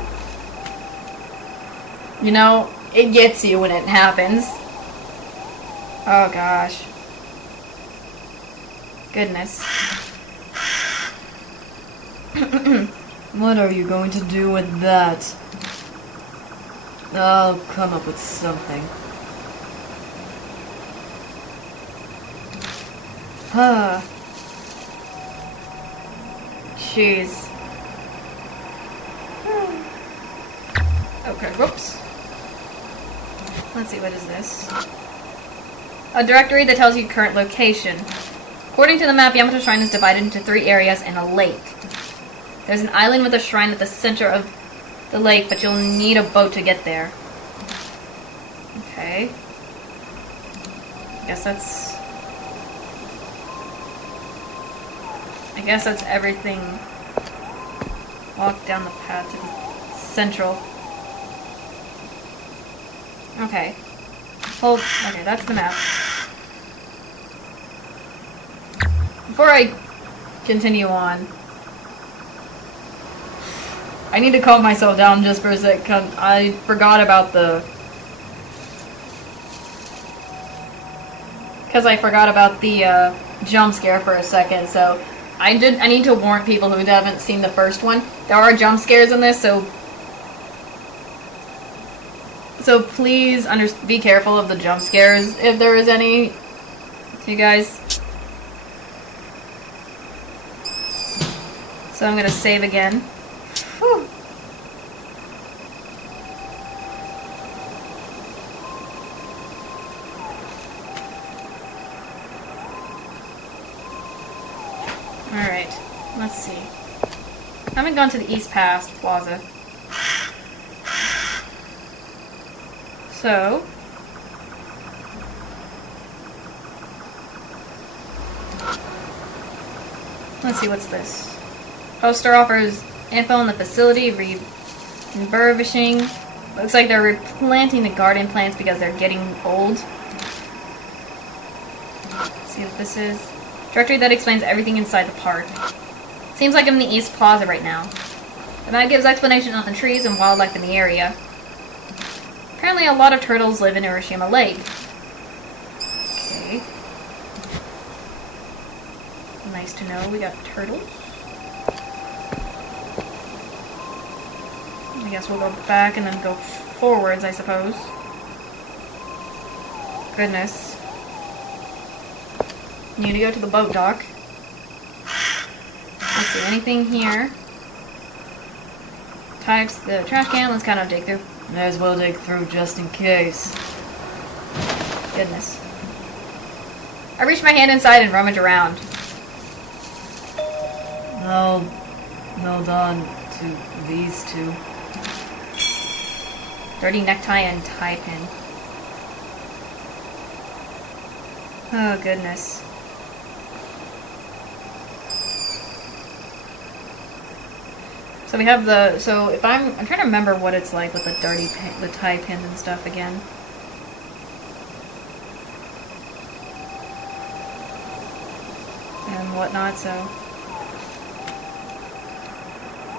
You know, it gets you when it happens. Oh gosh. Goodness. What are you going to do with that? I'll come up with something. Huh. Jeez. Okay, whoops. Let's see, what is this? A directory that tells you current location. According to the map, Yamato Shrine is divided into 3 areas and a lake. There's an island with a shrine at the center of the lake, but you'll need a boat to get there. Okay. I guess that's everything. Walk down the path to the central. Okay. Okay, that's the map. Before I continue on, I need to calm myself down just for a sec, 'cause I forgot about the... jump scare for a second, so I need to warn people who haven't seen the first one. There are jump scares in this, so please be careful of the jump scares if there is any. You guys. So I'm gonna save again. Whew. Alright, let's see. I haven't gone to the East Pass Plaza. So... let's see, what's this? Poster offers info on the facility, refurbishing. Looks like they're replanting the garden plants because they're getting old. Let's see what this is. Directory that explains everything inside the park. Seems like I'm in the East Plaza right now. The map gives explanation on the trees and wildlife in the area. Apparently a lot of turtles live in Urashima Lake. Okay. Nice to know we got turtles. I guess we'll go back and then go forwards, I suppose. Goodness. Need to go to the boat dock. Let's see, anything here? Types, the trash can, let's kind of dig through. May as well dig through just in case. Goodness. I reach my hand inside and rummage around. I'll hold on to these two. Dirty necktie and tie pin. Oh, goodness. So we have the... so if I'm trying to remember what it's like with the dirty pin, the tie pin and stuff again. And whatnot, so...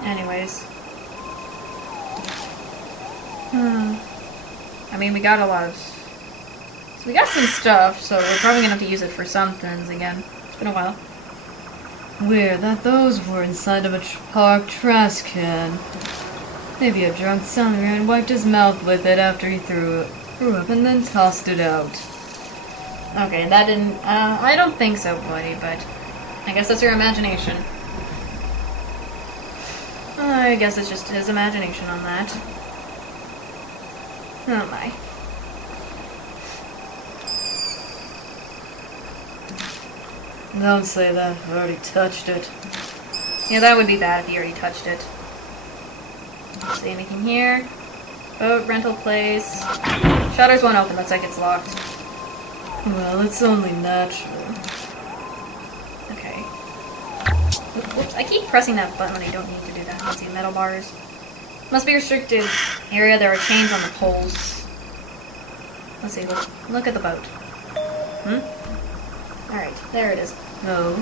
anyways. I mean, we got a lot of... so we got some stuff, so we're probably gonna have to use it for some things again. It's been a while. Weird that those were inside of a park trash can. Maybe a drunk samurai wiped his mouth with it after he threw up and then tossed it out. Okay, that didn't... I don't think so, buddy, but... I guess that's your imagination. I guess it's just his imagination on that. Oh my. Don't say that, I already touched it. Yeah, that would be bad if you already touched it. See anything here? Boat rental place. Shutters won't open, looks like it's locked. Well, it's only natural. Okay. Whoops, I keep pressing that button when I don't need to do that. Let's see, metal bars. Must be restricted area, there are chains on the poles. Let's see, look at the boat. Alright, there it is. Oh.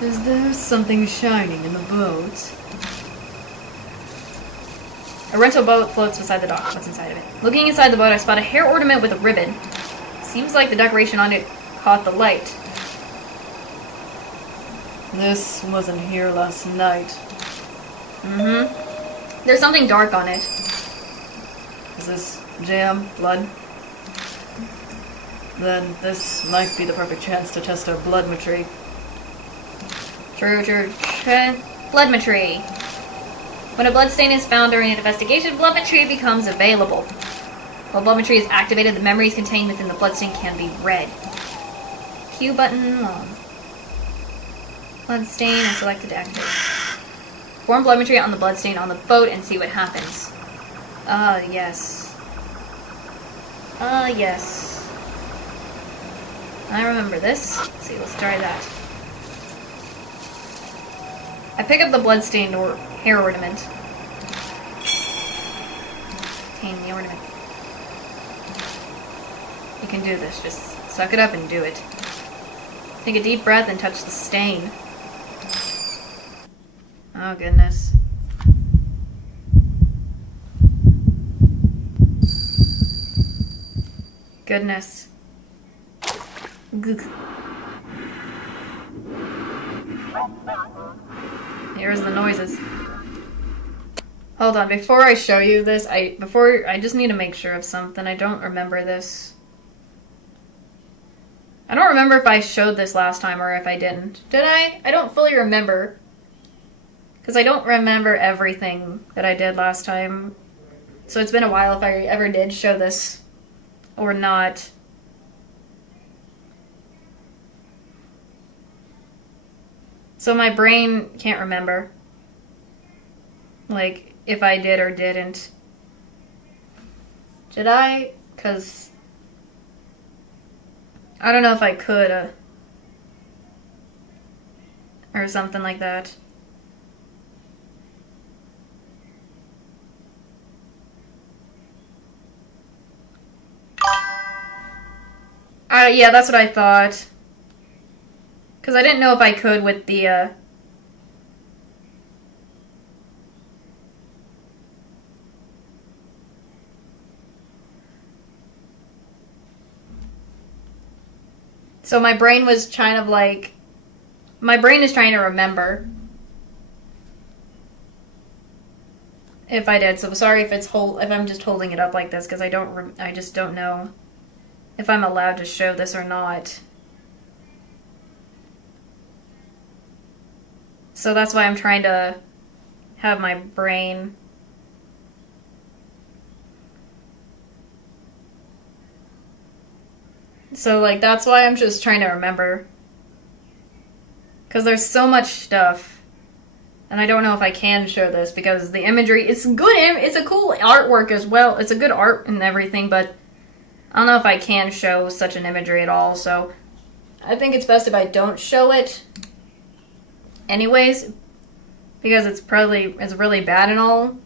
Is there something shining in the boat? A rental boat floats beside the dock. What's inside of it? Looking inside the boat, I spot a hair ornament with a ribbon. Seems like the decoration on it caught the light. This wasn't here last night. Mm-hmm. There's something dark on it. Is this jam? Blood? Then this might be the perfect chance to test our bloodmetry. True. Bloodmetry. When a bloodstain is found during an investigation, bloodmetry becomes available. While bloodmetry is activated, the memories contained within the bloodstain can be read. Q button long. Bloodstain is selected to activate. Form bloodmetry on the bloodstain on the boat and see what happens. Yes. Yes. I remember this. Let's see, let's try that. I pick up the bloodstained hair ornament. Obtain the ornament. You can do this. Just suck it up and do it. Take a deep breath and touch the stain. Oh, goodness. Goodness. Gook. Here's the noises. Hold on, before I show you this, I just need to make sure of something. I don't remember this. I don't remember if I showed this last time or if I didn't. Did I? I don't fully remember. Because I don't remember everything that I did last time. So it's been a while if I ever did show this or not. So my brain can't remember. Like, if I did or didn't. Did I? Because I don't know if I could. Or something like that. Yeah, that's what I thought. Because I didn't know if I could with the, So my brain was kind of like... My brain is trying to remember. If I did. So sorry if if I'm just holding it up like this, because I just don't know if I'm allowed to show this or not. So that's why I'm trying to have my brain... So, like, that's why I'm just trying to remember. Because there's so much stuff. And I don't know if I can show this, because the imagery... It's good, it's a cool artwork as well. It's a good art and everything, but I don't know if I can show such an imagery at all, so... I think it's best if I don't show it anyways, because it's really bad and all.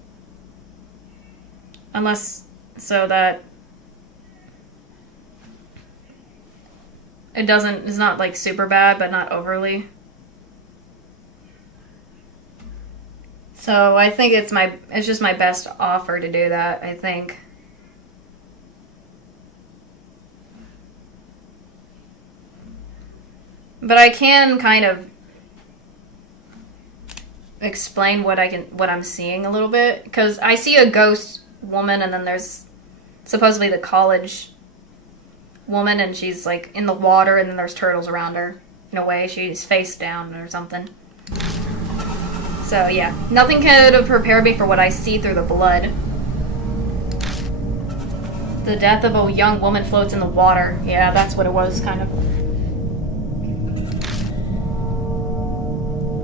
Unless, so that it's not like super bad, but not overly. So I think it's just my best offer to do that, I think. But I can kind of explain what I'm seeing a little bit, because I see a ghost woman, and then there's supposedly the college woman, and she's like in the water, and then there's turtles around her. In a way, she's face down or something. So yeah, nothing could have prepared me for what I see through the blood. The death of a young woman floats in the water. Yeah, that's what it was, kind of.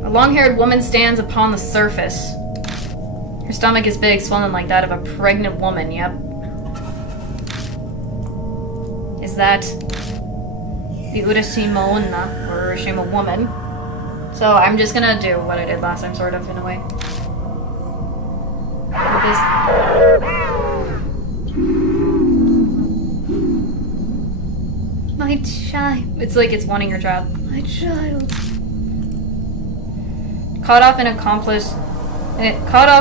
A long-haired woman stands upon the surface. Her stomach is big, swollen like that of a pregnant woman, yep. Is that the Urashima or Urashima woman? So I'm just gonna do what I did last time, sort of, in a way. With this. My My child. It's like it's wanting your child. My child. Caught off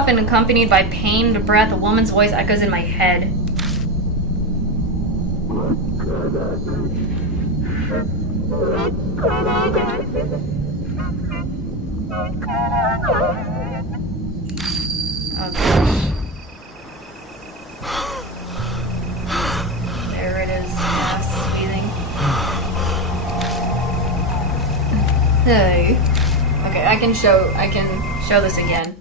and accompanied by pained breath, a woman's voice echoes in my head. Oh gosh. There it is. Mass breathing. Hey. Okay, I can show this again.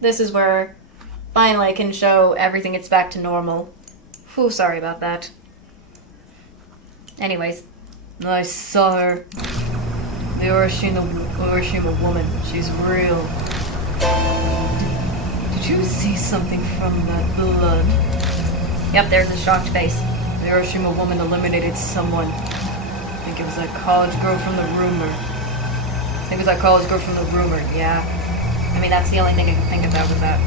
This is where finally I can show everything gets back to normal. Whew, sorry about that. Anyways. I saw her. The Urashima woman. She's real. Did you see something from that blood? Yep, there's a shocked face. The Urashima woman eliminated someone. I think it was that college girl from the rumor. Yeah. I mean, that's the only thing I can think about with that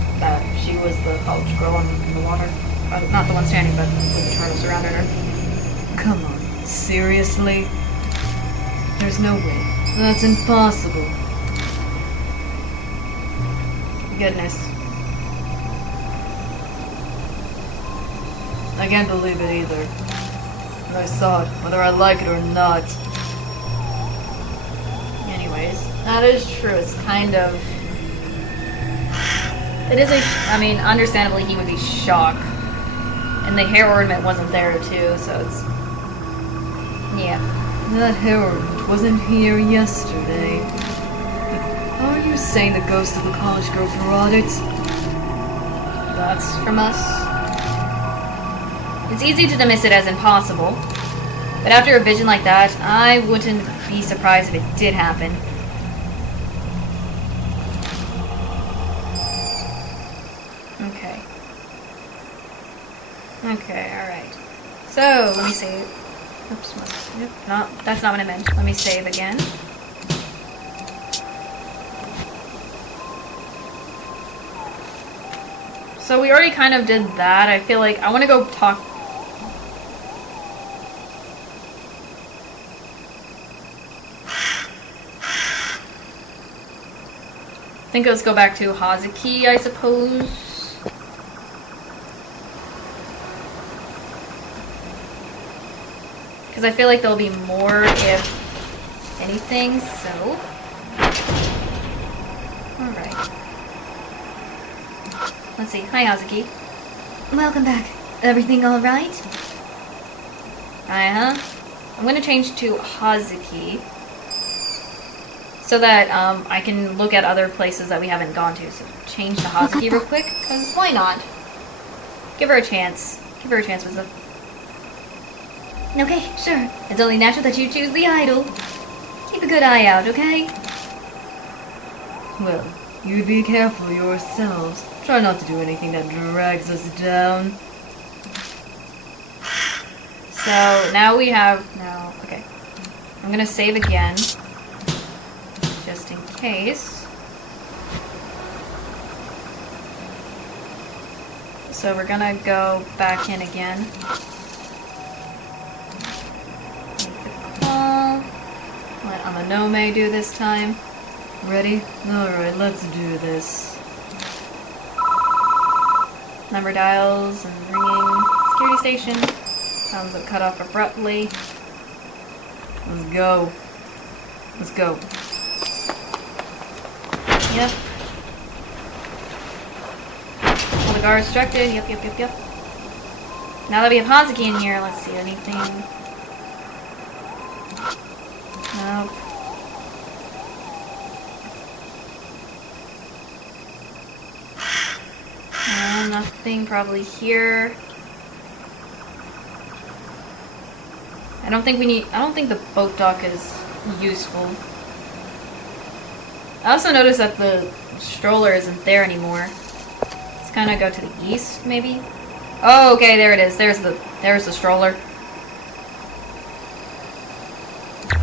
she was the college girl in the water. Not the one standing, but with the turtle surrounded her. Come on. Seriously? There's no way. That's impossible. Goodness. I can't believe it either. And I saw it, whether I like it or not. Anyways, that is true. It's kind of... It is I mean, understandably he would be shocked. And the hair ornament wasn't there too, so it's... Yeah. That hair ornament wasn't here yesterday. Are you saying the ghost of the college girl brought it? That's from us. It's easy to dismiss it as impossible. But after a vision like that, I wouldn't be surprised if it did happen. Okay, alright. So, let me save. Oops, no, that's not what I meant. Let me save again. So we already kind of did that. I feel like I want to go talk... I think let's go back to Hazuki, I suppose. Because I feel like there'll be more if anything, so... Alright. Let's see. Hi, Hazuki. Welcome back. Everything alright? Uh-huh. I'm gonna change to Hazuki. So that I can look at other places that we haven't gone to. So change to Hazuki real quick, because why not? Give her a chance. Give her a chance with the... Okay, sure. It's only natural that you choose the idol. Keep a good eye out, okay? Well, you be careful yourselves. Try not to do anything that drags us down. So now we have... okay. I'm gonna save again. Just in case. So we're gonna go back in again. Let Amanome do this time. Ready? Alright, let's do this. Number dials and ringing. Security station. Sounds like cut off abruptly. Let's go. Let's go. Yep. All the guards instructed. Yep. Now that we have Hazuki in here, let's see anything. Nope. No, nothing probably here. I don't think the boat dock is useful. I also noticed that the stroller isn't there anymore. Let's kind of go to the east, maybe? Oh, okay, there it is. There's the stroller.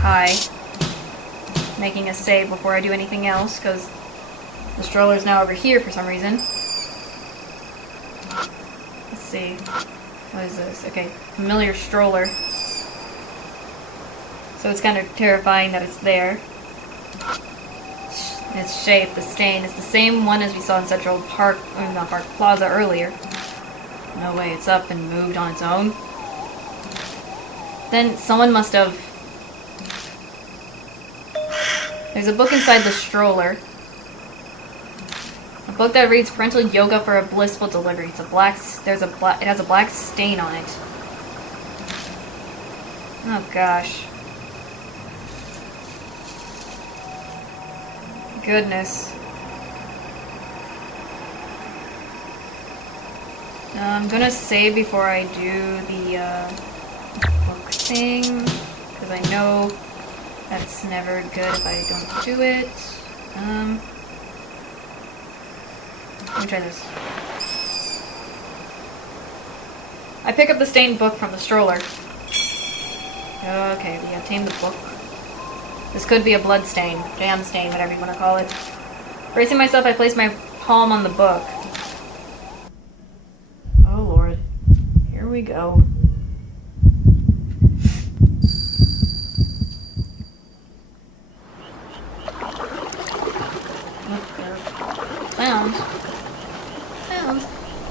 Hi. Making a save before I do anything else, because the stroller's now over here for some reason. Let's see. What is this? Okay, familiar stroller. So it's kind of terrifying that it's there. Its shape, the stain, is the same one as we saw in Central Park, not Park Plaza earlier. No way, it's up and moved on its own. Then someone must have... There's a book inside the stroller. A book that reads Parental Yoga for a Blissful Delivery. It's a black... it has a black stain on it. Oh gosh. Goodness. I'm gonna save before I do the book thing, because I know that's never good if I don't do it. Let me try this. I pick up the stained book from the stroller. Okay, we obtained the book. This could be a blood stain, jam stain, whatever you want to call it. Bracing myself, I place my palm on the book. Oh lord. Here we go. Sounds. Sounds.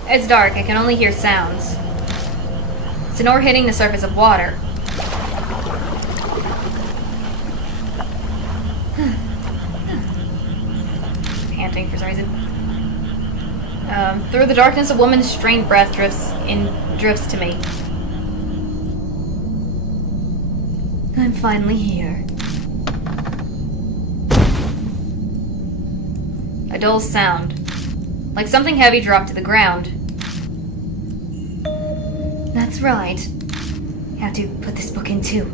It's dark, I can only hear sounds. It's an oar hitting the surface of water. Panting for some reason. Through the darkness, a woman's strained breath drifts to me. I'm finally here. A dull sound, like something heavy dropped to the ground. That's right. Have to put this book in too.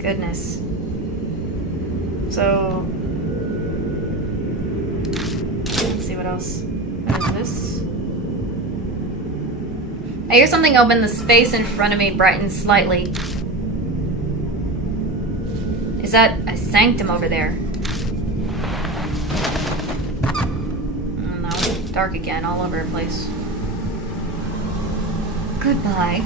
Goodness. So, let's see what else. What is this? I hear something open. The space in front of me brightens slightly. Is that a sanctum over there? No, it's dark again, all over the place. Goodbye.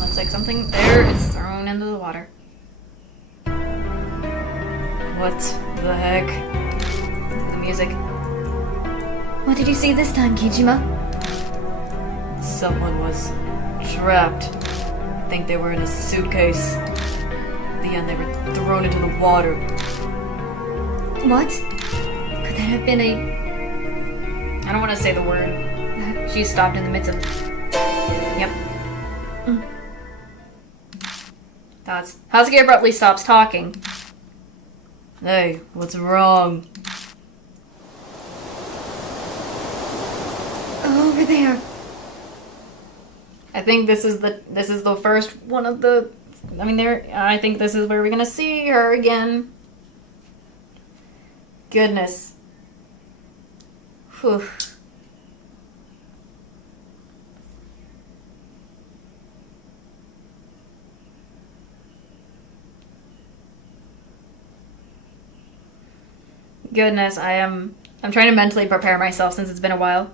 Looks like something there is thrown into the water. What the heck? The music. What did you see this time, Kijima? Someone was trapped. I think they were in a suitcase. At the end, they were thrown into the water. What? Could that have been a... I don't want to say the word. She stopped in the midst of... Yep. Thoughts. Hazuki abruptly stops talking. Hey, what's wrong? Over there. I think this is the first one of the... I think this is where we're gonna see her again. Goodness. Whew. Goodness, I'm trying to mentally prepare myself since it's been a while.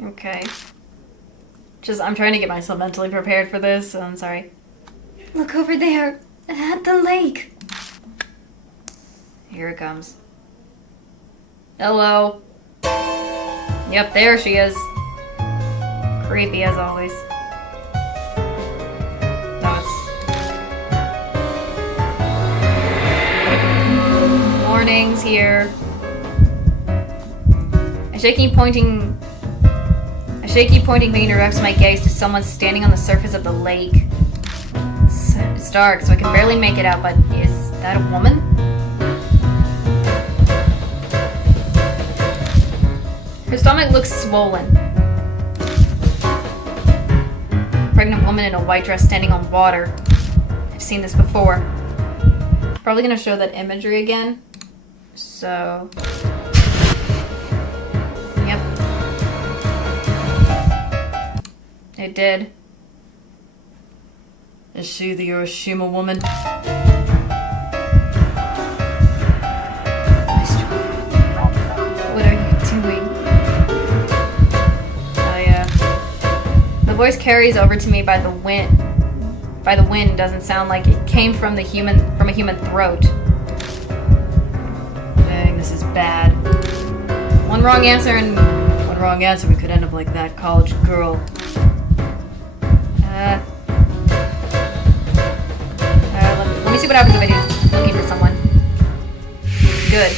Okay. I'm trying to get myself mentally prepared for this, so I'm sorry. Look over there. At the lake. Here it comes. Hello. Yep, there she is. Creepy as always. Warnings here. A shaky pointing finger directs my gaze to someone standing on the surface of the lake. It's dark, so I can barely make it out, but is that a woman? Her stomach looks swollen. Pregnant woman in a white dress standing on water. I've seen this before. Probably gonna show that imagery again. So... Yep. It did. Is she the Urashima woman? What are you doing? Oh yeah. The voice carries over to me by the wind. By the wind doesn't sound like it came from a human throat. Dang, this is bad. One wrong answer and One wrong answer, we could end up like that college girl. Let me see what happens if I do looking for someone. Good.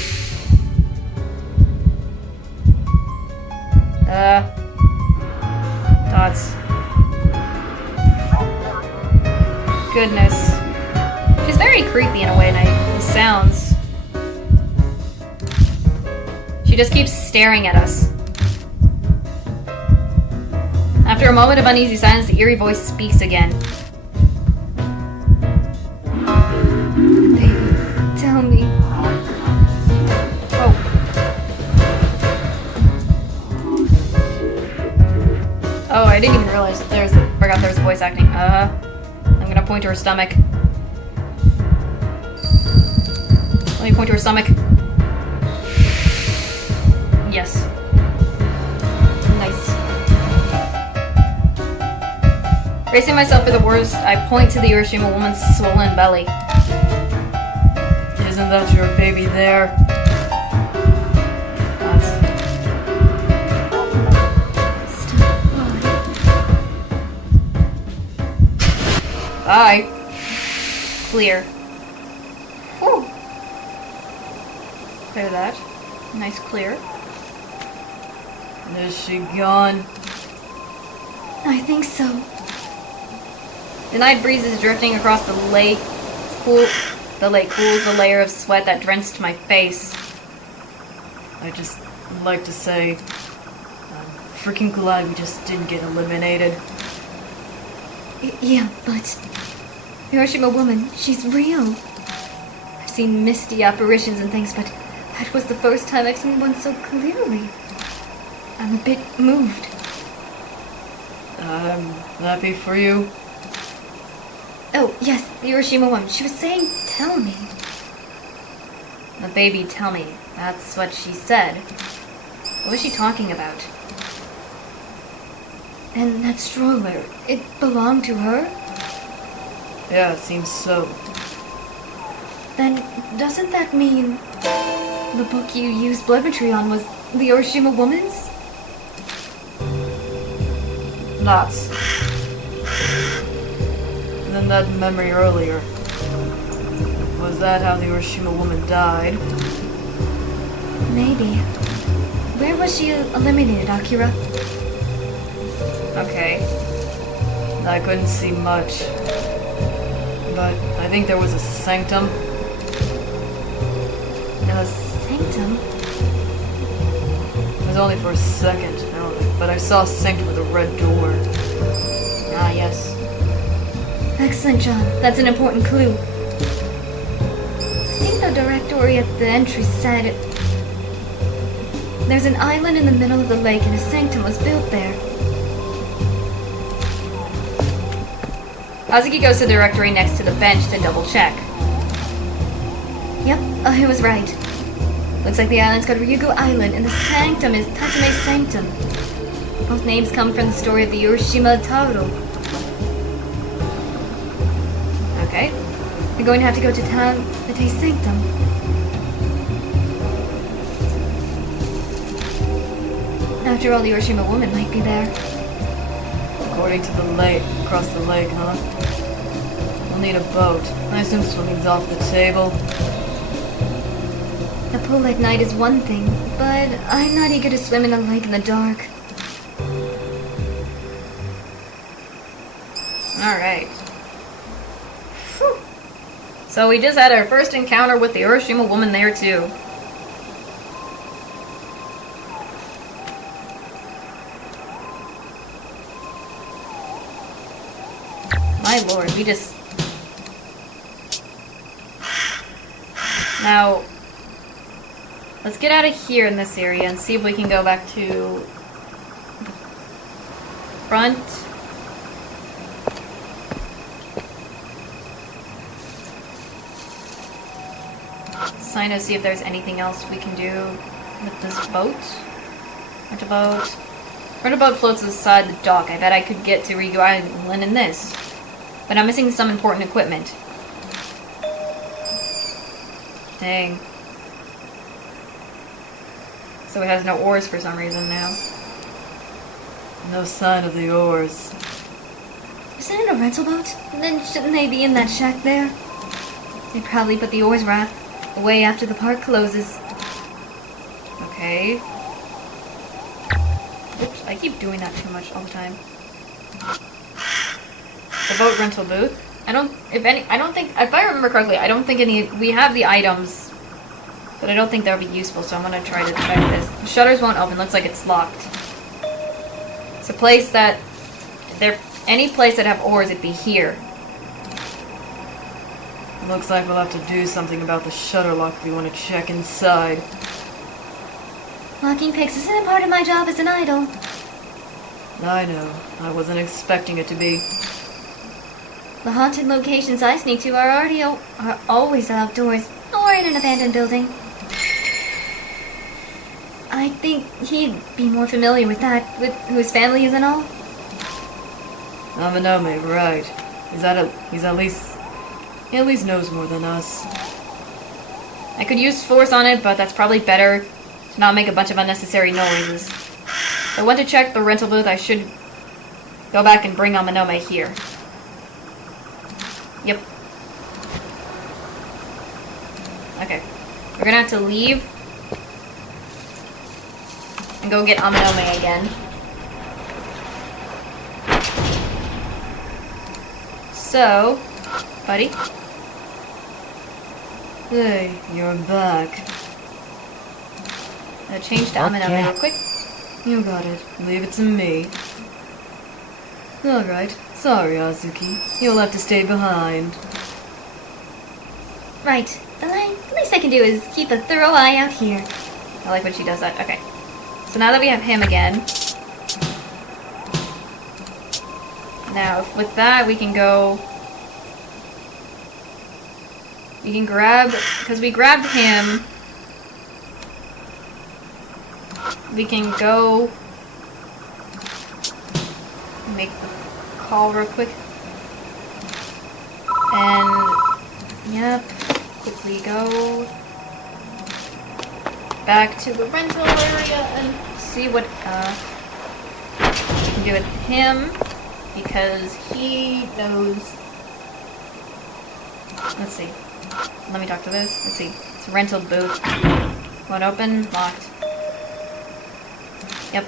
Dots. Goodness. She's very creepy in a way, and the sounds. She just keeps staring at us. After a moment of uneasy silence, the eerie voice speaks again. Baby, tell me. Oh. Oh, I didn't even realize forgot there was voice acting. I'm gonna point to her stomach. Let me point to her stomach. Yes. Nice. Bracing myself for the worst, I point to the Urashima woman's swollen belly. Isn't that your baby there? Stop crying. Bye. Clear. Whew. Clear that. Nice clear. Is she gone? I think so. The night breeze is drifting across the lake. The lake cools the layer of sweat that drenched my face. I just like to say, I'm freaking glad we just didn't get eliminated. Yeah, but Urashima woman, she's real. I've seen misty apparitions and things, but that was the first time I've seen one so clearly. I'm a bit moved. I'm happy for you. Oh, yes, the Urashima woman. She was saying, tell me. The baby, tell me. That's what she said. What was she talking about? And that stroller, it belonged to her? Yeah, it seems so. Then doesn't that mean the book you used blemetry on was the Urashima woman's? Nuts. And then that memory earlier. Was that how the Urashima woman died? Maybe. Where was she eliminated, Akira? Okay. I couldn't see much. But I think there was a sanctum. A sanctum? It was only for a second, but I saw a sanctum with a red door. Ah, yes. Excellent, John. That's an important clue. I think the directory at the entry said it. There's an island in the middle of the lake and a sanctum was built there. Azuki goes to the directory next to the bench to double check. Yep, I was right. Looks like the island's called Ryugu Island and the sanctum is Tatame Sanctum. Both names come from the story of the Urashima Taro. Okay. You're going to have to go to Tatame Sanctum. After all, the Urashima woman might be there. According to the lake, across the lake, huh? We'll need a boat. I assume swimming's off the table. A pool at night is one thing, but I'm not eager to swim in a lake in the dark. Alright. So we just had our first encounter with the Urashima woman there too. My lord, we just... Now, let's get out of here in this area and see if we can go back to the front. Sign to see if there's anything else we can do with this boat. Rental boat. Rental boat floats aside the dock. I bet I could get to Rigu Island in this. But I'm missing some important equipment. Dang. So it has no oars for some reason now. No sign of the oars. Isn't it a rental boat? Then shouldn't they be in that shack there? They probably put the oars away after the park closes. Okay. Oops, I keep doing that too much all the time. The boat rental booth. I don't think, if I remember correctly, I don't think we have the items, but I don't think that would be useful, so I'm gonna try to check this. The shutters won't open, looks like it's locked. It's a place that, any place that have oars, it'd be here. Looks like we'll have to do something about the shutter lock if we want to check inside. Locking picks isn't a part of my job as an idol. I know. I wasn't expecting it to be. The haunted locations I sneak to are always outdoors or in an abandoned building. I think he'd be more familiar with that, with who his family is and all. Namanome, right. He at least knows more than us. I could use force on it, but that's probably better to not make a bunch of unnecessary noises. If I want to check the rental booth, I should go back and bring Amanome here. Yep. Okay. We're gonna have to leave and go get Amanome again. So, buddy. Hey, you're back. Change to Amanome real quick. You got it. Leave it to me. Alright. Sorry, Azuki. You'll have to stay behind. Right. The least I can do is keep a thorough eye out here. I like when she does that. Okay. So now that we have him again. Now, with that, we can go... We can grab... Because we grabbed him... We can go... Make the call real quick. And... Yep. Quickly go... Back to the rental area and see what we can do with him. Because he knows... Let's see. Let me talk to this. Let's see. It's a rental booth. Won't open. Locked. Yep.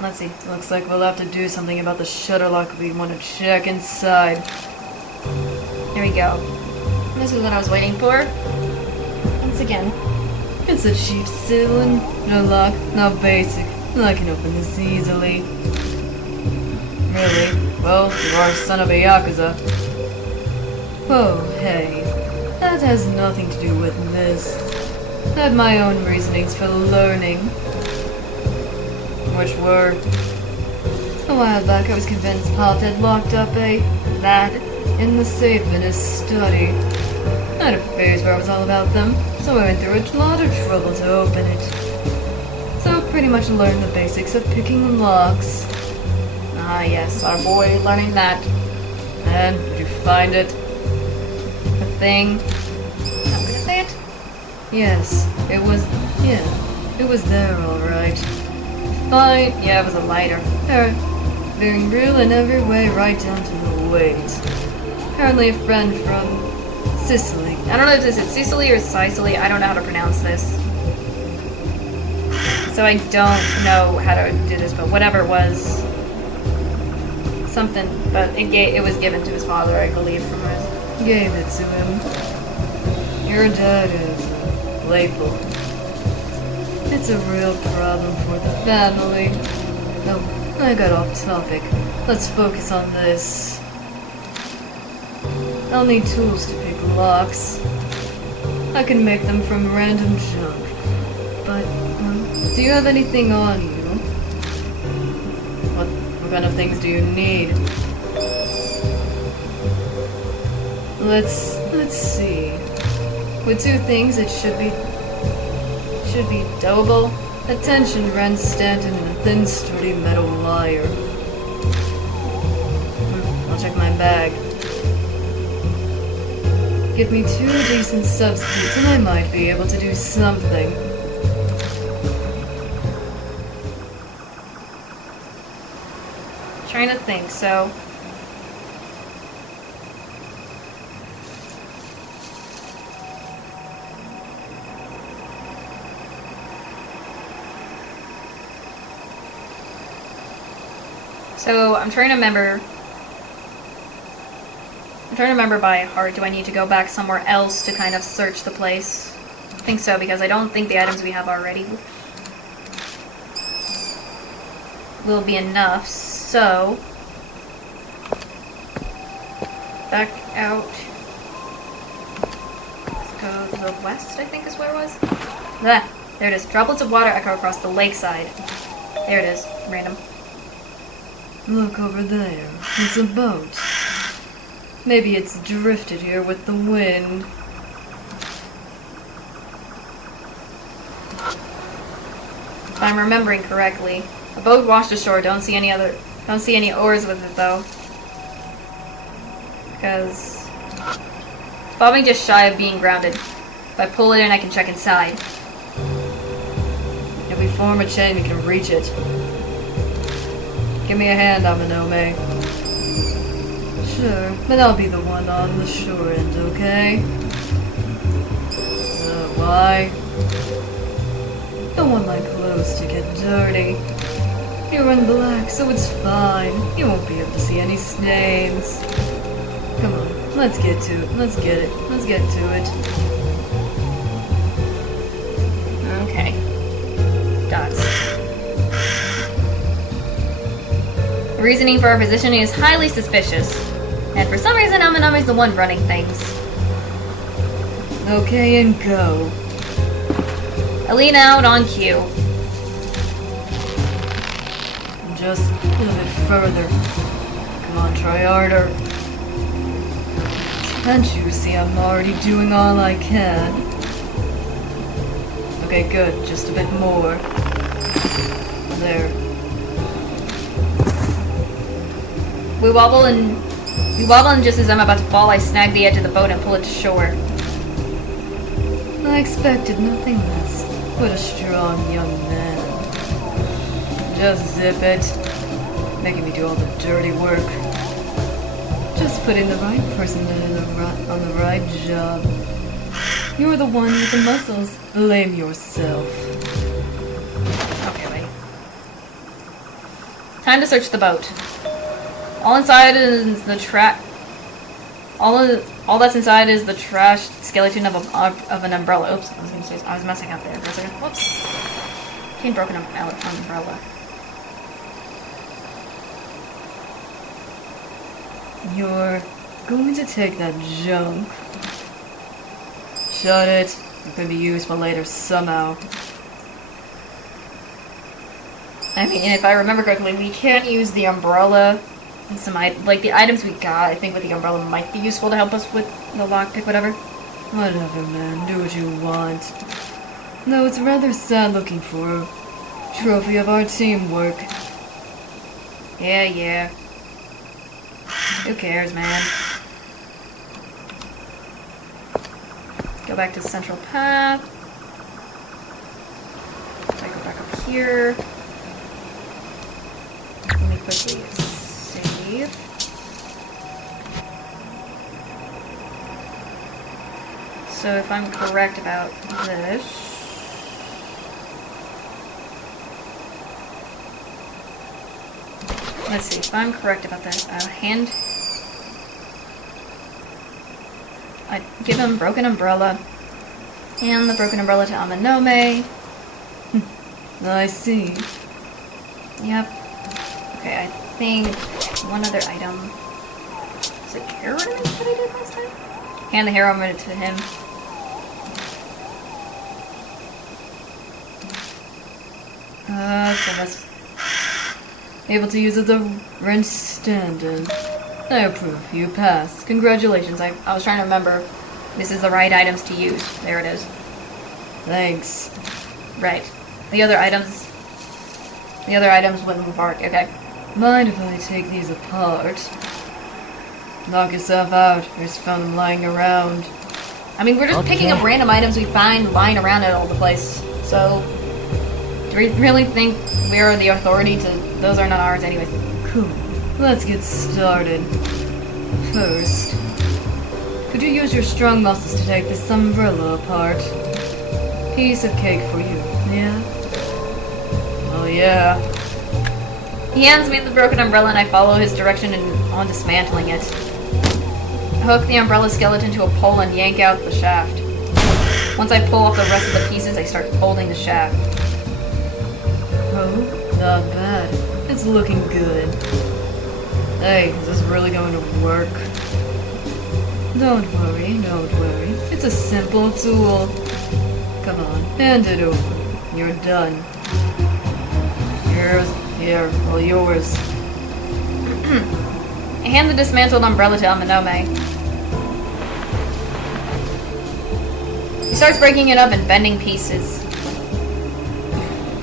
Let's see. Looks like we'll have to do something about the shutter lock if we want to check inside. Here we go. This is what I was waiting for. Once again. It's a cheap ceiling. No lock. Not basic. I can open this easily. Really? Well, you are a son of a Yakuza. Oh, hey. That has nothing to do with this. I had my own reasonings for learning. Which were... A while back I was convinced Pop had locked up that in the safe in his study. I had a phase where I was all about them, so I went through a lot of trouble to open it. So I pretty much learned the basics of picking locks. Ah yes, our boy learning that. And did you find it? The thing. I'm gonna say it? Yes, it was there alright. Fine, yeah, it was a lighter. Being real in every way, right down to the weight. Apparently a friend from Sicily. I don't know if this is Sicily or Sicily. I don't know how to pronounce this. So I don't know how to do this, but whatever it was. Something, but it was given to his father, I believe, from his... Gave it to him. Your dad is playful. It's a real problem for the family. Oh, I got off topic. Let's focus on this. I'll need tools to pick locks. I can make them from random junk. But, do you have anything on you? What kind of things do you need? Let's see. With 2 things, it should be doable. Attention, Ren Stanton, and a thin, sturdy metal wire. I'll check my bag. Give me 2 decent substitutes and I might be able to do something. Trying to think, so... So, I'm trying to remember by heart, do I need to go back somewhere else to kind of search the place? I think so, because I don't think the items we have already will be enough, so... Back out... Let's go to the west, I think is where it was? Ah, there it is. Droplets of water echo across the lakeside. There it is. Random. Look over there. It's a boat. Maybe it's drifted here with the wind. If I'm remembering correctly. A boat washed ashore. Don't see any oars with it though. Because it's bobbing just shy of being grounded. If I pull it in, I can check inside. If we form a chain, we can reach it. Give me a hand, Amanome. Sure, but I'll be the one on the shore end, okay? Why? Don't want my clothes to get dirty. You're in black, so it's fine. You won't be able to see any stains. Come on, let's get to it. Let's get it. Let's get to it. Okay. Dots. The reasoning for our positioning is highly suspicious. And for some reason, Amaname's the one running things. Okay, and go. I lean out on cue. Just a little bit further. Come on, try harder. Can't you see I'm already doing all I can? Okay, good. Just a bit more. There. We wobble and just as I'm about to fall, I snag the edge of the boat and pull it to shore. I expected nothing less. What a strong young man. Just zip it. Making me do all the dirty work. Just putting the right person on the right job. You're the one with the muscles. Blame yourself. Okay, wait. Time to search the boat. All inside is the all that's inside is the trashed skeleton of an umbrella. Oops, I was messing up there for a second. Whoops. Came broken umbrella. You're going to take that junk. Shut it. It could be useful later somehow. I mean, if I remember correctly, we can't use the umbrella. Like the items we got, I think with the umbrella might be useful to help us with the lockpick, whatever. Whatever, man. Do what you want. Though it's rather sad looking for a trophy of our teamwork. Yeah. Who cares, man? Go back to the central path. I go back up here. Let me quickly save. So if I'm correct about this... Let's see, if I'm correct about that, I give him broken umbrella. And the broken umbrella to Amanome. I see. Yep. Okay, I think one other item. Is it hair ornament that I did last time? Hand the hair ornament to him. So that's Able to use as a wrench stand-in. I approve. You pass. congratulations. I was trying to remember. This is the right items to use. There it is. Thanks. Right. The other items wouldn't work. Okay. Mind if I take these apart? Knock yourself out. I just found them lying around. I mean, we're just picking up random items we find lying around at all the place. So, do we really think we're the authority to... Those are not ours anyway. Cool. Let's get started. First, could you use your strong muscles to take this umbrella apart? Piece of cake for you, yeah? Oh yeah. He hands me the broken umbrella and I follow his direction on dismantling it. I hook the umbrella skeleton to a pole and yank out the shaft. Once I pull off the rest of the pieces, I start folding the shaft. Oh, not bad. It's looking good. Hey, is this really going to work? Don't worry, don't worry. It's a simple tool. Come on, hand it over. You're done. Here, all yours. I hand the dismantled umbrella to Amanome. He starts breaking it up and bending pieces.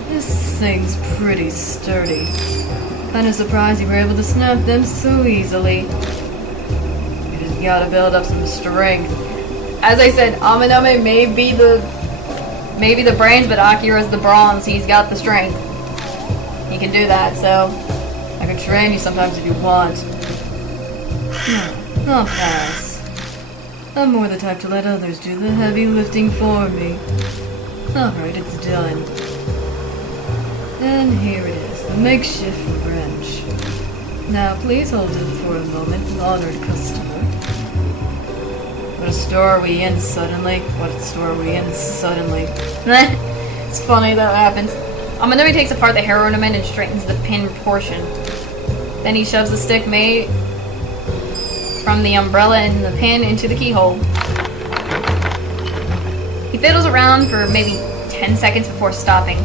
This thing's pretty sturdy. Kinda surprised you were able to snap them so easily. You just gotta build up some strength. As I said, Amanome may be the brains, but Akira's the bronze. He's got the strength. He can do that, so I could train you sometimes if you want. I'll pass. I'm more the type to let others do the heavy lifting for me. Alright, it's done. And here it is, the makeshift wrench. Now please hold it for a moment, honored customer. What store are we in suddenly? it's funny that happens. Amanome takes apart the hair ornament and straightens the pin portion. Then he shoves the stick made from the umbrella and the pin into the keyhole. He fiddles around for maybe 10 seconds before stopping.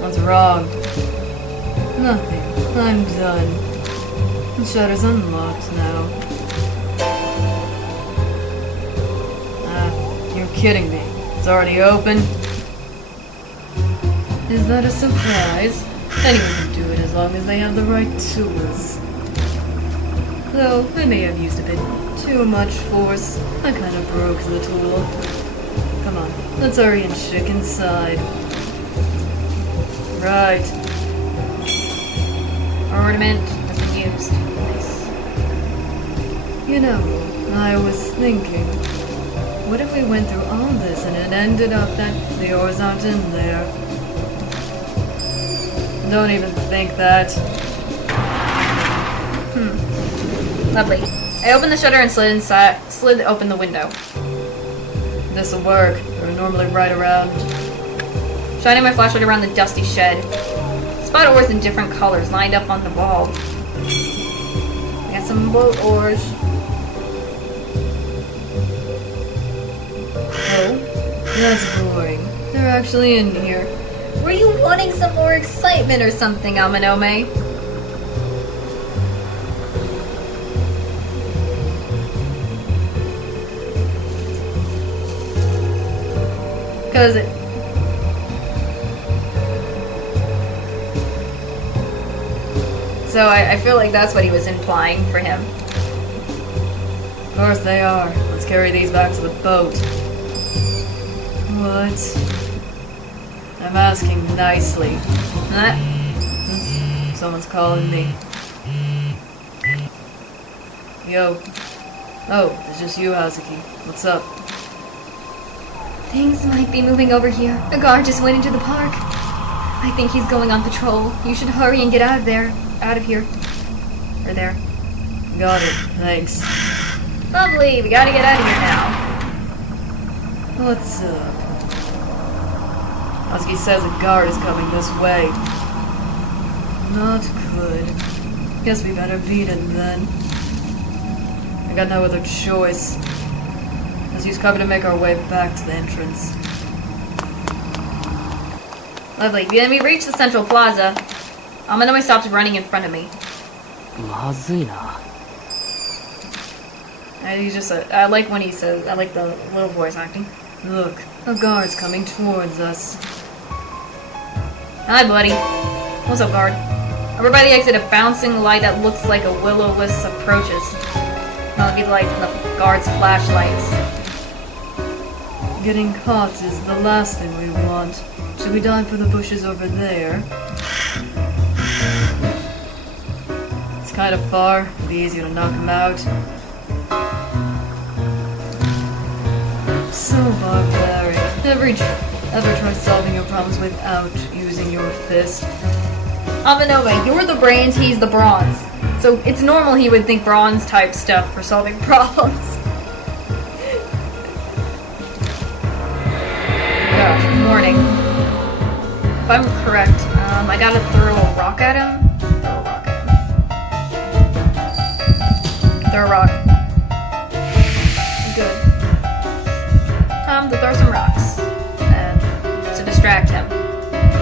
What's wrong? Nothing. I'm done. The shutter's unlocked now. You're kidding me. It's already open. Is that a surprise? Anyone can do it as long as they have the right tools. Though, I may have used a bit too much force. I kind of broke the tool. Come on, let's hurry and check inside. Right. Ornament has been used. Nice. You know, I was thinking, what if we went through all this and it ended up that the ores aren't in there? Don't even think that. Lovely. I opened the shutter and slid open the window. This'll work. They're normally right around. Shining my flashlight around the dusty shed. Spot ores in different colors lined up on the wall. I got some more ores. Oh, that's boring. They're actually in here. Were you wanting some more excitement or something, Amanome? Because So I feel like that's what he was implying for him. Of course they are. Let's carry these back to the boat. What? I'm asking nicely. Huh? Someone's calling me. Yo. Oh, it's just you, Hazuki. What's up? Things might be moving over here. A guard just went into the park. I think he's going on patrol. You should hurry and get out of there. Out of here. Or there. Got it. Thanks. Lovely, we gotta get out of here now. What's up? Hazuki says a guard is coming this way. Not good. Guess we better beat it then. I got no other choice. Let's use cover to make our way back to the entrance. Lovely. Then we reach the central plaza. Amanome stops running in front of me. まずいな。 And he's just, I like when he says, I like the little voice acting. Look, a guard's coming towards us. Hi, buddy. What's up, guard? Over by the exit, a bouncing light that looks like a will-o-wisp approaches. Not the light from the guard's flashlights. Getting caught is the last thing we want. Should we dive for the bushes over there? It's kind of far. It'll be easier to knock him out. So barbaric. Ever try solving your problems without using your fist? Amanome, you're the brains, he's the bronze. So it's normal he would think bronze type stuff for solving problems. Gosh, morning. If I'm correct, I gotta throw a rock at him. Throw a rock at him. Throw a rock. Good. To throw some rocks. To distract him.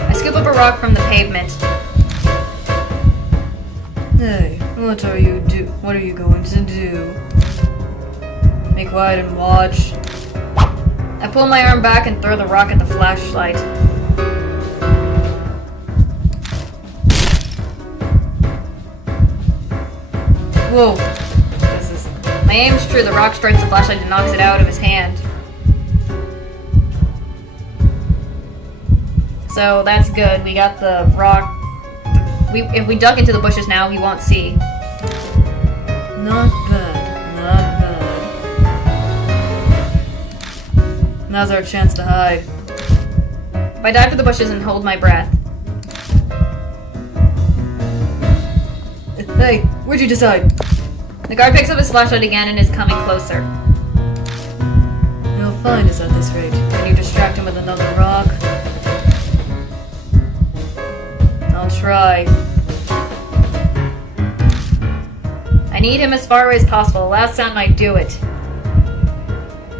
I scoop up a rock from the pavement. Hey, what are you going to do? Be quiet and watch. I pull my arm back and throw the rock at the flashlight. Whoa. My aim's true. The rock strikes the flashlight and knocks it out of his hand. So that's good. We got the rock. If we duck into the bushes now, he won't see. Not bad. Not bad. Now's our chance to hide. If I dive for the bushes and hold my breath. Hey, where'd you decide? The guard picks up his flashlight again and is coming closer. He'll find us at this rate. Can you distract him with another rock? I'll try. I need him as far away as possible. Last time I do it.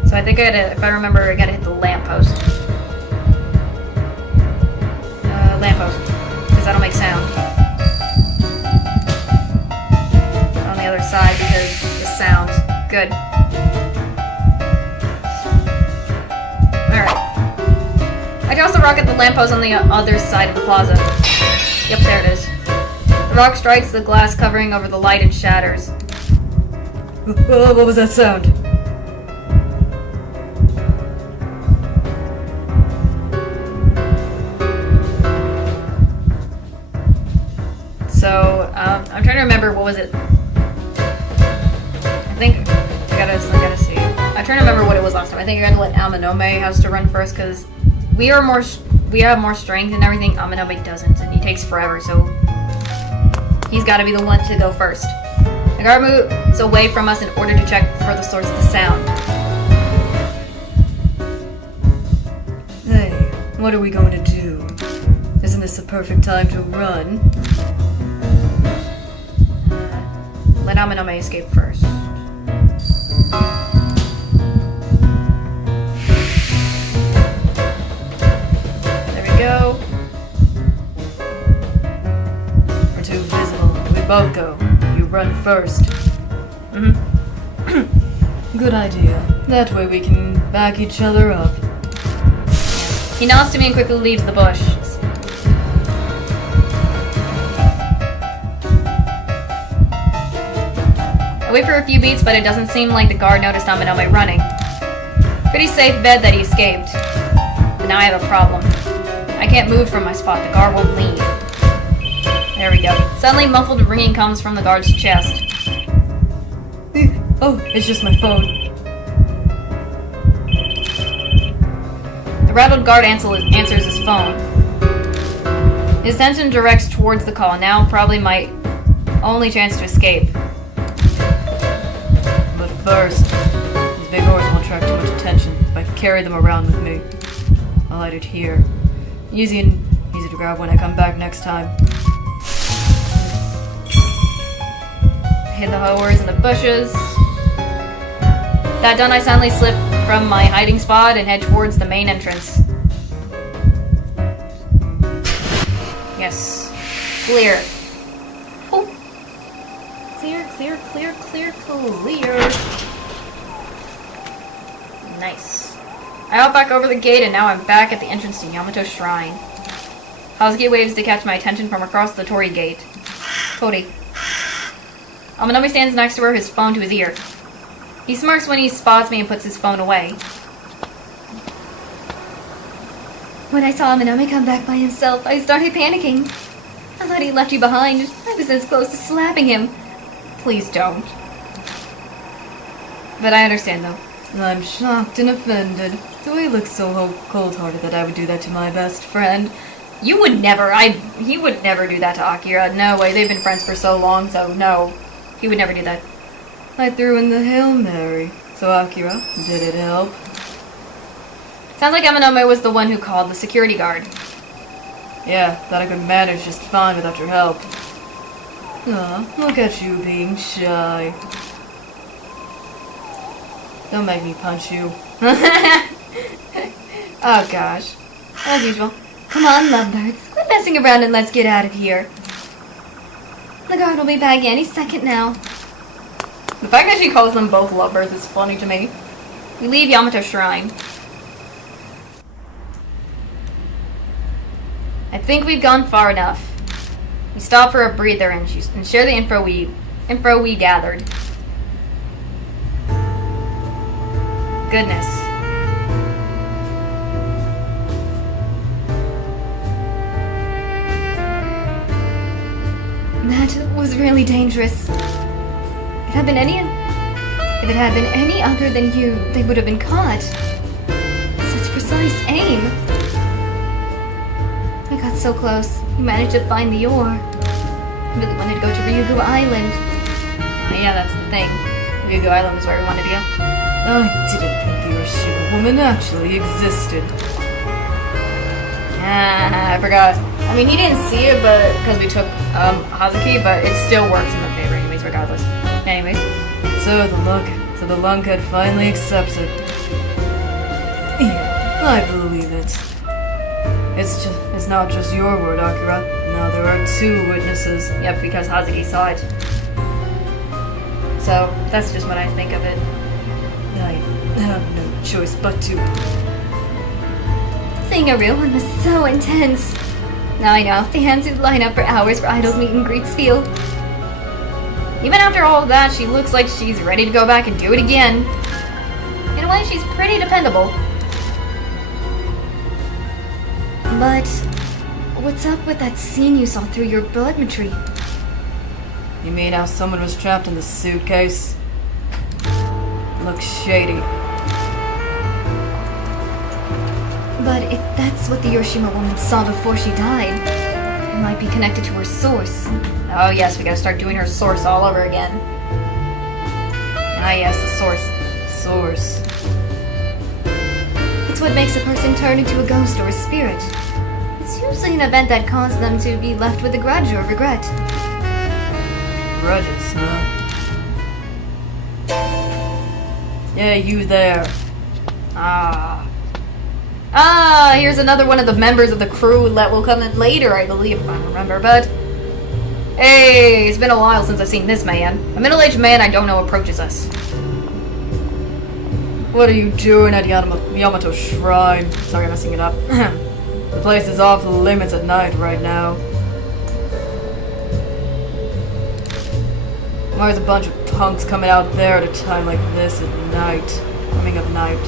So I think if I remember, I gotta hit the lamppost. Lamppost. Because that'll make sound. On the other side because the sound. Good. Alright. I toss the rock at the lamppost on the other side of the plaza. Yep, there it is. The rock strikes the glass covering over the light and shatters. What was that sound? So, I'm trying to remember, what was it? I think, I gotta see. I'm trying to remember what it was last time. I think I gotta let Amanome has to run first, because we have more strength and everything. Amanome doesn't, and he takes forever, so he's gotta be the one to go first. The guard moves away from us in order to check for the source of the sound. Hey, what are we going to do? Isn't this the perfect time to run? Let Amanome escape first. There we go. We're too visible. We both go. You run first. Good idea. That way we can back each other up. He nods to me and quickly leaves the bush. I wait for a few beats, but it doesn't seem like the guard noticed Amanome running. Pretty safe bet that he escaped. But now I have a problem. I can't move from my spot. The guard won't leave. There we go. Suddenly, muffled ringing comes from the guard's chest. Oh, it's just my phone. The rattled guard answers his phone. His attention directs towards the call. Now, probably my only chance to escape. But first, these big oars won't attract too much attention if I carry them around with me. I'll hide it here. Easy to grab when I come back next time. hid the hoers in the bushes. That done, I suddenly slip from my hiding spot and head towards the main entrance. Yes. Clear. Oh. Clear, clear, clear, clear, clear. Nice. I hop back over the gate and now I'm back at the entrance to Yamato Shrine. Hazuki waves to catch my attention from across the Tori gate. Tori. Amanomi stands next to her, his phone to his ear. He smirks when he spots me and puts his phone away. When I saw Amanomi come back by himself, I started panicking. I thought he left you behind. I was this close to slapping him. Please don't. But I understand, though. I'm shocked and offended. Do I look so cold-hearted that I would do that to my best friend? You would never. He would never do that to Akira. No way. They've been friends for so long, so no. He would never do that. I threw in the Hail Mary. So Akira, did it help? Sounds like Amanome was the one who called the security guard. Yeah, thought I could manage just fine without your help. Aw, look at you being shy. Don't make me punch you. Oh gosh. As usual. Come on, lovebirds. Quit messing around and let's get out of here. The guard will be back any second now. The fact that she calls them both lovebirds is funny to me. We leave Yamato Shrine. I think we've gone far enough. We stop for a breather and share the info we gathered. Goodness. That was really dangerous. If it had been any other than you, they would have been caught. Such precise aim. I got so close. You managed to find the ore. I really wanted to go to Ryugu Island. Oh yeah, that's the thing. Ryugu Island was where we wanted to go. I didn't think the Urashima woman actually existed. I forgot. I mean, he didn't see it, but because we took Hazuki, but it still works in the favor anyways, regardless. Anyways. So the lunkhead finally accepts it. Yeah, I believe it. It's not just your word, Akira. Now there are two witnesses. Yep, because Hazuki saw it. So, that's just what I think of it. I have no choice but to. Seeing a real one was so intense. Now I know fans who line up for hours for idols meet and greets feel. Even after all of that, she looks like she's ready to go back and do it again. In a way, she's pretty dependable. But what's up with that scene you saw through your telemetry? You mean how someone was trapped in the suitcase? Looks shady. But if that's what the Urashima woman saw before she died, it might be connected to her source. Oh yes, we gotta start doing her source all over again. Ah yes, the source. Source. It's what makes a person turn into a ghost or a spirit. It's usually an event that caused them to be left with a grudge or regret. Grudges, huh? Yeah, you there. Here's another one of the members of the crew that will come in later, I believe, if I remember, but... Hey, it's been a while since I've seen this man. A middle-aged man I don't know approaches us. What are you doing at Yamato Shrine? Sorry, I'm messing it up. The place is off limits at night right now. Why is a bunch of punks coming out there at a time like this at night? Coming up night.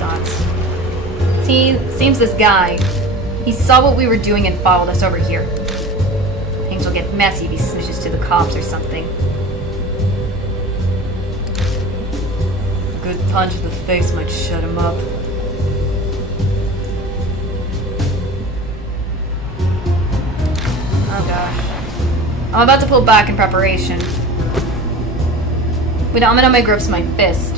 Thoughts. See, seems this guy, he saw what we were doing and followed us over here. Things will get messy if he snitches to the cops or something. A good punch in the face might shut him up. Oh gosh. I'm about to pull back in preparation. When Amanome grips my fist.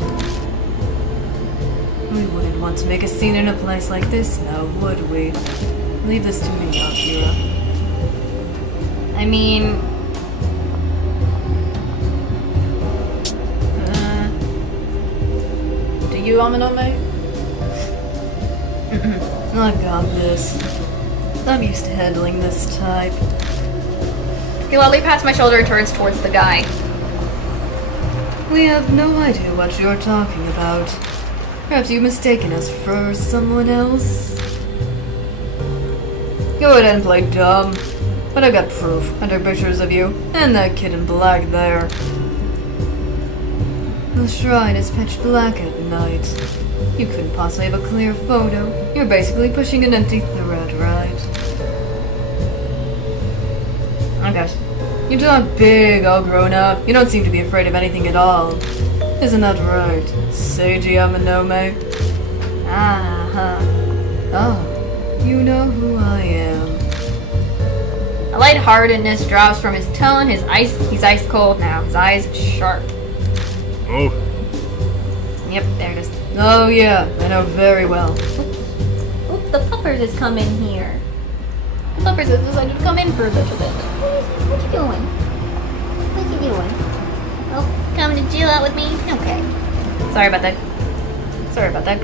We wouldn't want to make a scene in a place like this now, would we? Leave this to me, Akira. I mean, you, Amanome? I've got this. I'm used to handling this type. He lightly pats my shoulder and turns towards the guy. We have no idea what you're talking about. Perhaps you've mistaken us for someone else? Go ahead and play dumb. But I've got proof. I took pictures of you and that kid in black there. The shrine is pitch black at night. You couldn't possibly have a clear photo. You're basically pushing an empty thread, right? Oh gosh. You talk big, all grown up. You don't seem to be afraid of anything at all. Isn't that right, Seiji Amanome? Oh, you know who I am. A lightheartedness drops from his tone. He's ice cold now. His eyes sharp. Oh, Yep, there it is. Oh yeah, I know very well. Oop, the puppers has come in here. The puppers has decided to come in for a little bit. What you doing? What you doing? Oh, coming to chill out with me? Okay. Sorry about that. Sorry about that.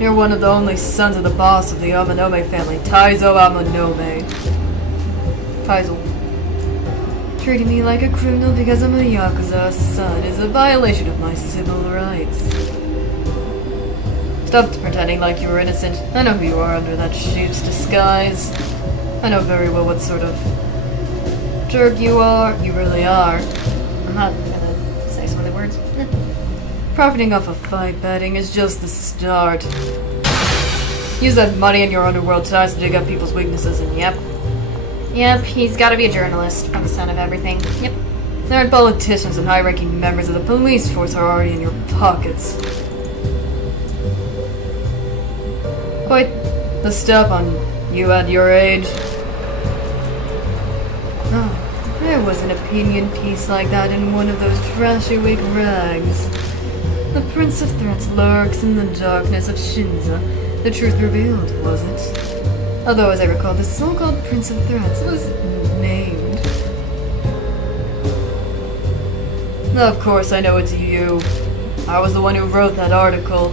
You're one of the only sons of the boss of the Amanome family, Taizo Amanome. Taizo. Treating me like a criminal because I'm a Yakuza's son is a violation of my civil rights. Stop pretending like you were innocent. I know who you are under that sheep's disguise. I know very well what sort of jerk you are. You really are. I'm not gonna say some of the words. Profiting off of fight betting is just the start. Use that money in your underworld ties to dig up people's weaknesses and Yep, he's gotta be a journalist from the sound of everything. Yep. there and politicians and high-ranking members of the police force are already in your pockets. Quite the stuff on you at your age. Oh, there was an opinion piece like that in one of those trashy weak rags. The Prince of Threats lurks in the darkness of Shinza. The truth revealed, was it? Although, as I recall, the so-called Prince of Threats was named. Of course, I know it's you. I was the one who wrote that article.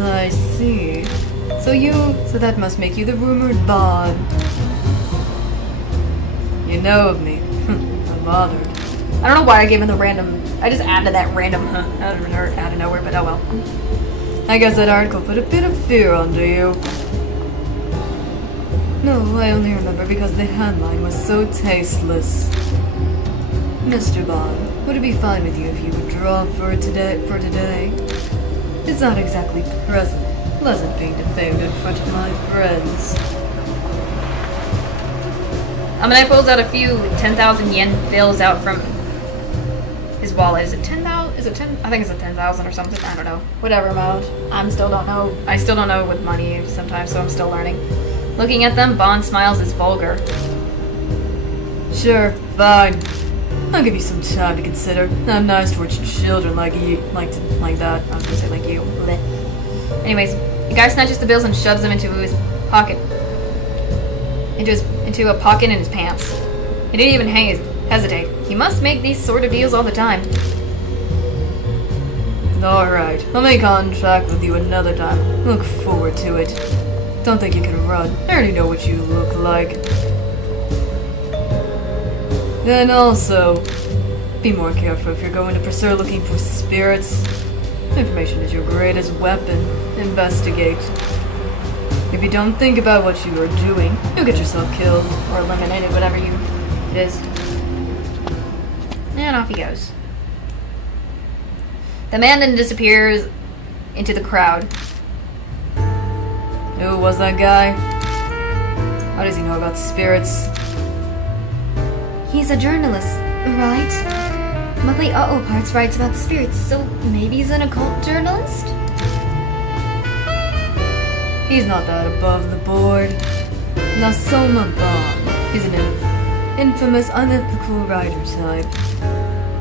I see. So that must make you the rumored Bond. You know of me. I'm honored. I don't know why I gave him the random. I just added that random out of nowhere, but oh well. I guess that article put a bit of fear under you. No, I only remember because the headline was so tasteless. Mr. Bond, would it be fine with you if you would draw for today? It's not exactly pleasant being defamed in front of my friends. I pulls out a few 10,000 yen bills out from his wallet. Is it 10,000? Is it 10? I think it's a 10,000 or something. I don't know. Whatever amount. I still don't know with money sometimes, so I'm still learning. Looking at them, Bond smiles is vulgar. Sure, fine. I'll give you some time to consider. I'm nice towards children like you, like that. I was gonna say like you. Blech. Anyways, the guy snatches the bills and shoves them into his pocket. Into a pocket in his pants. He didn't even hesitate. He must make these sort of deals all the time. Alright, I'll make contact with you another time. Look forward to it. Don't think you can run. I already know what you look like. Then also, be more careful if you're going to pursue looking for spirits. Information is your greatest weapon. Investigate. If you don't think about what you are doing, you'll get yourself killed. Or eliminated, whatever it is. And off he goes. The man then disappears into the crowd. Who was that guy? How does he know about spirits? He's a journalist, right? Monthly Auto Parts writes about spirits, so maybe he's an occult journalist? He's not that above the board. Nasoma Bond. He's an infamous, unethical writer type.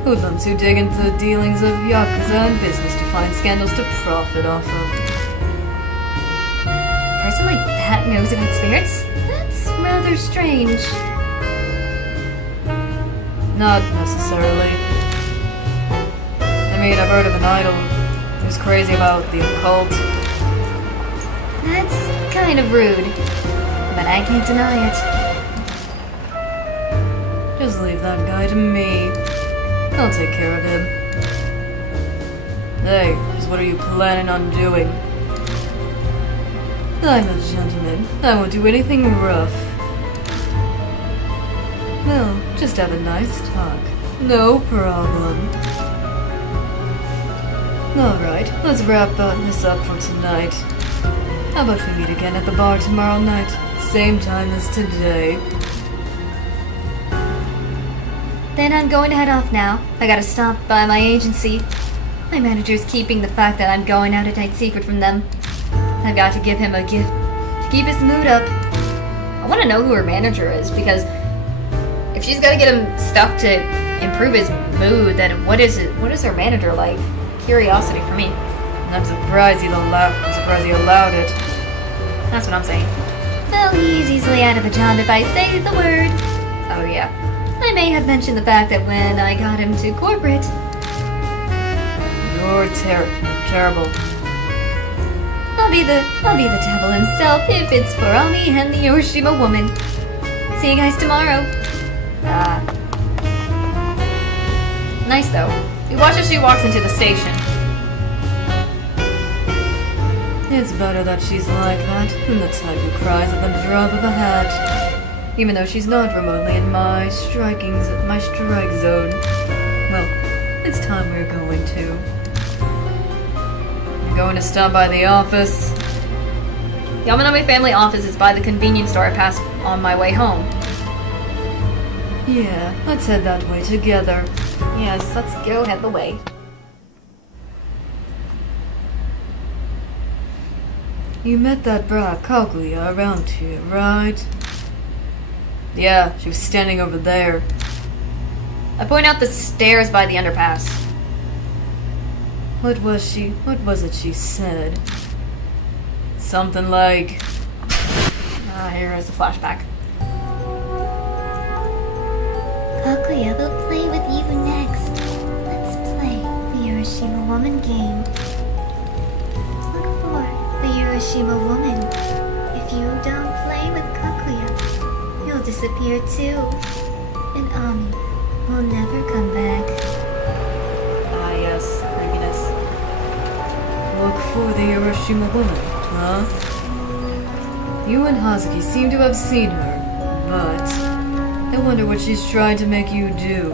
Hoodlums who dig into the dealings of Yakuza and business to find scandals to profit off of. A person like that knows about spirits? That's rather strange. Not necessarily. I mean, I've heard of an idol Who's crazy about the occult? That's kind of rude, but I can't deny it. Just leave that guy to me. I'll take care of him. Hey, just what are you planning on doing? I'm a gentleman. I won't do anything rough. No, just have a nice talk. No problem. Alright, let's wrap this up for tonight. How about we meet again at the bar tomorrow night? Same time as today. Then I'm going to head off now. I gotta stop by my agency. My manager's keeping the fact that I'm going out at night secret from them. I've got to give him a gift to keep his mood up. I want to know who her manager is, because if she's got to get him stuff to improve his mood, then what is it? What is her manager like? Curiosity for me. I'm surprised he allowed it. That's what I'm saying. Well, he's easily out of a job if I say the word. Oh yeah. I may have mentioned the fact that when I got him to corporate, You're terrible. I'll be the devil himself if it's for Ami and the Urashima woman. See you guys tomorrow. Nice though. We watch as she walks into the station. It's better that she's like that than the type who cries at the drop of a hat. Even though she's not remotely in my strike zone. Well, it's time we're going to. I'm going to stop by the office. The Yamanami family office is by the convenience store I passed on my way home. Yeah, let's head that way together. Yes, let's go head the way. You met that brat Kaguya around here, right? Yeah, she was standing over there. I point out the stairs by the underpass. What was it she said? Something like... Here is the flashback. Kakuya will play with you next. Let's play the Urashima woman game. Look for the Urashima woman. If you don't play with Kakuya, he'll disappear too. And Ami will never come back. Ah, yes, creepiness. Look for the Urashima woman, huh? You and Hazuki seem to have seen her, but... I wonder what she's trying to make you do.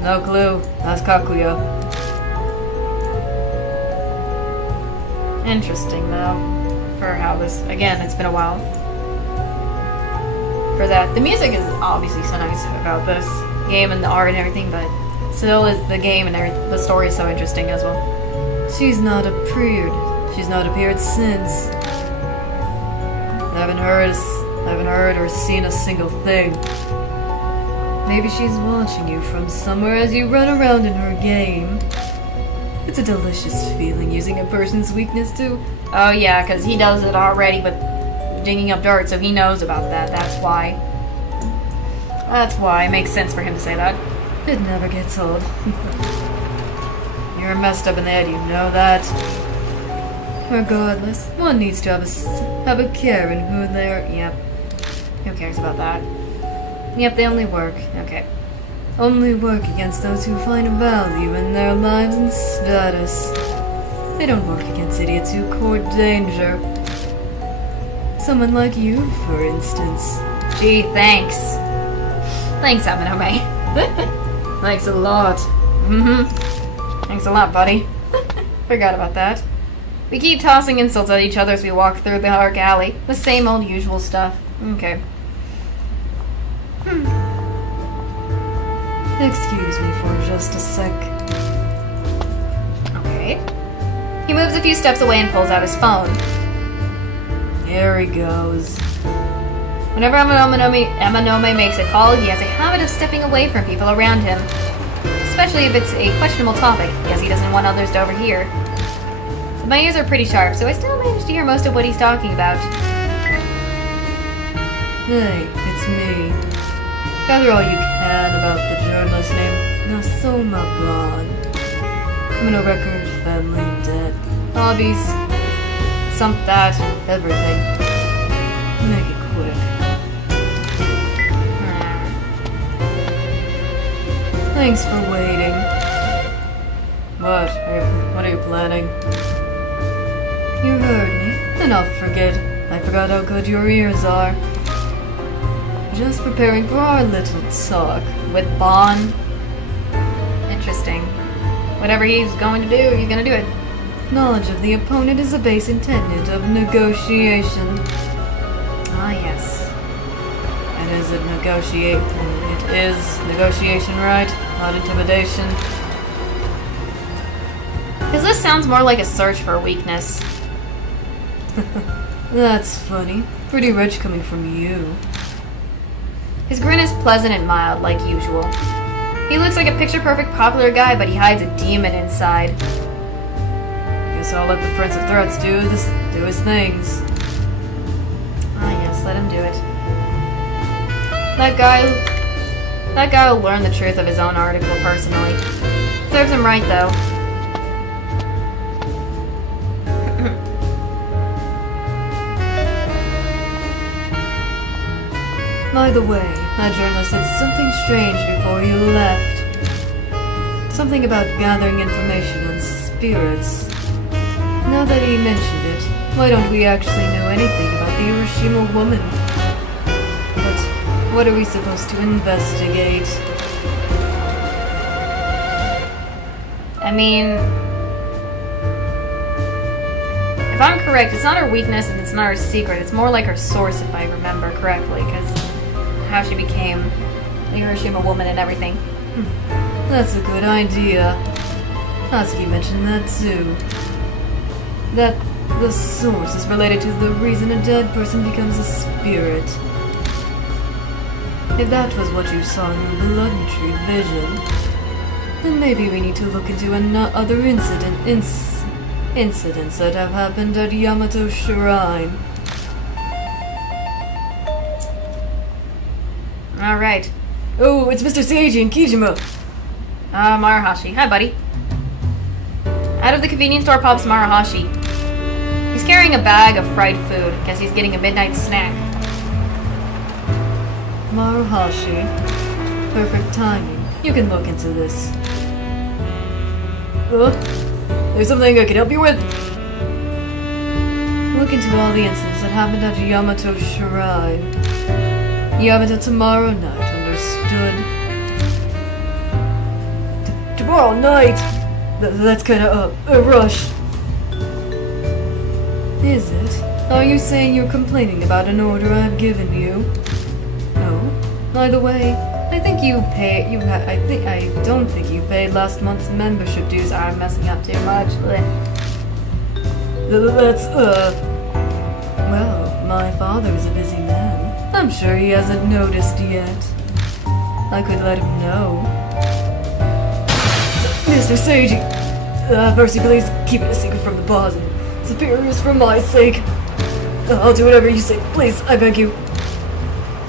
No clue. Ask Kakuya. Interesting, though. For how this... Again, it's been a while. For that. The music is obviously so nice about this game and the art and everything, but still is the game and the story is so interesting as well. She's not appeared. She's not appeared since. I haven't heard or seen a single thing. Maybe she's watching you from somewhere as you run around in her game. It's a delicious feeling using a person's weakness to... Oh yeah, because he does it already with digging up dirt, so he knows about that. That's why. That's why. It makes sense for him to say that. It never gets old. You're messed up in the head, you know that. Regardless, one needs to have a care in who they're... Yep. Who cares about that? Yep, they only work. Okay. Only work against those who find value in their lives and status. They don't work against idiots who court danger. Someone like you, for instance. Gee, thanks. Thanks, Amanome. Thanks a lot. Thanks a lot, buddy. Forgot about that. We keep tossing insults at each other as we walk through the dark alley. The same old usual stuff. Okay. Excuse me for just a sec. Okay. He moves a few steps away and pulls out his phone. Here he goes. Whenever Amanome makes a call, he has a habit of stepping away from people around him. Especially if it's a questionable topic, because he doesn't want others to overhear. But my ears are pretty sharp, so I still manage to hear most of what he's talking about. Hey, it's me. Gather all you can about the journalist named Nasoma Blonde. Criminal record family debt, hobbies, that, everything. Make it quick. Thanks for waiting. What are you planning? You heard me. Then I'll forget. I forgot how good your ears are. Just preparing for our little talk. With Bon. Interesting. Whatever he's going to do, he's going to do it. Knowledge of the opponent is a base tenet of negotiation. Ah, yes. And is it It is negotiation, right? Not intimidation. His list sounds more like a search for a weakness. That's funny. Pretty rich coming from you. His grin is pleasant and mild, like usual. He looks like a picture-perfect popular guy, but he hides a demon inside. Guess I'll let the Prince of Threats do his things. Ah, yes, let him do it. That guy will learn the truth of his own article personally. Serves him right, though. By the way, that journalist said something strange before you left. Something about gathering information on spirits. Now that he mentioned it, why don't we actually know anything about the Urashima woman? But what are we supposed to investigate? I mean, if I'm correct, it's not her weakness and it's not her secret. It's more like her source, if I remember correctly, because how she became the Urashima woman and everything. That's a good idea. Hatsuki mentioned that too. That the source is related to the reason a dead person becomes a spirit. If that was what you saw in your blood tree vision, then maybe we need to look into other incidents that have happened at Yamato Shrine. Alright. Oh, it's Mr. Seiji and Kijima. Maruhashi. Hi, buddy. Out of the convenience store pops Maruhashi. He's carrying a bag of fried food. Guess he's getting a midnight snack. Maruhashi. Perfect timing. You can look into this. There's something I can help you with. Look into all the incidents that happened at Yamato Shrine. Yamato tomorrow night, understood? Tomorrow night? That's kinda a rush. Is it? Are you saying you're complaining about an order I've given you? No. By the way, I don't think you paid last month's membership dues. I'm messing up too much. Well, my father is a busy man. I'm sure he hasn't noticed yet. I could let him know. Mr. Seiji, Mercy, please keep it a secret from the boss. Superiors, for my sake. I'll do whatever you say. Please, I beg you.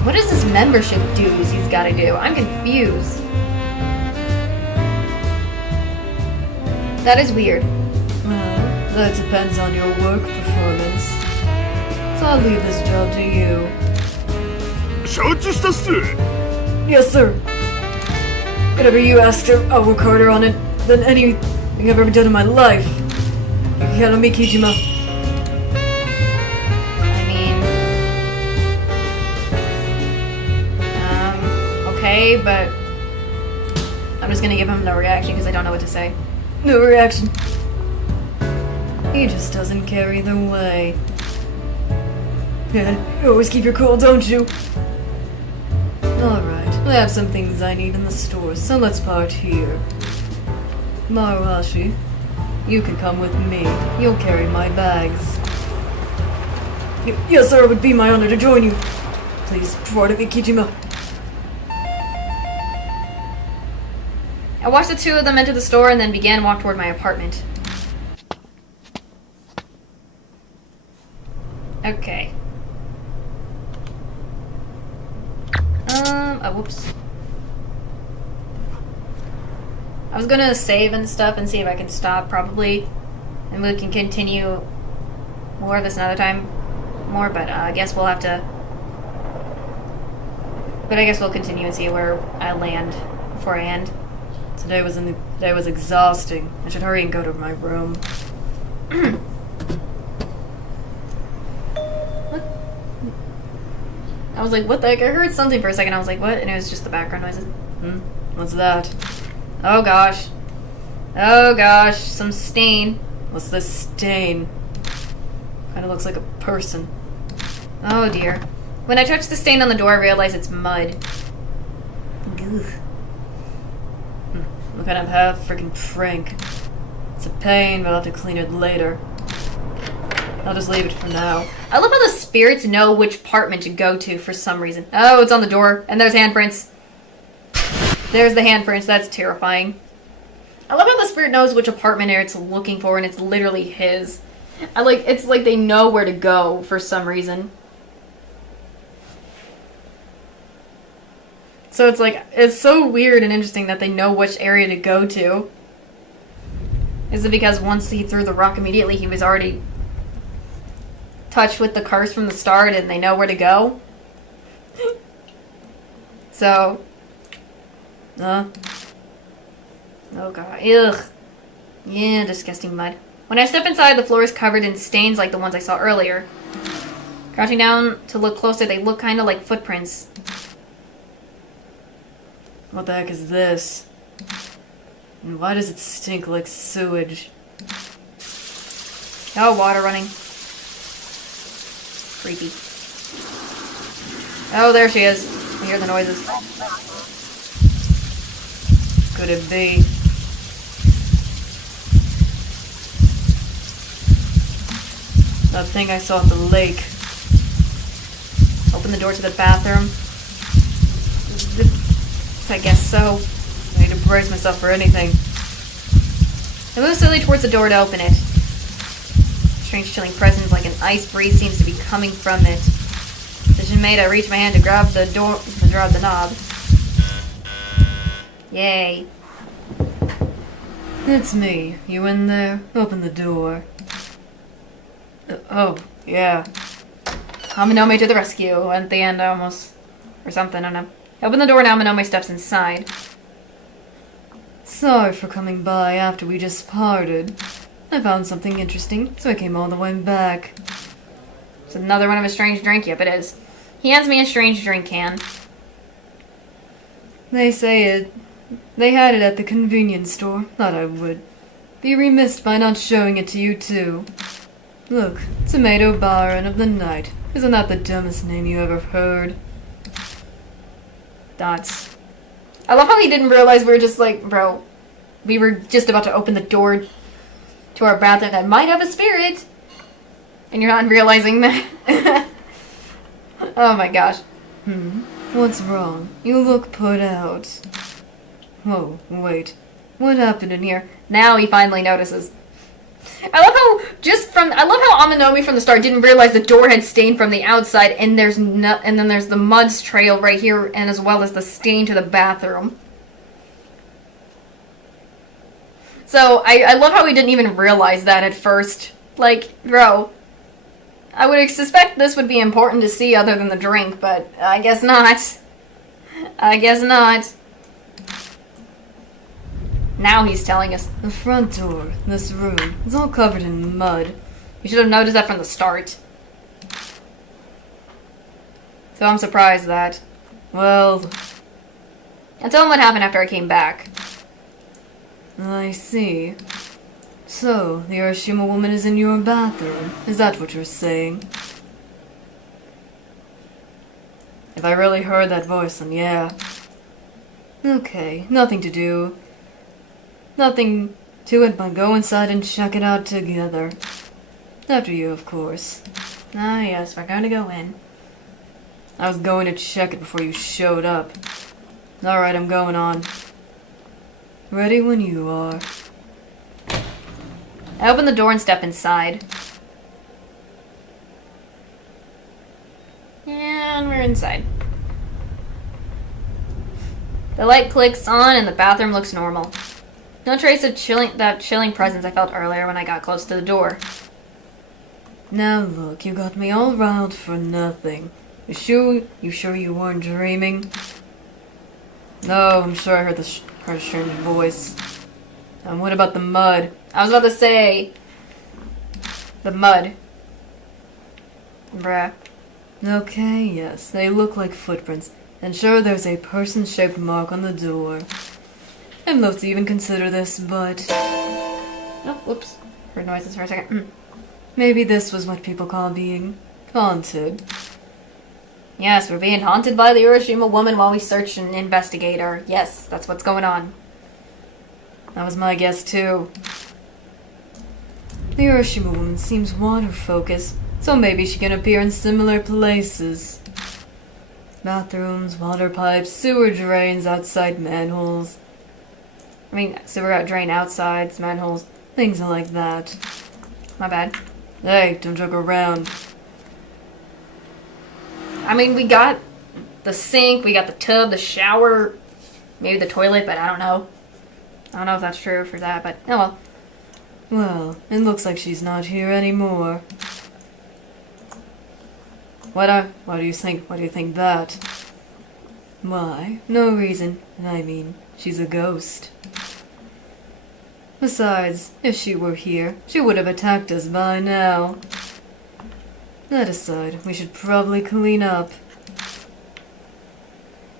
What is this membership dues he's gotta do? I'm confused. That is weird. Well, that depends on your work performance. So I'll leave this job to you. 承知したっす。 Yes, sir. Whatever you ask, sir, I'll work harder on it than anything I've ever done in my life. You can count on me, Kijima. I mean... okay, but... I'm just gonna give him no reaction because I don't know what to say. No reaction. He just doesn't care either way. Yeah, you always keep your cool, don't you? Alright, I have some things I need in the store, so let's part here. Maruhashi, you can come with me. You'll carry my bags. Yes, sir, it would be my honor to join you. Please, pardon me, Kijima. I watched the two of them enter the store and then began walk toward my apartment. Okay. Whoops. I was gonna save and stuff and see if I can stop, probably. And we can continue more of this another time. But I guess we'll have to... But I guess we'll continue and see where I land before I end. Today was exhausting. I should hurry and go to my room. What? I was like, what the heck? I heard something for a second. I was like, what? And it was just the background noises. What's that? Oh gosh. Oh gosh. Some stain. What's this stain? Kinda looks like a person. Oh dear. When I touch the stain on the door, I realize it's mud. Ugh. What kind of half-freaking prank? It's a pain, but I'll have to clean it later. I'll just leave it for now. I love how the spirits know which apartment to go to for some reason. Oh, it's on the door, and there's handprints. There's the handprints. That's terrifying. I love how the spirit knows which apartment it's looking for, and it's literally his. It's like they know where to go for some reason. So it's like, it's so weird and interesting that they know which area to go to. Is it because once he threw the rock immediately, he was already touched with the curse from the start and they know where to go? So... Oh god. Ugh. Yeah, disgusting mud. When I step inside, the floor is covered in stains like the ones I saw earlier. Crouching down to look closer, they look kind of like footprints. What the heck is this? And why does it stink like sewage? Oh, water running. Creepy. Oh, there she is. I hear the noises. Could it be? That thing I saw at the lake. Open the door to the bathroom. I guess so. I need to brace myself for anything. I move slowly towards the door to open it. Strange chilling presence like an ice breeze seems to be coming from it. Decision made, I reach my hand to grab the door and grab the knob. Yay. It's me. You in there? Open the door. Oh, yeah. Hamanome to the rescue. At the end, almost. Or something, I don't know. I open the door and Hamanome steps inside. Sorry for coming by after we just parted. I found something interesting, so I came all the way back. It's another one of a strange drink. Yep, it is. He hands me a strange drink can. They had it at the convenience store. Thought I would be remiss by not showing it to you too. Look, Tomato Baron of the Night. Isn't that the dumbest name you ever heard? Dots. I love how he didn't realize we were just like, bro, we were just about to open the door to our bathroom that might have a spirit. And you're not realizing that. Oh my gosh. What's wrong? You look put out. Whoa, wait. What happened in here? Now he finally notices. I love how Amanome from the start didn't realize the door had stain from the outside, and then there's the mud trail right here, and as well as the stain to the bathroom. So I love how he didn't even realize that at first. Like, bro, I would suspect this would be important to see other than the drink, but I guess not. I guess not. Now he's telling us. The front door, this room, it's all covered in mud. You should have noticed that from the start. So I'm surprised that... Well... And tell him what happened after I came back. I see. So, the Urashima woman is in your bathroom. Is that what you're saying? If I really heard that voice, then yeah. Okay, nothing to do. Nothing to it but go inside and check it out together. After you, of course. Ah, yes, we're going to go in. I was going to check it before you showed up. Alright, I'm going on. Ready when you are. I open the door and step inside. And we're inside. The light clicks on and the bathroom looks normal. No trace of that chilling presence I felt earlier when I got close to the door. Now look, you got me all riled for nothing. You sure you weren't dreaming? No, I'm sure I heard her strange voice. And what about the mud? I was about to say... the mud. Bruh. Okay, yes, they look like footprints. And sure, there's a person-shaped mark on the door. I'm loath to even consider this, but... Oh, whoops. Heard noises for a second. Maybe this was what people call being haunted. Yes, we're being haunted by the Urashima woman while we search and investigate her. Yes, that's what's going on. That was my guess, too. The Urashima woman seems water-focused, so maybe she can appear in similar places. Bathrooms, water pipes, sewer drains, outside manholes. I mean, sewer drain outsides, manholes, Things like that. my bad. Hey, don't joke around. I mean, we got the sink, we got the tub, the shower, maybe the toilet, but I don't know. I don't know if that's true for that, but oh well. Well, it looks like she's not here anymore. What do you think? What do you think that? Why? No reason. I mean, she's a ghost. Besides, if she were here, she would have attacked us by now. That aside, we should probably clean up.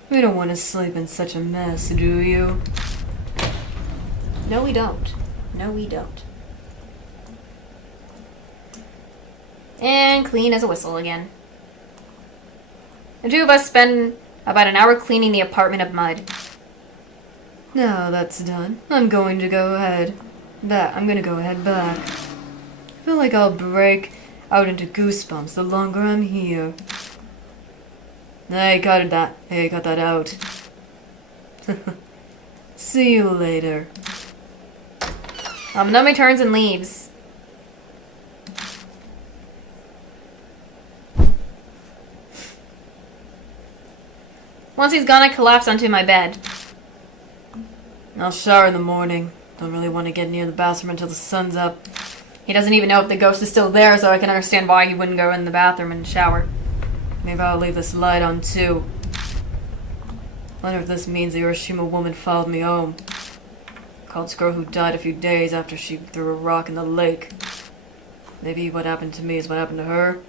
We don't want to sleep in such a mess, do you? No, we don't. No, we don't. And clean as a whistle again. The two of us spend about an hour cleaning the apartment of mud. Now that's done, I'm going to go ahead back. I feel like I'll break out into goosebumps the longer I'm here. Hey, got that out. See you later. Numi turns and leaves. Once he's gone, I collapse onto my bed. I'll shower in the morning. Don't really want to get near the bathroom until the sun's up. He doesn't even know if the ghost is still there, so I can understand why he wouldn't go in the bathroom and shower. Maybe I'll leave this light on too. Wonder if this means the Urashima woman followed me home. Called this girl who died a few days after she threw a rock in the lake. Maybe what happened to me is what happened to her.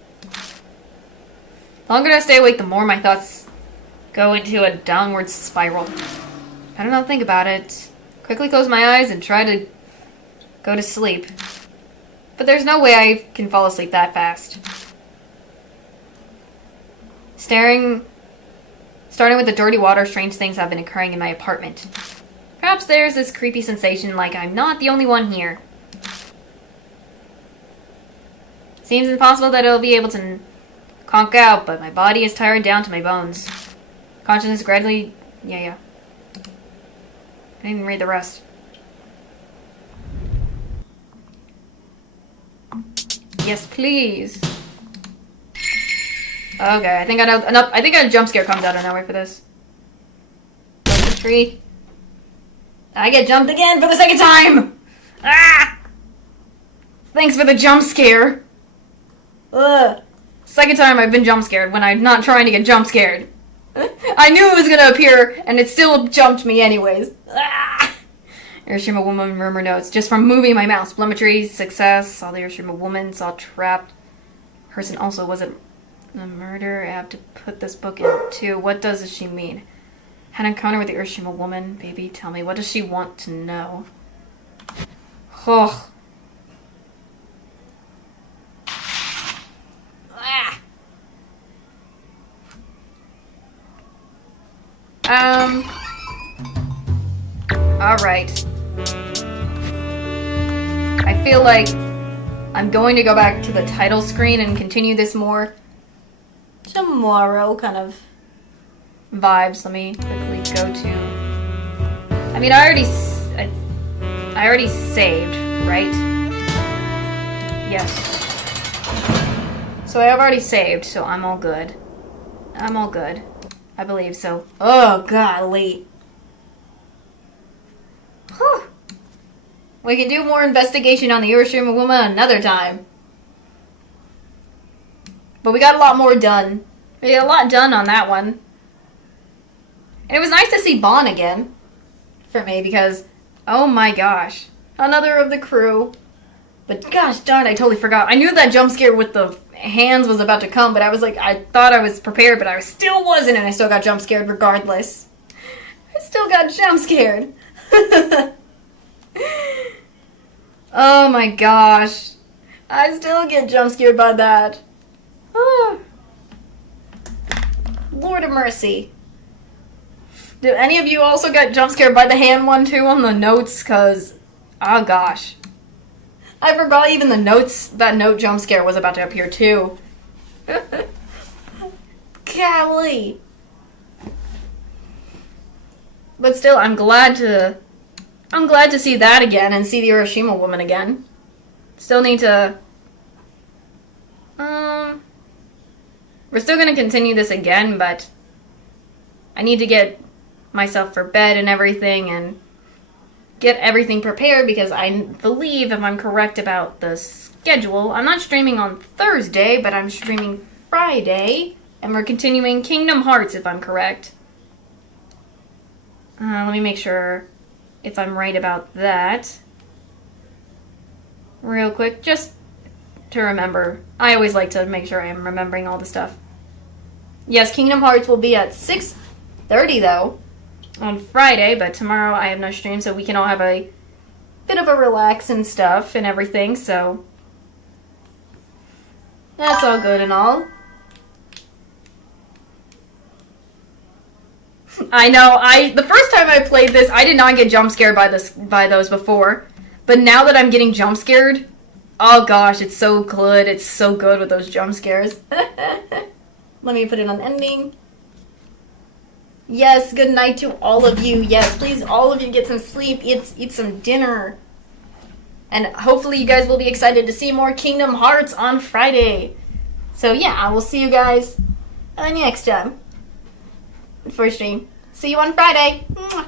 The longer I stay awake, the more my thoughts go into a downward spiral. I don't know, think about it. Quickly close my eyes and try to go to sleep. But there's no way I can fall asleep that fast. Starting with the dirty water, strange things have been occurring in my apartment. Perhaps there's this creepy sensation like I'm not the only one here. Seems impossible that I'll be able to conk out, but my body is tired down to my bones. Consciousness gradually... Yeah. I didn't even read the rest. Yes, please. Okay, I think I know enough. I think a jump scare comes out of nowhere for this. Go to the tree. I get jumped again for the second time! Ah! Thanks for the jump scare. Ugh. Second time I've been jump scared when I'm not trying to get jump scared. I knew it was gonna appear, and it still jumped me anyways. Ah! Urashima woman murmur notes. Just from moving my mouse. Blemetry, success. Saw the Urashima woman. Saw trapped. Person also wasn't a murder. I have to put this book in too. What does she mean? Had an encounter with the Urashima woman. Baby, tell me. What does she want to know? Oh. Ah. Alright. I feel like I'm going to go back to the title screen and continue this more tomorrow kind of vibes. Let me quickly go to... I mean, I already saved, right? Yes. So I have already saved, so I'm all good. I'm all good. I believe so. Oh, golly. Whew. We can do more investigation on the Urashima woman another time. But we got a lot more done. We got a lot done on that one. And it was nice to see Bon again. For me, because, oh my gosh. Another of the crew. But gosh darn, I totally forgot. I knew that jump scare with the hands was about to come, but I was like, I thought I was prepared, but I still wasn't, and I still got jump scared regardless. I still got jump scared. Oh my gosh. I still get jump scared by that. Oh. Lord of mercy. Did any of you also get jump scared by the hand one too on the notes? Cause, oh gosh. I forgot even the notes, that note jump scare was about to appear too. Golly. But still, I'm glad to see that again and see the Urashima woman again. Still need to, we're still gonna continue this again, but I need to get myself for bed and everything and get everything prepared because I believe, if I'm correct about the schedule, I'm not streaming on Thursday, but I'm streaming Friday, and we're continuing Kingdom Hearts, if I'm correct. Let me make sure if I'm right about that. Real quick, just to remember. I always like to make sure I am remembering all the stuff. Yes, Kingdom Hearts will be at 6:30 though on Friday, but tomorrow I have no stream, so we can all have a bit of a relax and stuff and everything, so that's all good and all. I know, the first time I played this, I did not get jump scared by those before, but now that I'm getting jump scared, oh gosh, it's so good. It's so good with those jump scares. Let me put it on ending. Yes, good night to all of you. Yes, please, all of you get some sleep, eat some dinner. And hopefully you guys will be excited to see more Kingdom Hearts on Friday. So yeah, I will see you guys next time for stream. See you on Friday. Mwah.